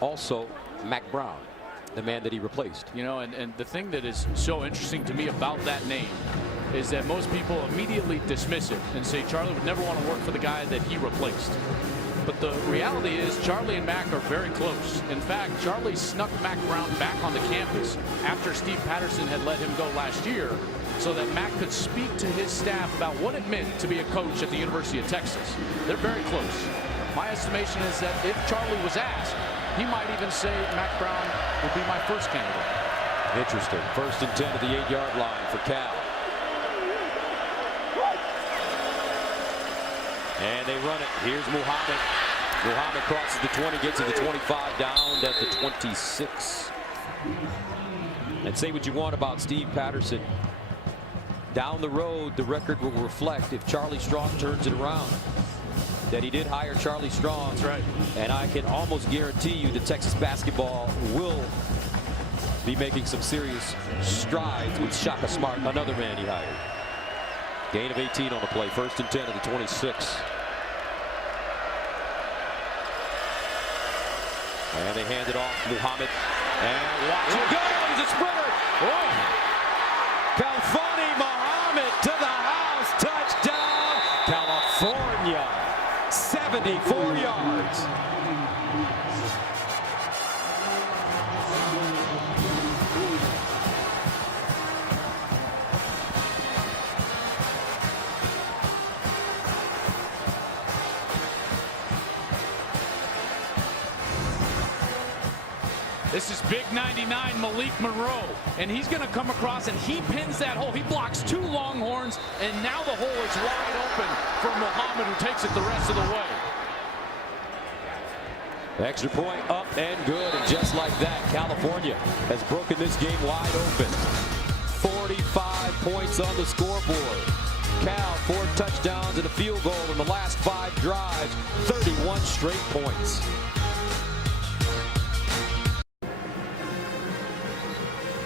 also Mack Brown, the man that he replaced. You know, and the thing that is so interesting to me about that name is that most people immediately dismiss it and say Charlie would never want to work for the guy that he replaced. But the reality is Charlie and Mack are very close. In fact, Charlie snuck Mack Brown back on the campus after Steve Patterson had let him go last year, so that Mack could speak to his staff about what it meant to be a coach at the University of Texas. They're very close. My estimation is that if Charlie was asked, he might even say Mac Brown would be my first candidate. Interesting. 1st and 10 at the 8-yard line for Cal. And they run it. Here's Muhammad. Muhammad crosses the 20, gets to the 25, down at the 26. And say what you want about Steve Patterson. Down the road, the record will reflect if Charlie Strong turns it around. That he did hire Charlie Strong. That's right. And I can almost guarantee you that Texas basketball will be making some serious strides with Shaka Smart, another man he hired. Gain of 18 on the play. 1st and 10 at the 26. And they hand it off to Muhammad. And watch it go. He's a sprinter. Oh. Kalfani Muhammad to the house. Touchdown. California. 74 yards. This is big 99 Malik Monroe, and he's going to come across and he pins that hole. He blocks 2 Longhorns, and now the hole is wide open for Muhammad, who takes it the rest of the way. Extra point up and good, and just like that, California has broken this game wide open. 45 points on the scoreboard. Cal 4 touchdowns and a field goal in the last 5 drives. 31 straight points.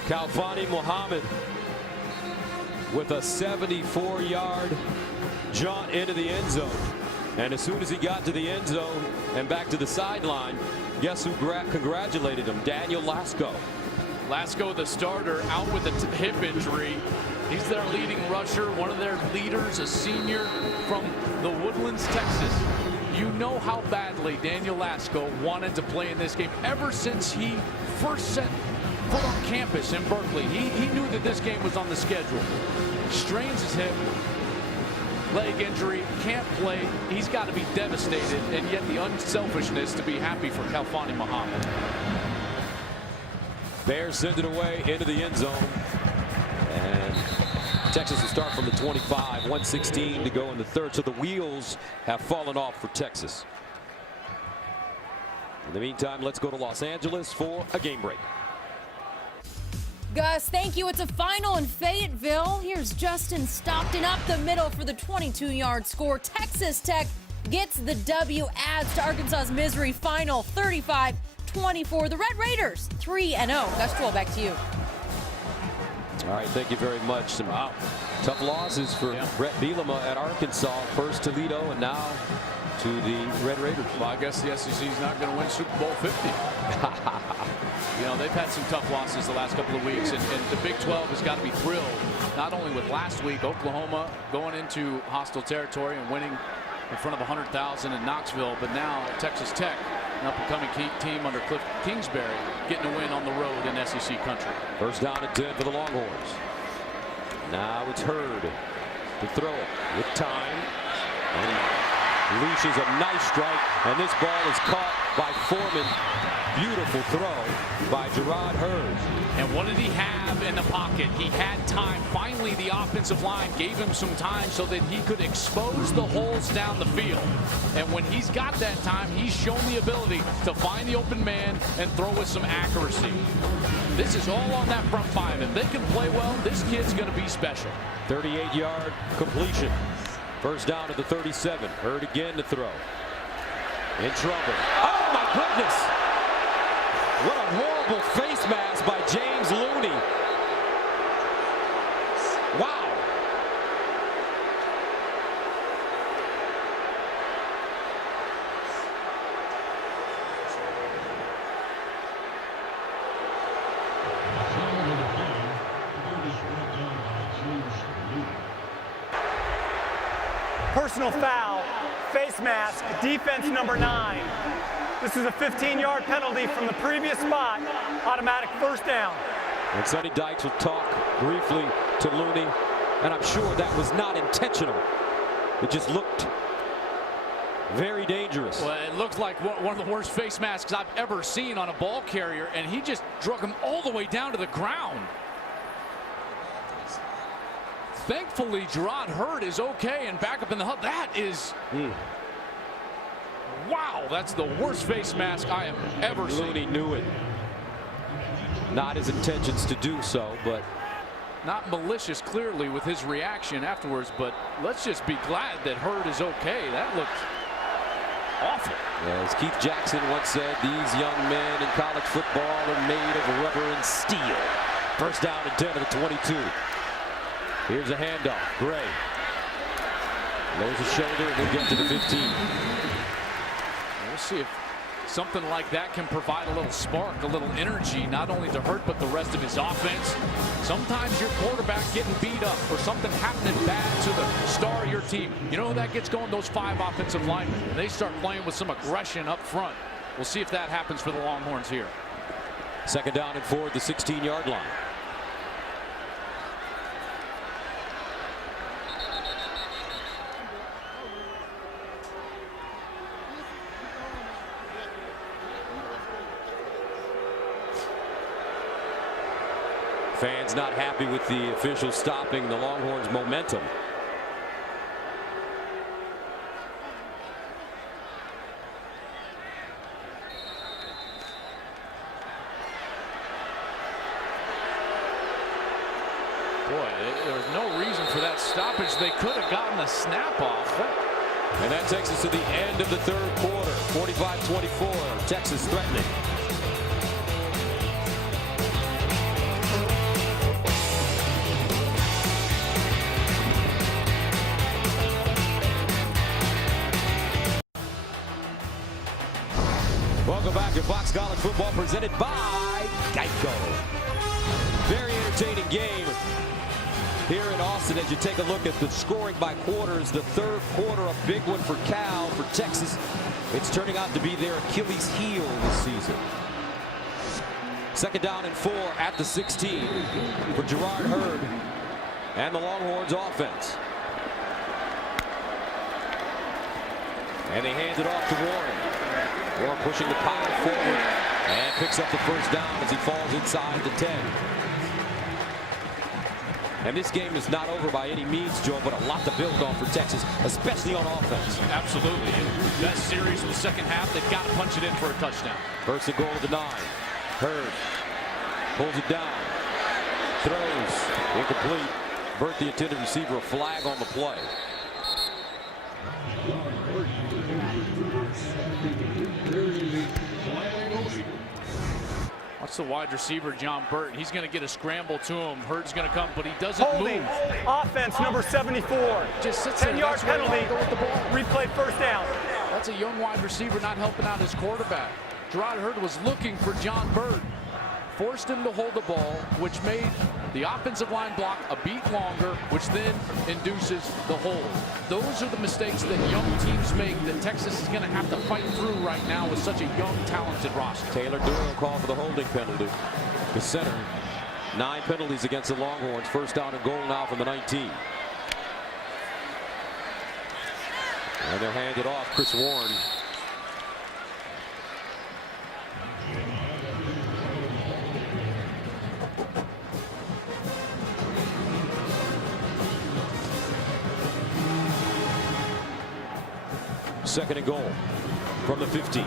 Kalfani Muhammad with a 74-yard jaunt into the end zone. And as soon as he got to the end zone and back to the sideline, guess who congratulated him? Daniel Lasco. Lasco, the starter, out with a hip injury. He's their leading rusher, one of their leaders, a senior from the Woodlands, Texas. You know how badly Daniel Lasco wanted to play in this game ever since he first set foot on campus in Berkeley. He knew that this game was on the schedule. Strains his hip, leg injury, can't play. He's got to be devastated, and yet the unselfishness to be happy for Kalfani Muhammad. Bears send it away into the end zone. And Texas will start from the 25, 1:16 to go in the third. So the wheels have fallen off for Texas. In the meantime, let's go to Los Angeles for a game break. Gus, thank you. It's a final in Fayetteville. Here's Justin Stockton up the middle for the 22-yard score. Texas Tech gets the W, adds to Arkansas's misery. Final 35-24. The Red Raiders 3-0. Gus Joel, back to you. All right, thank you very much. Some tough losses for Brett Bielema at Arkansas. First Toledo and now to the Red Raiders. Well, I guess the SEC is not going to win Super Bowl 50. You know, they've had some tough losses the last couple of weeks, and the Big 12 has got to be thrilled, not only with last week, Oklahoma going into hostile territory and winning in front of 100,000 in Knoxville, but now Texas Tech, an up-and-coming team under Cliff Kingsbury, getting a win on the road in SEC country. First down and 10 for the Longhorns. Now it's Heard to throw it with time. And he leashes a nice strike, and this ball is caught by Foreman. Beautiful throw by Jerrod Heard. And what did he have in the pocket? He had time. Finally, the offensive line gave him some time so that he could expose the holes down the field. And when he's got that time, he's shown the ability to find the open man and throw with some accuracy. This is all on that front 5. If they can play well, this kid's going to be special. 38-yard completion. First down to the 37. Heard again to throw. In trouble. Oh, my goodness! What a horrible face mask by James Looney. Wow. Personal foul, face mask, defense number 9. This is a 15-yard penalty from the previous spot. Automatic first down. And Sonny Dykes will talk briefly to Looney, and I'm sure that was not intentional. It just looked Very dangerous. Well, it looked like one of the worst face masks I've ever seen on a ball carrier, and he just drug him all the way down to the ground. Thankfully, Jerrod Heard is okay and back up in the hub. That is... Wow, that's the worst face mask I have ever seen. Looney knew it. Not his intentions to do so, but... Not malicious, clearly, with his reaction afterwards, but let's just be glad that Heard is okay. That looked awful. As Keith Jackson once said, these young men in college football are made of rubber and steel. First down and 10 at the 22. Here's a handoff. Gray lowers his shoulder and we'll get to the 15. We'll see if something like that can provide a little spark, a little energy, not only to Heard, but the rest of his offense. Sometimes your quarterback getting beat up or something happening bad to the star of your team. You know who that gets going? Those 5 offensive linemen. They start playing with some aggression up front. We'll see if that happens for the Longhorns here. Second down and 4 at the 16-yard line. Fans not happy with the officials stopping the Longhorns' momentum. Boy, there was no reason for that stoppage. They could have gotten a snap off. And that takes us to the end of the third quarter. 45-24. Texas threatening. Welcome back to Fox College Football, presented by Geico. Very entertaining game here in Austin as you take a look at the scoring by quarters. The third quarter, a big one for Cal, for Texas. It's turning out to be their Achilles heel this season. Second down and 4 at the 16 for Jerrod Heard and the Longhorns offense. And they hand it off to Warren. Warren pushing the pile forward and picks up the first down as he falls inside the 10. And this game is not over by any means, Joe, but a lot to build on for Texas, especially on offense. Absolutely. Best series of the second half. They've got to punch it in for a touchdown. First and goal at the 9. Heard pulls it down. Throws. Incomplete. Burt, the intended receiver, a flag on the play. Watch the wide receiver, John Burton. He's going to get a scramble to him. Heard's going to come, but he doesn't Holding. move. Offense number 74. Just sits there. 10-yard That's where penalty. you go with the ball. Replay first down. That's a young wide receiver not helping out his quarterback. Jerrod Heard was looking for John Burton. Forced him to hold the ball, which made the offensive line block a beat longer, which then induces the hold. Those are the mistakes that young teams make that Texas is going to have to fight through right now with such a young, talented roster. Taylor Durham called for the holding penalty. The center, 9 penalties against the Longhorns. First down and goal now from the 19. And they'll hand it off. Chris Warren. Second and goal from the 15.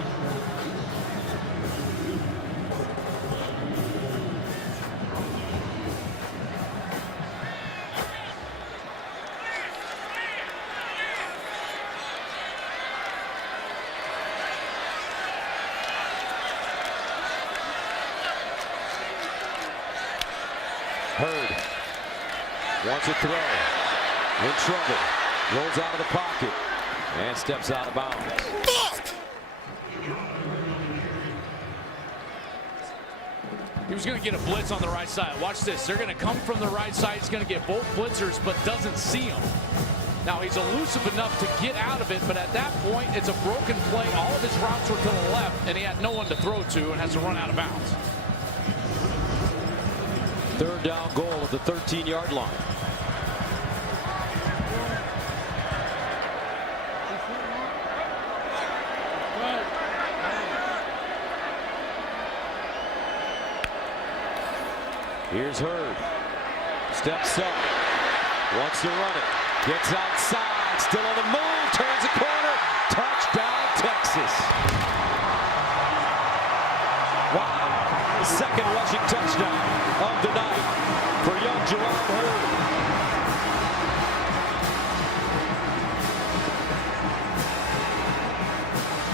Heard wants a throw. In trouble. Rolls out of the pocket. And steps out of bounds. He was going to get a blitz on the right side. Watch this. They're going to come from the right side. He's going to get both blitzers, but doesn't see them. Now, he's elusive enough to get out of it, but at that point, it's a broken play. All of his routes were to the left, and he had no one to throw to and has to run out of bounds. Third down goal at the 13-yard line. Here's Heard. Steps up. Wants to run it. Gets outside. Still on the move. Turns the corner. Touchdown, Texas. Wow. Second rushing touchdown of the night for young Jerrod Heard.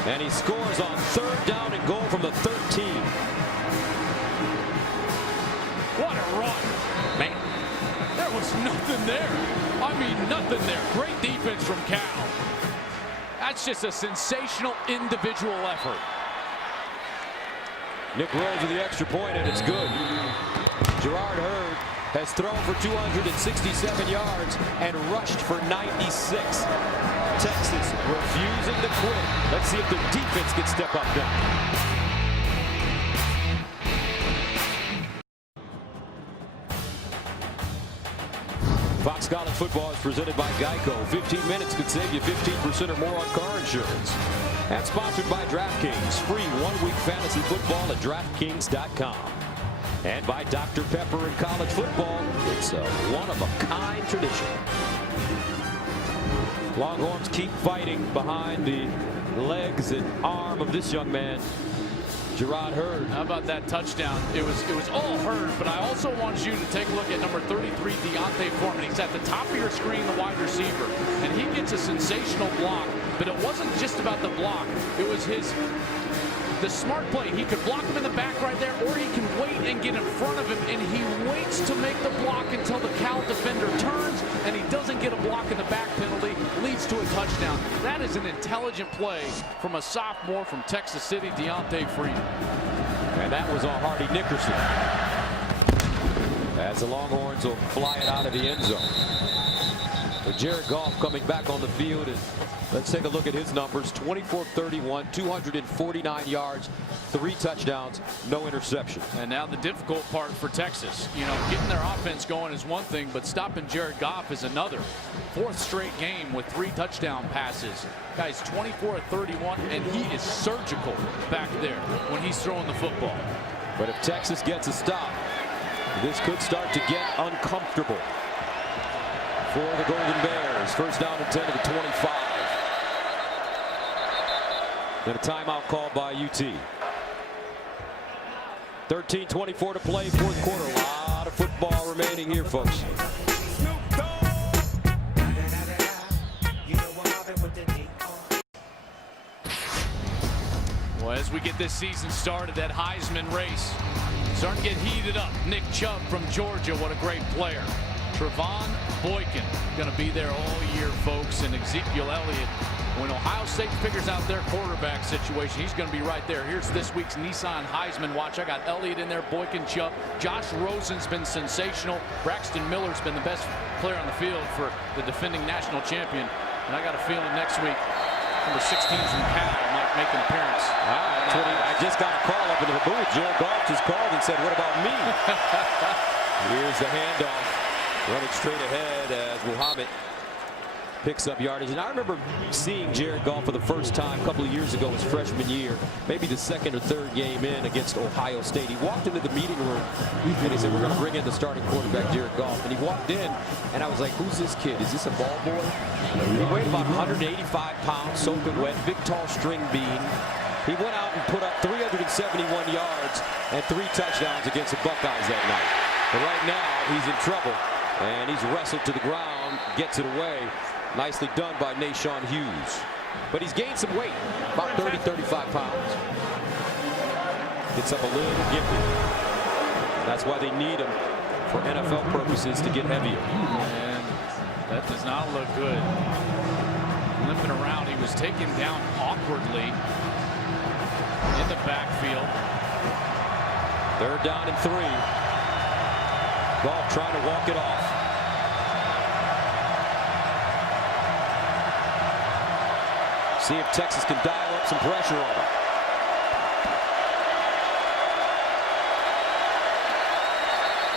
And he scores on 3rd down and goal from the 13. What a run. Man, there was nothing there. I mean, nothing there. Great defense from Cal. That's just a sensational individual effort. Nick rolls with the extra point, and it's good. Jerrod Heard has thrown for 267 yards and rushed for 96. Texas refusing to quit. Let's see if the defense can step up now. Fox College Football is presented by Geico. 15 minutes could save you 15% or more on car insurance. And sponsored by DraftKings. Free 1-week fantasy football at DraftKings.com. And by Dr. Pepper in college football. It's a one-of-a-kind tradition. Longhorns keep fighting behind the legs and arm of this young man, Jerrod Heard. How about that touchdown? It was all Heard, but I also want you to take a look at number 33, Deontay Foreman. He's at the top of your screen, the wide receiver, and he gets a sensational block. But it wasn't just about the block. It was the smart play. He could block him in the back right there, or he can wait and get in front of him, and he waits to make the block until the Cal defender turns, and he doesn't get a block in the back penalty, leads to a touchdown. That is an intelligent play from a sophomore from Texas City, Deontay Freeman. And that was on Hardy Nickerson. As the Longhorns will fly it out of the end zone. But Jared Goff coming back on the field, and let's take a look at his numbers. 24-31, 249 yards, 3 touchdowns, no interception. And now the difficult part for Texas. You know, getting their offense going is one thing, but stopping Jared Goff is another. 4th straight game with 3 touchdown passes. Guy's 24-31, and he is surgical back there when he's throwing the football. But if Texas gets a stop, this could start to get uncomfortable for the Golden Bears. First down and 10 to the 25. And a timeout called by UT. 13:24 to play, 4th quarter. A lot of football remaining here, folks. Well, as we get this season started, that Heisman race starting to get heated up. Nick Chubb from Georgia, what a great player. Trevon Boykin going to be there all year, folks. And Ezekiel Elliott, when Ohio State figures out their quarterback situation, he's going to be right there. Here's this week's Nissan Heisman watch. I got Elliott in there, Boykin, Chubb. Josh Rosen's been sensational. Braxton Miller's been the best player on the field for the defending national champion. And I got a feeling next week, number 16 from Cal might make an appearance. I just got a call up into the booth. Jerrod Goff just called and said, what about me? Here's the handoff. Running straight ahead as Muhammad picks up yardage. And I remember seeing Jared Goff for the first time a couple of years ago, his freshman year, maybe the 2nd or 3rd game in against Ohio State. He walked into the meeting room and he said, we're going to bring in the starting quarterback, Jared Goff. And he walked in and I was like, who's this kid? Is this a ball boy? He weighed about 185 pounds, soaking wet, big tall string bean. He went out and put up 371 yards and 3 touchdowns against the Buckeyes that night. But right now he's in trouble. And he's wrestled to the ground, gets it away. Nicely done by Nashawn Hughes. But he's gained some weight, about 30, 35 pounds. Gets up a little gifted. That's why they need him for NFL purposes to get heavier. And that does not look good. Limping around, he was taken down awkwardly in the backfield. 3rd down and 3. Goff trying to walk it off. See if Texas can dial up some pressure on him.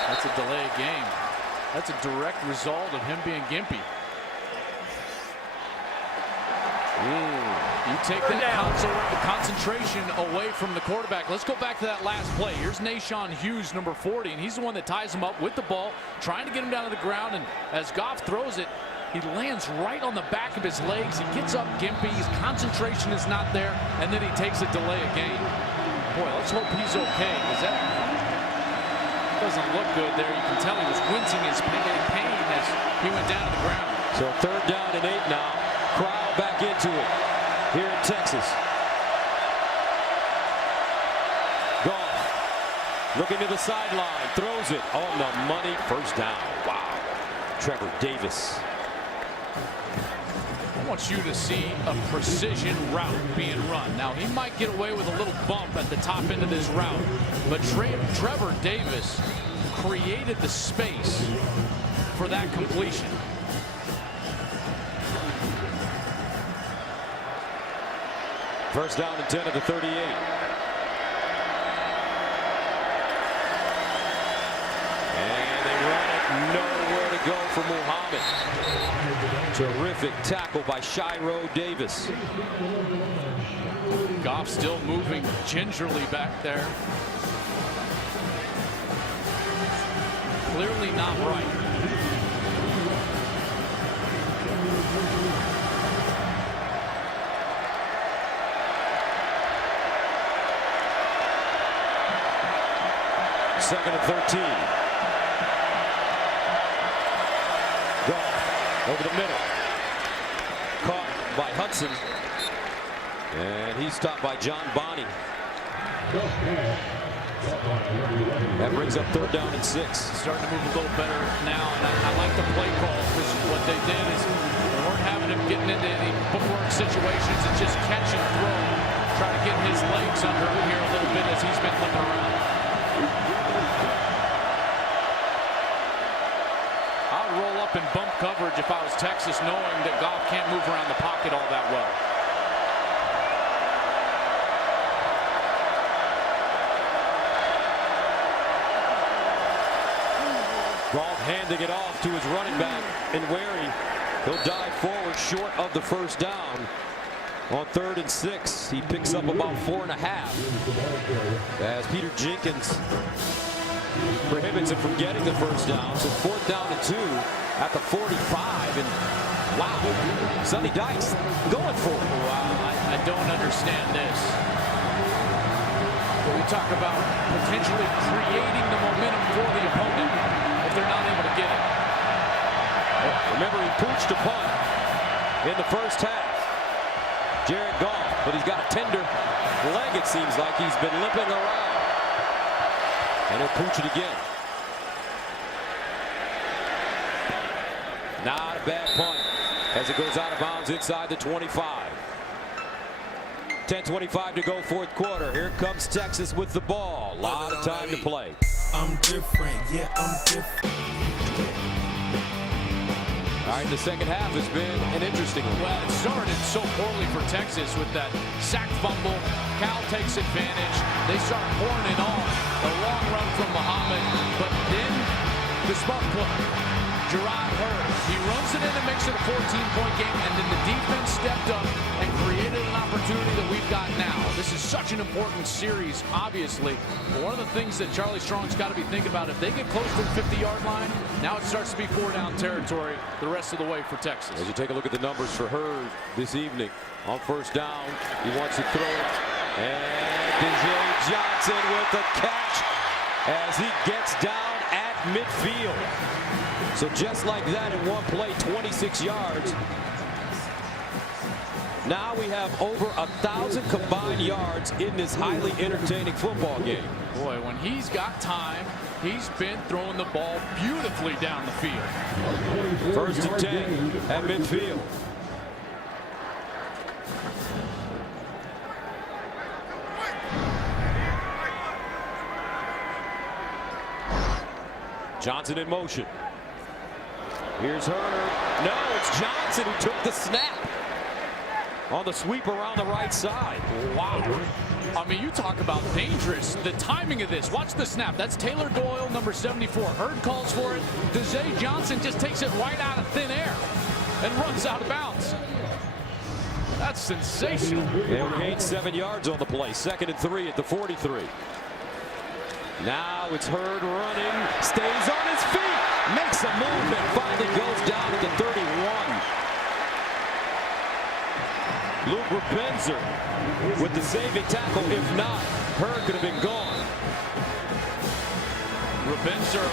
That's a delayed game. That's a direct result of him being gimpy. You take that concentration away from the quarterback. Let's go back to that last play. Here's Nashawn Hughes, number 40, and he's the one that ties him up with the ball, trying to get him down to the ground. And as Goff throws it, he lands right on the back of his legs. He gets up gimpy. His concentration is not there, and then he takes a delay of game. Boy, let's hope he's okay, because that doesn't look good there. You can tell he was wincing his pain as he went down to the ground. So 3rd down and 8 now. Crowd back into it here in Texas. Goff looking to the sideline, throws it on the money. 1st down. Wow. Trevor Davis. I want you to see a precision route being run. Now, he might get away with a little bump at the top end of this route, but Trevor Davis created the space for that completion. First down and 10 at the 38. And they run it, nowhere to go for Muhammad. Terrific tackle by Jerrod Davis. Goff still moving gingerly back there. Clearly not right. Second and 13. Goff over the middle. Caught by Hudson. And he's stopped by John Bonney. That brings up 3rd down and 6. Starting to move a little better now, and I like the play call, because what they did is they weren't having him getting into any footwork situations. It's just catch and throw. Try to get his legs under him here a little bit as he's been looking around. I'd roll up in bump coverage if I was Texas, knowing that Goff can't move around the pocket all that well. Goff handing it off to his running back in Wary. He'll dive forward short of the 1st down. On 3rd and 6, he picks up about 4.5 as Peter Jenkins prohibits him from getting the 1st down. So 4th down and 2 at the 45. And wow, Sonny Dykes going for it. Wow, I don't understand this. We talk about potentially creating the momentum for the opponent if they're not able to get it. Remember, he pooched a punt in the 1st half. Jerrod Goff, but he's got a tender leg, it seems like. He's been limping around. And he'll pooch it again. Not a bad punt as it goes out of bounds inside the 25. 10:25 to go, 4th quarter. Here comes Texas with the ball. A lot of time to play. I'm different, yeah, I'm different. All right, the 2nd half has been an interesting one. Well, it started so poorly for Texas with that sack fumble. Cal takes advantage. They start pouring it on. The long run from Muhammad, but then the spark plug. Jerrod Heard. He runs it in and makes it a 14-point game, and then the defense stepped up and created an opportunity that we've got now. This is such an important series, obviously. But one of the things that Charlie Strong's got to be thinking about, if they get close to the 50-yard line, now it starts to be 4-down territory the rest of the way for Texas. As you take a look at the numbers for Heard this evening, on 1st down, he wants to throw it. And DJ Johnson with the catch as he gets down at midfield. So just like that in one play, 26 yards. Now we have over 1,000 combined yards in this highly entertaining football game. Boy, when he's got time, he's been throwing the ball beautifully down the field. 1st and 10 at midfield. Johnson in motion. Here's Heard. No, it's Johnson who took the snap on the sweep around the right side. Wow. I mean, you talk about dangerous. The timing of this. Watch the snap. That's Taylor Doyle, number 74. Heard calls for it. DJ Johnson just takes it right out of thin air and runs out of bounds. That's sensational. They'll gain 7 yards on the play. 2nd and 3 at the 43. Now it's Heard running, stays on his feet, makes a move, and finally goes down at the 31. Luke Rebenzer with the saving tackle. If not, Heard could have been gone. Rebenzer,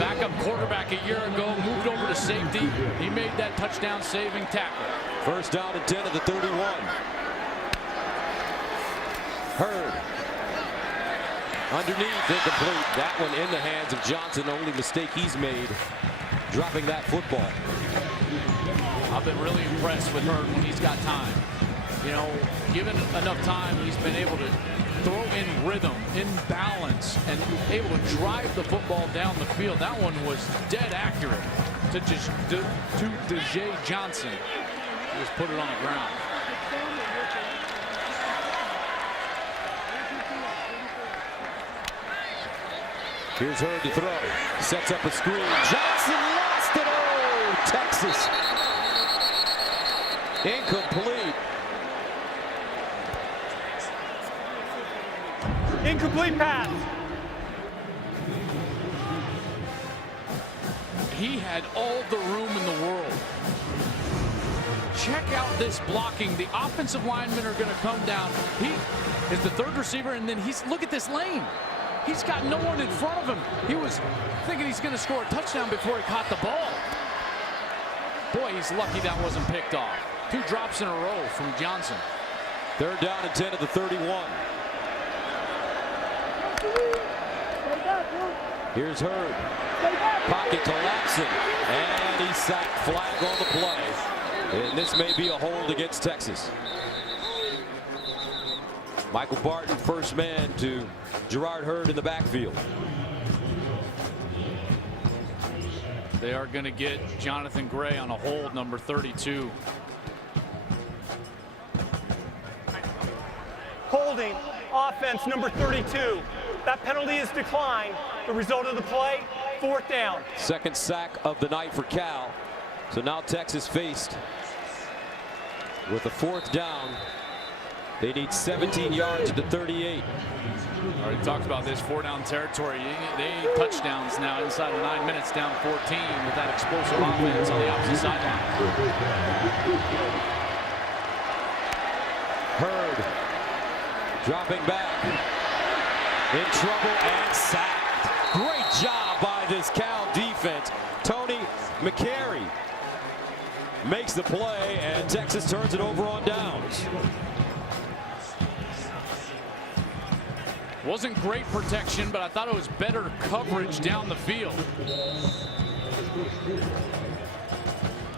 backup quarterback a year ago, moved over to safety. He made that touchdown saving tackle. 1st down and 10 at the 31. Heard. Underneath, incomplete. That one in the hands of Johnson. Only mistake he's made, dropping that football. I've been really impressed with Heard when he's got time. You know, given enough time, he's been able to throw in rhythm, in balance, and able to drive the football down the field. That one was dead accurate to Deja Johnson. He just put it on the ground. Here's Heard to throw. Sets up a screen. Johnson lost it. Oh, Texas. Incomplete. Incomplete pass. He had all the room in the world. Check out this blocking. The offensive linemen are going to come down. He is the 3rd receiver, and then look at this lane. He's got no one in front of him. He was thinking he's going to score a touchdown before he caught the ball. Boy, he's lucky that wasn't picked off. 2 drops in a row from Johnson. 3rd down and 10 at the 31. Here's Heard. Pocket collapsing. And he's sacked. Flag on the play. And this may be a hold against Texas. Michael Barton, first man to Jerrod Heard in the backfield. They are going to get Jonathan Gray on a hold, number 32. Holding, offense number 32. That penalty is declined. The result of the play, 4th down. 2nd sack of the night for Cal. So now Texas faced with a 4th down. They need 17 yards at the 38. Already talked about this 4-down territory. They need touchdowns now inside of 9 minutes, down 14 with that explosive offense on the opposite sideline. Heard Dropping back. In trouble and sacked. Great job by this Cal defense. Tony McCary makes the play, and Texas turns it over on downs. Wasn't great protection, but I thought it was better coverage down the field.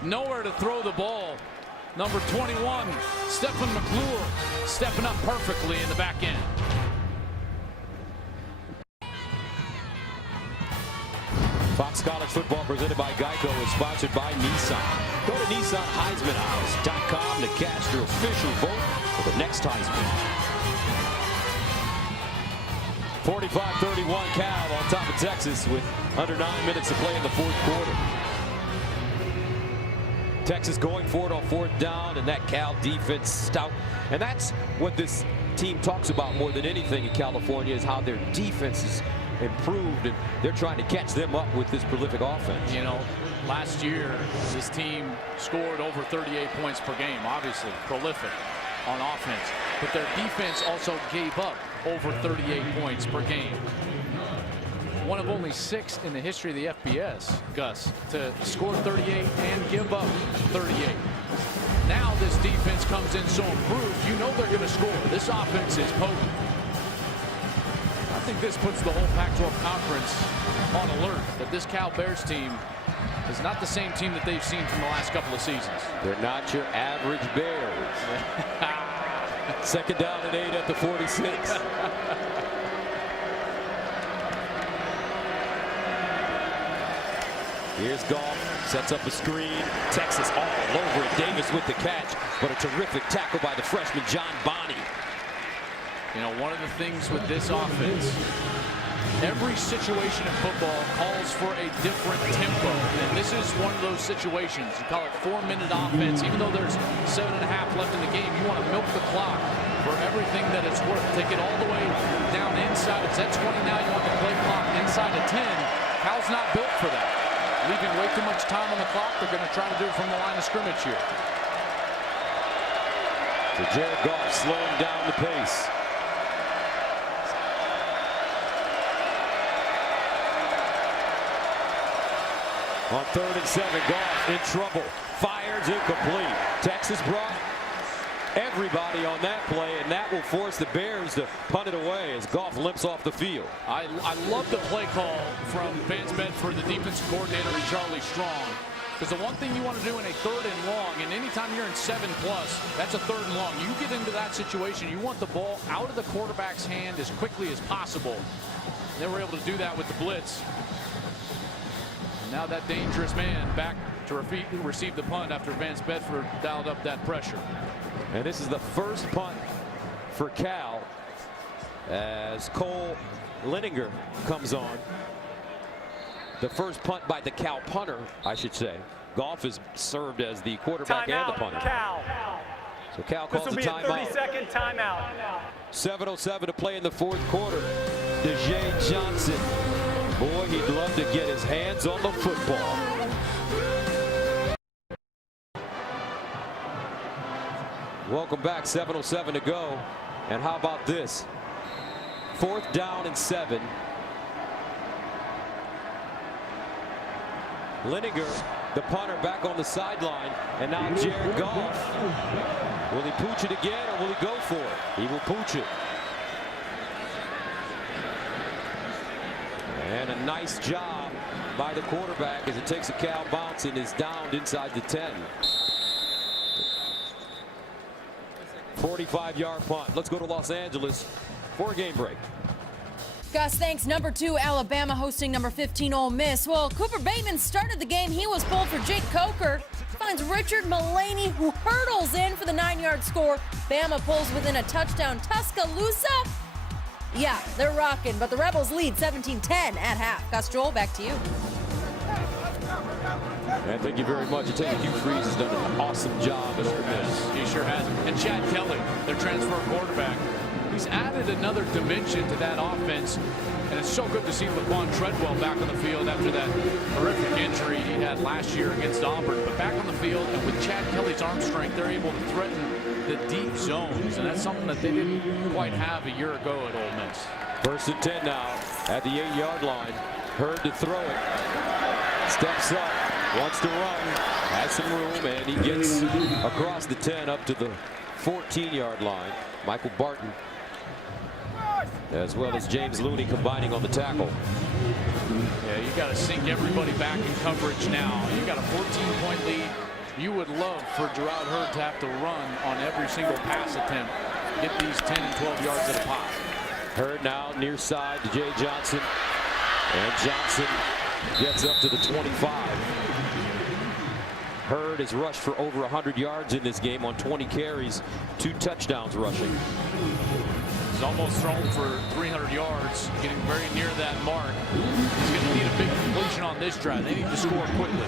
Nowhere to throw the ball. Number 21, Stephen McClure, stepping up perfectly in the back end. Fox College Football presented by Geico is sponsored by Nissan. Go to NissanHeismanHouse.com to cast your official vote for the next Heisman. 45-31 Cal on top of Texas with under 9 minutes to play in the fourth quarter. Texas going for it on fourth down, and that Cal defense stout. And that's what this team talks about more than anything in California, is how their defense is improved, and they're trying to catch them up with this prolific offense. You know, last year this team scored over 38 points per game, obviously prolific on offense, but their defense also gave up over 38 points per game. One of only 6 in the history of the FBS, Gus, to score 38 and give up 38. Now this defense comes in so improved, you know they're going to score. This offense is potent. I think this puts the whole Pac-12 conference on alert that this Cal Bears team is not the same team that they've seen from the last couple of seasons. They're not your average Bears. Second down and 8 at the 46. Here's Goff, sets up a screen. Texas all over it. Davis with the catch, but a terrific tackle by the freshman John Bonney. You know, one of the things with this offense Every situation in football calls for a different tempo, and this is one of those situations. You call it 4-minute offense. Even though there's 7.5 left in the game, you want to milk the clock for everything that it's worth. Take it all the way down inside. It's at 20 now. You want the play clock inside of 10. Cal's not built for that. Leaving way too much time on the clock. They're going to try to do it from the line of scrimmage here. So Jerrod Goff slowing down the pace. On 3rd and 7, Goff in trouble. Fires incomplete. Texas brought everybody on that play, and that will force the Bears to punt it away as Goff limps off the field. I love the play call from Vance Bedford, the defensive coordinator, and Charlie Strong. Because the one thing you want to do in a 3rd and long, and anytime you're in 7+, that's a 3rd and long. You get into that situation, you want the ball out of the quarterback's hand as quickly as possible. They were able to do that with the blitz. Now that dangerous man back to receive the punt after Vance Bedford dialed up that pressure. And this is the first punt for Cal as Cole Linninger comes on. The first punt by the Cal punter, I should say. Goff has served as the quarterback and the punter. Cal. So Cal calls a timeout. This will be a 30-second timeout. 7:07 to play in the 4th quarter. DeJay Johnson. Boy, he'd love to get his hands on the football. Welcome back, 7:07 to go. And how about this? 4th down and 7. Linninger, the punter, back on the sideline. And now Jerrod Goff. Will he pooch it again or will he go for it? He will pooch it. And a nice job by the quarterback as it takes a Cal bounce and is downed inside the 10. 45-yard punt. Let's go to Los Angeles for a game break. Gus, thanks. Number 2, Alabama hosting number 15, Ole Miss. Well, Cooper Bateman started the game. He was pulled for Jake Coker. Finds Richard Mullaney, who hurdles in for the 9-yard score. Bama pulls within a touchdown. Tuscaloosa. Yeah, they're rocking, but the Rebels lead 17-10 at half. Gus, Joel, back to you. And thank you very much. I tell you, Hugh Freeze has done an awesome job as Miss. He sure has. And Chad Kelly, their transfer quarterback, he's added another dimension to that offense. And it's so good to see Laquan Treadwell back on the field after that horrific injury he had last year against Auburn. But back on the field, and with Chad Kelly's arm strength, they're able to threaten the deep zones. And that's something that they didn't quite have a year ago at Ole Miss. 1st and 10 now at the 8-yard line. Heard to throw it. Steps up, wants to run, has some room, and he gets across the 10 up to the 14-yard line. Michael Barton, as well as James Looney, combining on the tackle. Yeah, you got to sink everybody back in coverage now. You got a 14-point lead. You would love for Jerrod Heard to have to run on every single pass attempt, get these 10 and 12 yards at a pop. Heard now near side to Jay Johnson, and Johnson gets up to the 25. Heard has rushed for over 100 yards in this game on 20 carries, 2 touchdowns rushing. He's almost thrown for 300 yards, getting very near that mark. He's going to need a big completion on this drive. They need to score quickly.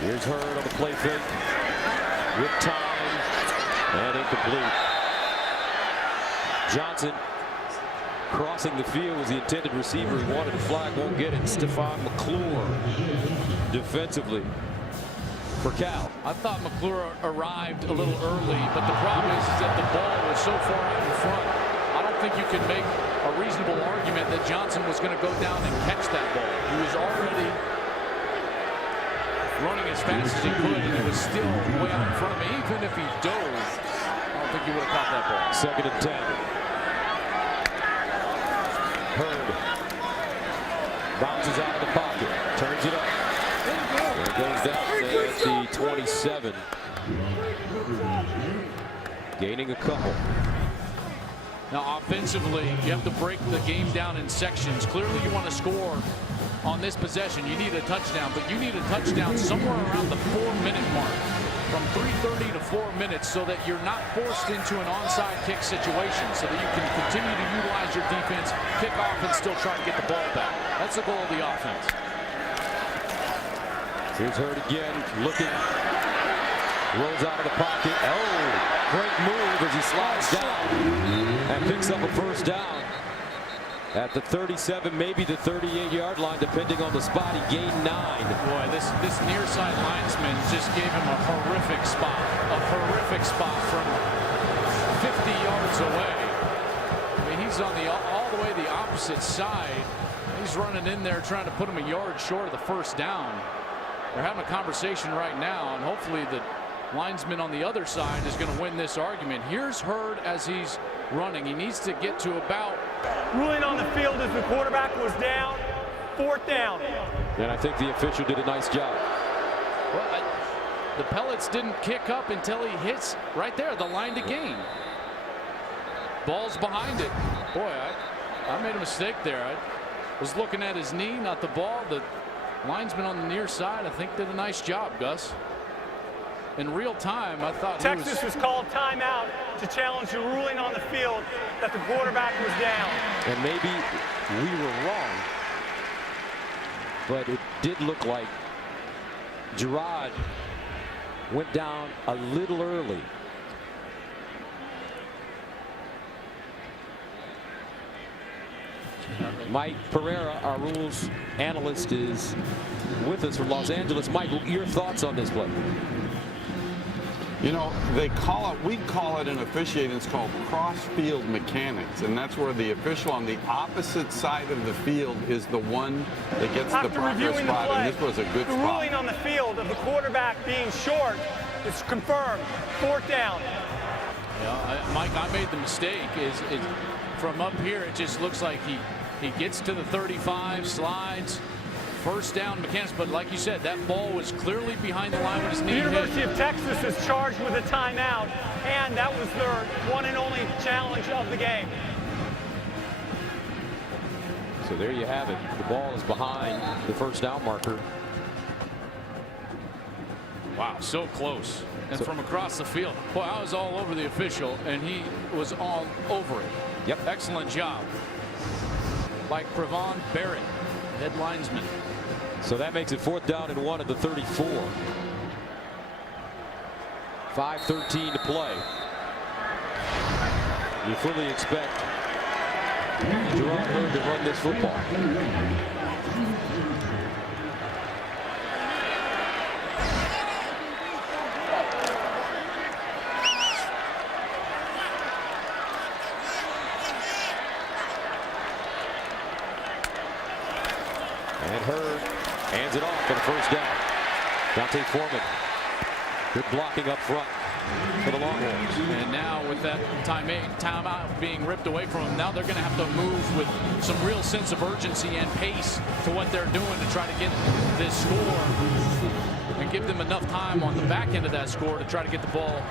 Here's Heard on the play fake with time and incomplete. Johnson crossing the field was the intended receiver. He wanted a flag, won't get it. Stephon McClure defensively for Cal. I thought McClure arrived a little early, but the problem is that the ball was so far out in front. I don't think you could make a reasonable argument that Johnson was going to go down and catch that ball. He was already running as fast as he could, and it was still way out in front of me. Even if he dove, I don't think he would have caught that ball. 2nd and 10. Heard bounces out of the pocket, turns it up, and it goes down at the 27. Gaining a couple. Now, offensively, you have to break the game down in sections. Clearly, you want to score on this possession. You need a touchdown, but you need a touchdown somewhere around the 4-minute mark. from 3:30 to 4 minutes so that you're not forced into an onside kick situation, so that you can continue to utilize your defense, kick off, and still try to get the ball back. That's the goal of the offense. Here's Heard again, looking. Rolls out of the pocket. Oh, great move as he slides down and picks up a first down at the 37, maybe the 38-yard line, depending on the spot. He gained 9. Boy, this near side linesman just gave him a horrific spot from 50 yards away. I mean, he's on all the way the opposite side. He's running in there trying to put him a yard short of the first down. They're having a conversation right now, and hopefully the linesman on the other side is going to win this argument. Here's Heard as he's running. He needs to get to about. Ruling on the field as the quarterback was down. 4th down. And I think the official did a nice job. Well, the pellets didn't kick up until he hits right there, the line to gain. Ball's behind it. Boy, I made a mistake there. I was looking at his knee, not the ball. The linesman on the near side, I think, did a nice job, Gus. In real time, I thought Texas has called timeout to challenge the ruling on the field that the quarterback was down. And maybe we were wrong, but it did look like Jerrod went down a little early. Mike Pereira, our rules analyst, is with us from Los Angeles. Mike, your thoughts on this play? You know, we call it in officiating, it's called cross-field mechanics, and that's where the official on the opposite side of the field is the one that gets the proper spot, and this was a good spot. The ruling on the field of the quarterback being short is confirmed. 4th down. Yeah, Mike, I made the mistake. From up here, it just looks like he gets to the 35, slides. First down mechanics, but like you said, that ball was clearly behind the line with his knee. The University of Texas is charged with a timeout, and that was their one and only challenge of the game. So there you have it. The ball is behind the first down marker. Wow, so close. And from across the field. Boy, I was all over the official, and he was all over it. Yep. Excellent job by Prevon Barrett, head linesman. So that makes it 4th down and 1 at the 34. 5:13 to play. You fully expect Jerrod Heard to run this football. And Heard hands it off for the first down. Dante Foreman. Good blocking up front for the Longhorns. And now with that timeout being ripped away from them, now they're going to have to move with some real sense of urgency and pace to what they're doing to try to get this score and give them enough time on the back end of that score to try to get the ball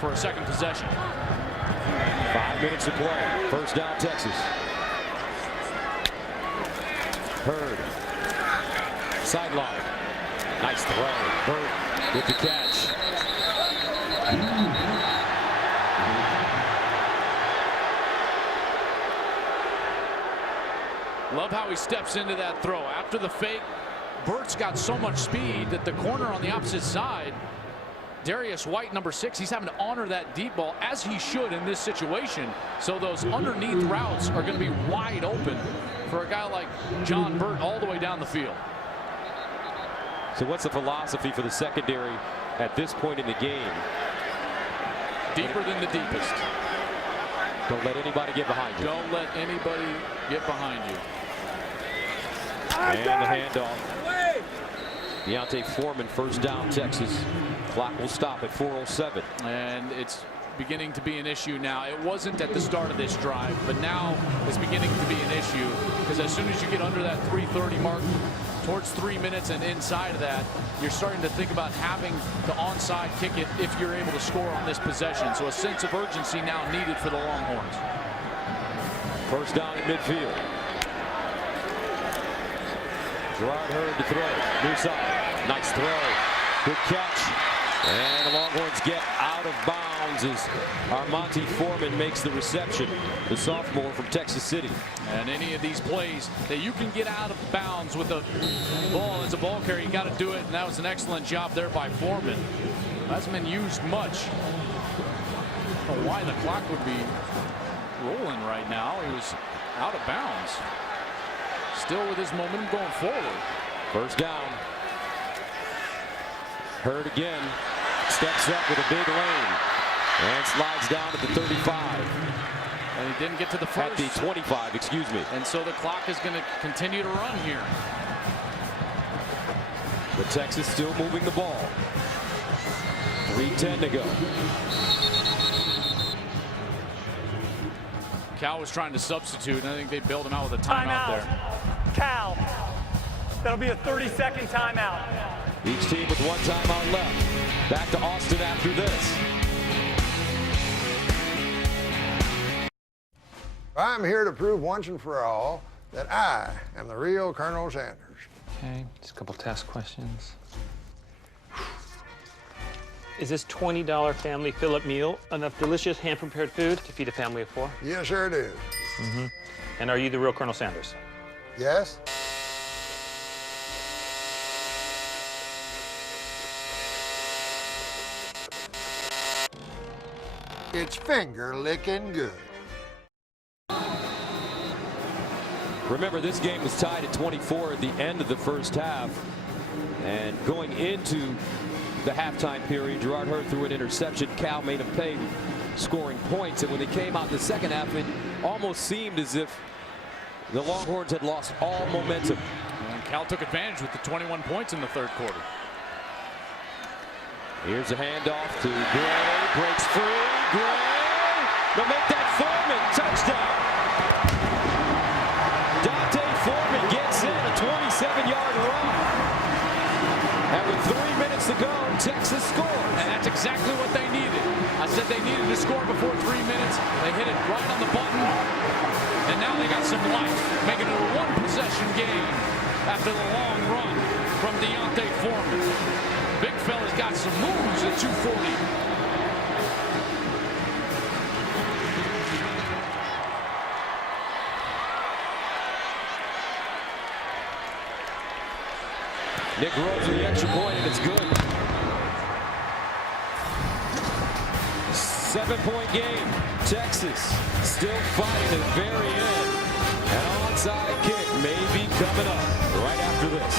for a second possession. 5 minutes to play. First down, Texas. Heard. Sideline. Nice throw. Heard with the catch. Love how he steps into that throw. After the fake, Burt's got so much speed that the corner on the opposite side, Darius White, number 6, he's having to honor that deep ball, as he should in this situation. So those underneath routes are going to be wide open for a guy like John Burt all the way down the field. So what's the philosophy for the secondary at this point in the game? Deeper than the deepest. Don't let anybody get behind you. Don't let anybody get behind you. And the handoff. Dante Foreman, first down, Texas. Clock will stop at 4:07. And it's beginning to be an issue now. It wasn't at the start of this drive, but now it's beginning to be an issue, because as soon as you get under that 3:30 mark, towards 3 minutes and inside of that, you're starting to think about having to onside kick it if you're able to score on this possession. So a sense of urgency now needed for the Longhorns. First down at midfield. Jerrod Heard to throw. Near side. Nice throw. Good catch. And the Longhorns get out of bounds as Armonte Foreman makes the reception, the sophomore from Texas City. And any of these plays that you can get out of bounds with the ball as a ball carrier, you got to do it. And that was an excellent job there by Foreman. Hasn't been used much. I don't know why the clock would be rolling right now. He was out of bounds. Still with his momentum going forward. First down. Heard again. Steps up with a big lane. And slides down at the 35. And he didn't get to the first. At the 25, excuse me. And so the clock is going to continue to run here. But Texas still moving the ball. 3:10 to go. Cal was trying to substitute, and I think they bailed him out with a timeout there. Cal. That'll be a 30-second timeout. Each team with one timeout left. Back to Austin after this. I'm here to prove once and for all that I am the real Colonel Sanders. Okay, just a couple test questions. Is this $20 family fill-up meal enough delicious hand-prepared food to feed a family of 4? Yes, sir, it is. And are you the real Colonel Sanders? Yes? It's finger-licking good. Remember, this game was tied at 24 at the end of the first half. And going into the halftime period, Jerrod Heard threw an interception. Cal made him pay, scoring points. And when they came out in the second half, it almost seemed as if the Longhorns had lost all momentum. And Cal took advantage with the 21 points in the third quarter. Here's a handoff to Gray. Breaks free. Gray. They'll make that Foreman touchdown. Foreman gets in a 27-yard run. And with 3 minutes to go, Texas scores. And that's exactly what they needed. I said they needed to score before 3 minutes. They hit it right on the button. And now they got some life, making it a one-possession game after the long run from Deontay Foreman. Big fella's got some moves at 240. Nick Rose with the extra point, and it's good. 7-point game. Texas still fighting at the very end. An onside kick may be coming up right after this.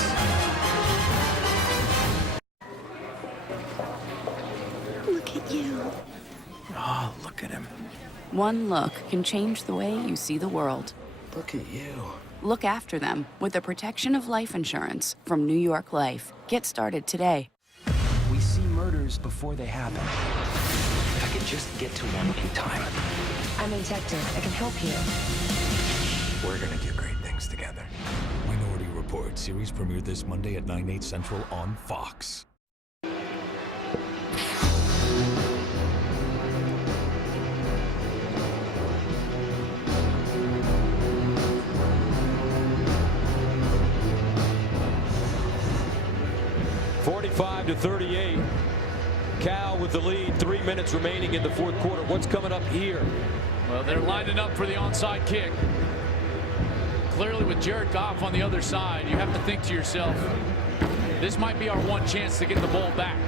Look at you. Oh, look at him. One look can change the way you see the world. Look at you. Look after them with the protection of life insurance from New York Life. Get started today. We see murders before they happen. If I could just get to one in time. I'm a detective. I can help you. We're gonna do great things together. Minority Report series premiered this Monday at 9/8 Central on Fox. To 38. Cal with the lead. 3 minutes remaining in the fourth quarter. What's coming up here? Well, they're lining up for the onside kick. Clearly, with Jerrod Goff on the other side, you have to think to yourself, this might be our one chance to get the ball back.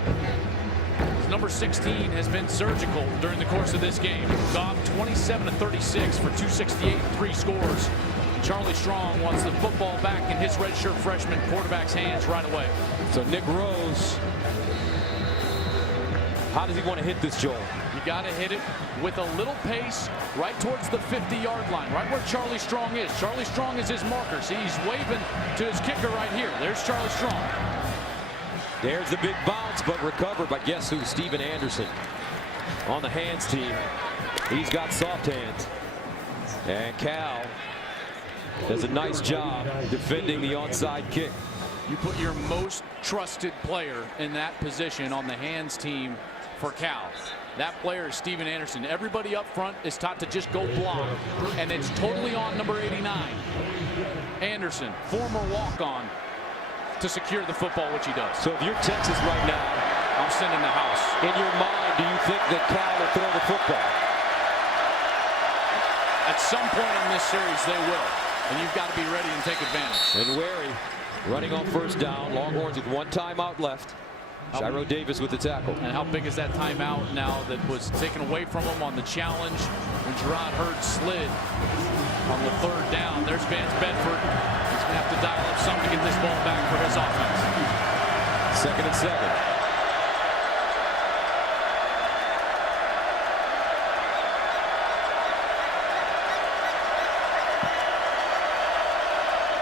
Number 16 has been surgical during the course of this game. Goff 27 of 36 for 268 and 3 scores. Charlie Strong wants the football back in his redshirt freshman quarterback's hands right away. So Nick Rose, how does he want to hit this, Joel? You got to hit it with a little pace right towards the 50-yard line, right where Charlie Strong is. Charlie Strong is his marker. See, he's waving to his kicker right here. There's Charlie Strong. There's the big bounce, but recovered by guess who? Steven Anderson on the hands team. He's got soft hands. And Cal does a nice job defending the onside kick. You put your most trusted player in that position on the hands team for Cal. That player is Steven Anderson. Everybody up front is taught to just go block, and it's totally on number 89. Anderson, former walk-on, to secure the football, which he does. So if you're Texas right now, I'm sending the house. In your mind, do you think that Cal will throw the football? At some point in this series, they will. And you've got to be ready and take advantage. And Wary running on first down. Longhorns with 1 timeout left. Jerrod Davis with the tackle. And how big is that timeout now that was taken away from him on the challenge when Jerrod Heard slid on the 3rd down? There's Vance Bedford. He's going to have to dial up something to get this ball back for his offense. 2nd and 7.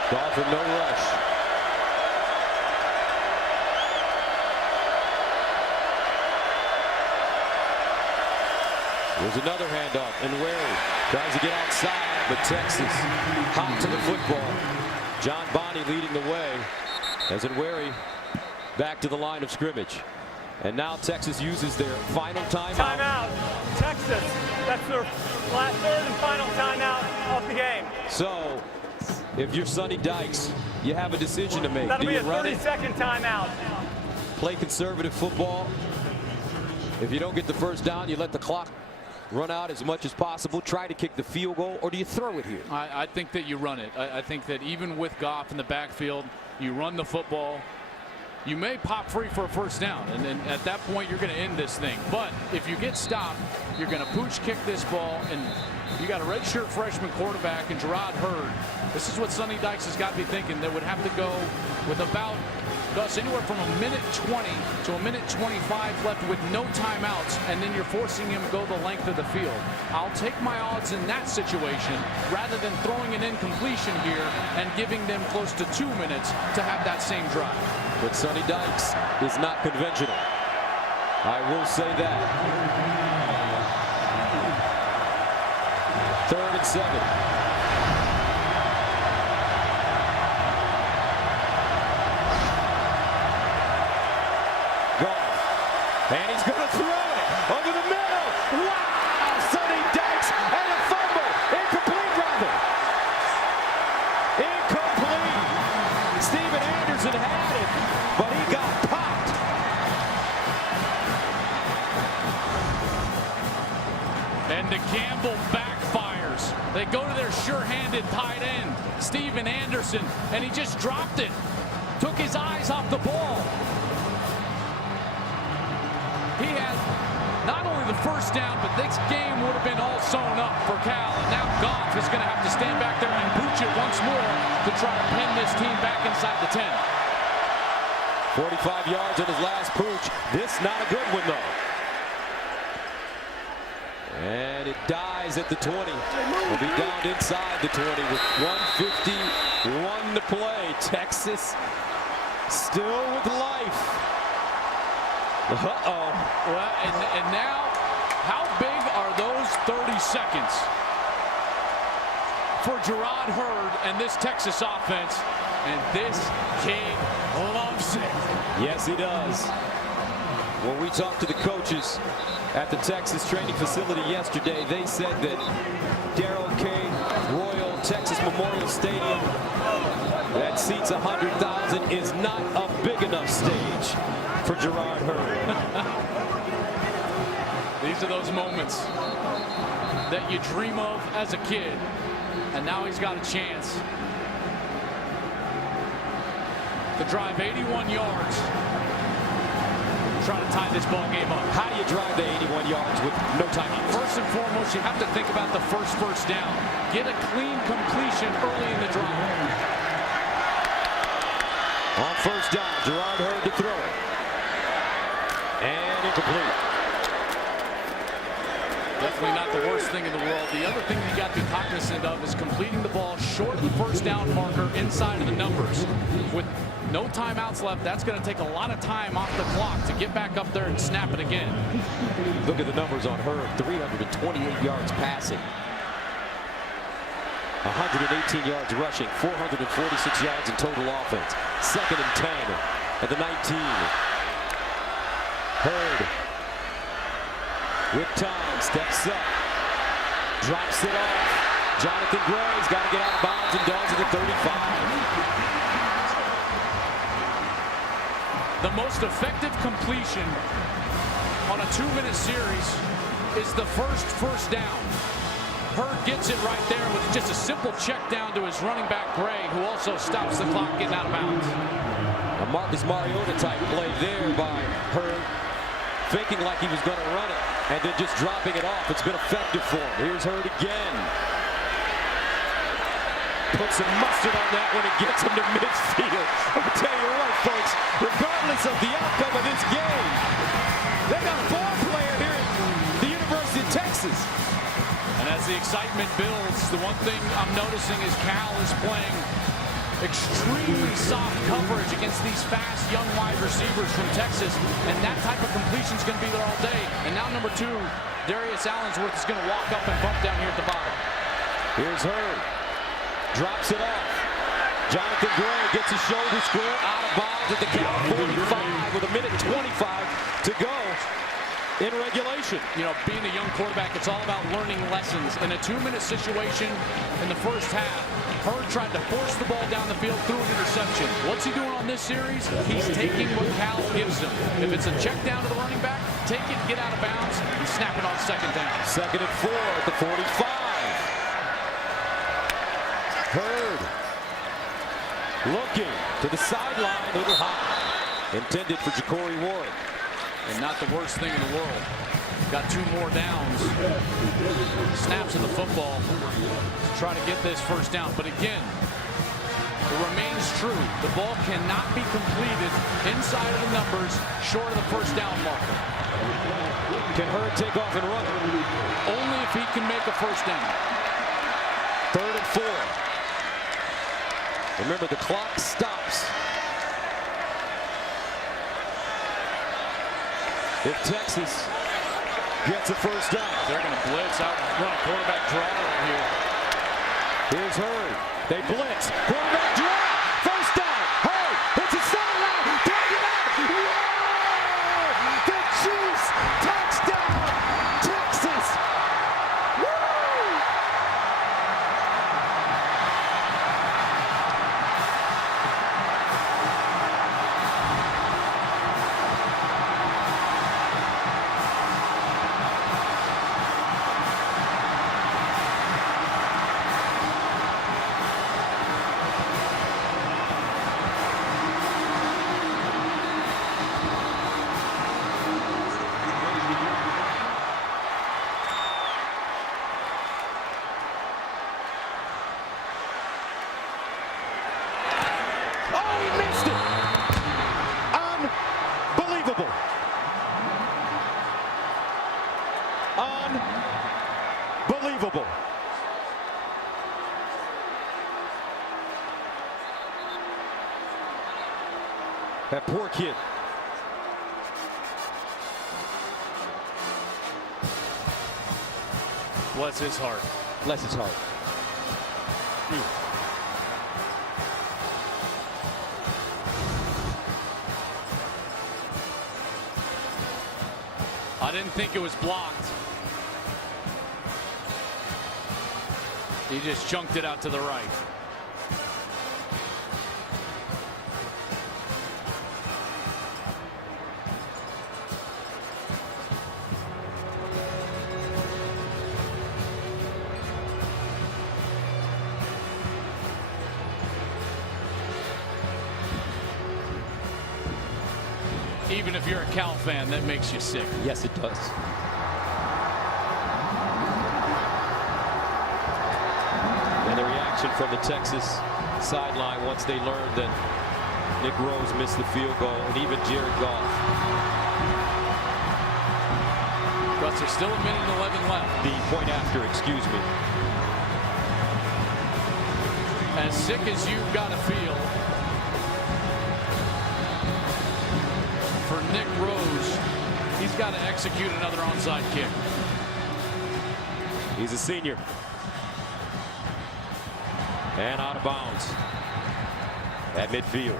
Goff with no rush. There's another handoff, and Wary tries to get outside, but Texas hot to the football. John Bonney leading the way as Wary back to the line of scrimmage. And now Texas uses their final timeout. Timeout. Texas. That's their 3rd and final timeout of the game. So, if you're Sonny Dykes, you have a decision to make. That'll Do be you a run 30-second timeout. Play conservative football. If you don't get the first down, you let the clock run out as much as possible. Try to kick the field goal, or do you throw it here? I think that you run it. I think that even with Goff in the backfield, you run the football. You may pop free for a first down, and then at that point you're going to end this thing. But if you get stopped, you're going to pooch kick this ball, and you got a redshirt freshman quarterback in Jerrod Heard. This is what Sonny Dykes has got to be thinking. They would have to go with about, Gus, anywhere from a minute 20 to a minute 25 left with no timeouts, and then you're forcing him to go the length of the field. I'll take my odds in that situation rather than throwing an incompletion here and giving them close to 2 minutes to have that same drive. But Sonny Dykes is not conventional. I will say that. 3rd and 7. Goff. And he's going to throw it over the middle. Wow! Sonny Dykes and a fumble. Incomplete, rather. Incomplete. Steven Anderson had it, but he got popped. And the gamble backfires. They go to their sure-handed tight end, Steven Anderson, and he just dropped it. Took his eyes off the ball. He had not only the first down, but this game would have been all sewn up for Cal. And now Goff is going to have to stand back there and pooch it once more to try to pin this team back inside the 10. 45 yards on his last pooch. This not a good one, though. And it dies at the 20. Will be down inside the 20 with 1:51 to play. Texas still with life. Uh-oh. Well, and now, how big are those 30 seconds for Jerrod Heard and this Texas offense? And this kid loves it. Yes, he does. When we talked to the coaches at the Texas training facility yesterday, they said that Darrell K. Royal Texas Memorial Stadium that seats 100,000 is not a big enough stage for Jerrod Heard. These are those moments that you dream of as a kid, and now he's got a chance to drive 81 yards, try to tie this ball game up. How do you drive the 81 yards with no timeout? First and foremost, you have to think about the first down. Get a clean completion early in the drive. On first down, Jerrod Heard to throw it. And incomplete. Definitely not the worst thing in the world. The other thing you got to be cognizant of is completing the ball short of the first down marker inside of the numbers. With no timeouts left, that's going to take a lot of time off the clock to get back up there and snap it again. Look at the numbers on Heard. 328 yards passing. 118 yards rushing. 446 yards in total offense. 2nd and 10 at the 19. Heard with time, steps up, drops it off. Jonathan Gray's got to get out of bounds and dogs at the 35. The most effective completion on a 2-minute series is the first down. Heard gets it right there with just a simple check down to his running back, Gray, who also stops the clock getting out of bounds. A Marcus Mariota type play there by Heard, thinking like he was going to run it and then just dropping it off. It's been effective for him. Here's Heard again. Put some mustard on that when it gets him to midfield. I'll tell you what, folks, regardless of the outcome of this game, they got a ball player here at the University of Texas. And as the excitement builds, the one thing I'm noticing is Cal is playing extremely soft coverage against these fast young wide receivers from Texas, and that type of completion is going to be there all day. And now number 2, Darius Allensworth is going to walk up and bump down here at the bottom. Here's Heard. Drops it off. Jonathan Gray gets his shoulder square out of bounds at the Cal 45 with 1:25 to go in regulation. You know, being a young quarterback, it's all about learning lessons. In a 2-minute situation in the first half, Heard tried to force the ball down the field through an interception. What's he doing on this series? He's taking what Cal gives him. If it's a check down to the running back, take it, get out of bounds, and snap it on 2nd down. 2nd and 4 at the 45. Heard looking to the sideline, a little high. Intended for Ja'Cory Ward. And not the worst thing in the world. Got 2 more downs. Snaps of the football to try to get this first down. But again, it remains true. The ball cannot be completed inside of the numbers short of the first down marker. Can Heard take off and run? Only if he can make a first down. 3rd and 4. Remember, the clock stops if Texas gets a first down. They're going to blitz out, run a quarterback draw right here. Here's Heard. They blitz. Quarterback draw. First down. Heard hits the sideline. Take it out. Yeah! The Chiefs touchdown. Texas. Woo! Unbelievable. That poor kid. Bless his heart. Bless his heart. I didn't think it was blocked. He just chunked it out to the right. Even if you're a Cal fan, that makes you sick. Yes, it does. And the reaction from the Texas sideline once they learned that Nick Rose missed the field goal, and even Jerrod Goff. Russ, there's still 1:11 left. The point after, excuse me. As sick as you've got to feel for Nick Rose, he's got to execute another onside kick. He's a senior. And out of bounds at midfield.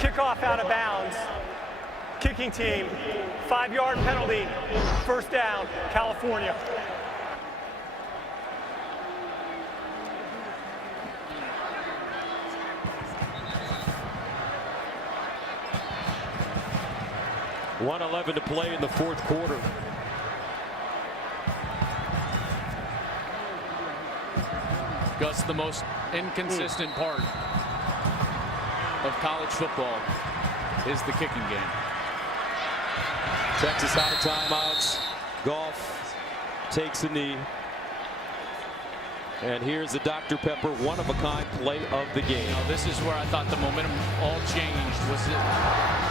Kickoff out of bounds. kicking team. 5-yard penalty. First down, California. .111 to play in the fourth quarter. Gus, the most inconsistent part of college football is the kicking game. Texas out of timeouts. Goff takes a knee. And here's the Dr. Pepper one-of-a-kind play of the game. Now, this is where I thought the momentum all changed. Was it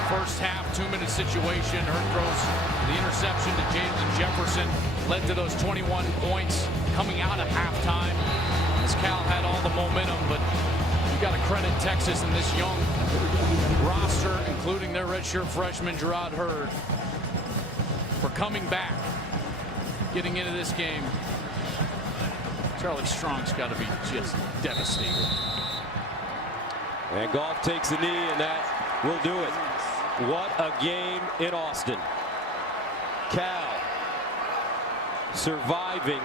first half 2-minute situation? Heard throws the interception to James Jefferson, led to those 21 points coming out of halftime. As Cal had all the momentum, but you got to credit Texas and this young roster, including their redshirt freshman Jerrod Heard, for coming back, getting into this game. Charlie Strong's got to be just devastated. And Goff takes a knee, and that will do it. What a game in Austin. Cal surviving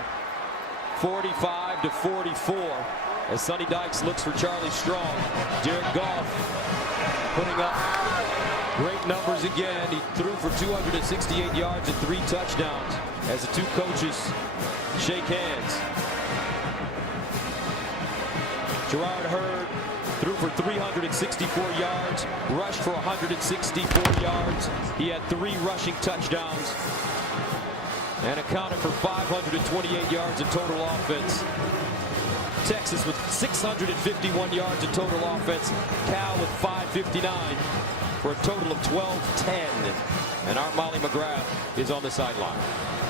45-44 as Sonny Dykes looks for Charlie Strong. Jerrod Goff putting up great numbers again. He threw for 268 yards and 3 touchdowns as the two coaches shake hands. Jerrod Heard threw for 364 yards, rushed for 164 yards. He had 3 rushing touchdowns and accounted for 528 yards in total offense. Texas with 651 yards in total offense. Cal with 559 for a total of 12-10. And our Molly McGrath is on the sideline.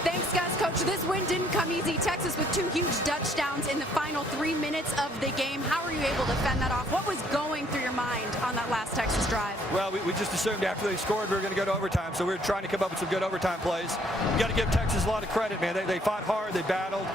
Thanks, Gus. Coach, this win didn't come easy. Texas with 2 huge touchdowns in the final 3 minutes of the game. How were you able to fend that off? What was going through your mind on that last Texas drive? Well, we just assumed after they scored we were going to go to overtime, so we were trying to come up with some good overtime plays. You got to give Texas a lot of credit, man. They fought hard, they battled.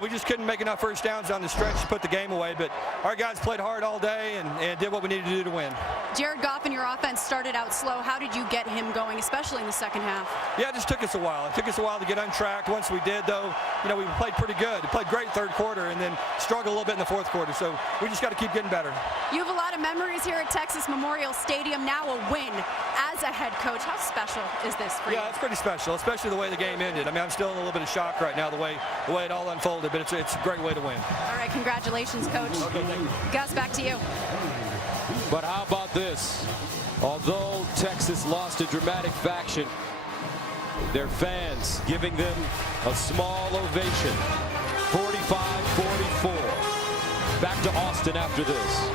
We just couldn't make enough first downs on the stretch to put the game away, but our guys played hard all day and did what we needed to do to win. Jerrod Goff and your offense started out slow. How did you get him going, especially in the second half? Yeah, it just took us a while. It took us a while to get untracked. Once we did, though, you know, we played pretty good. We played great third quarter and then struggled a little bit in the fourth quarter, so we just got to keep getting better. You have a lot of memories here at Texas Memorial Stadium. Now a win as a head coach. How special is this for you? Yeah, it's pretty special, especially the way the game ended. I mean, I'm still in a little bit of shock right now, the way it all unfolded, but it's a great way to win. All right, congratulations, Coach. Okay, thank you. Gus, back to you. But how about this? Although Texas lost a dramatic fashion, their fans giving them a small ovation. 45-44. Back to Austin after this.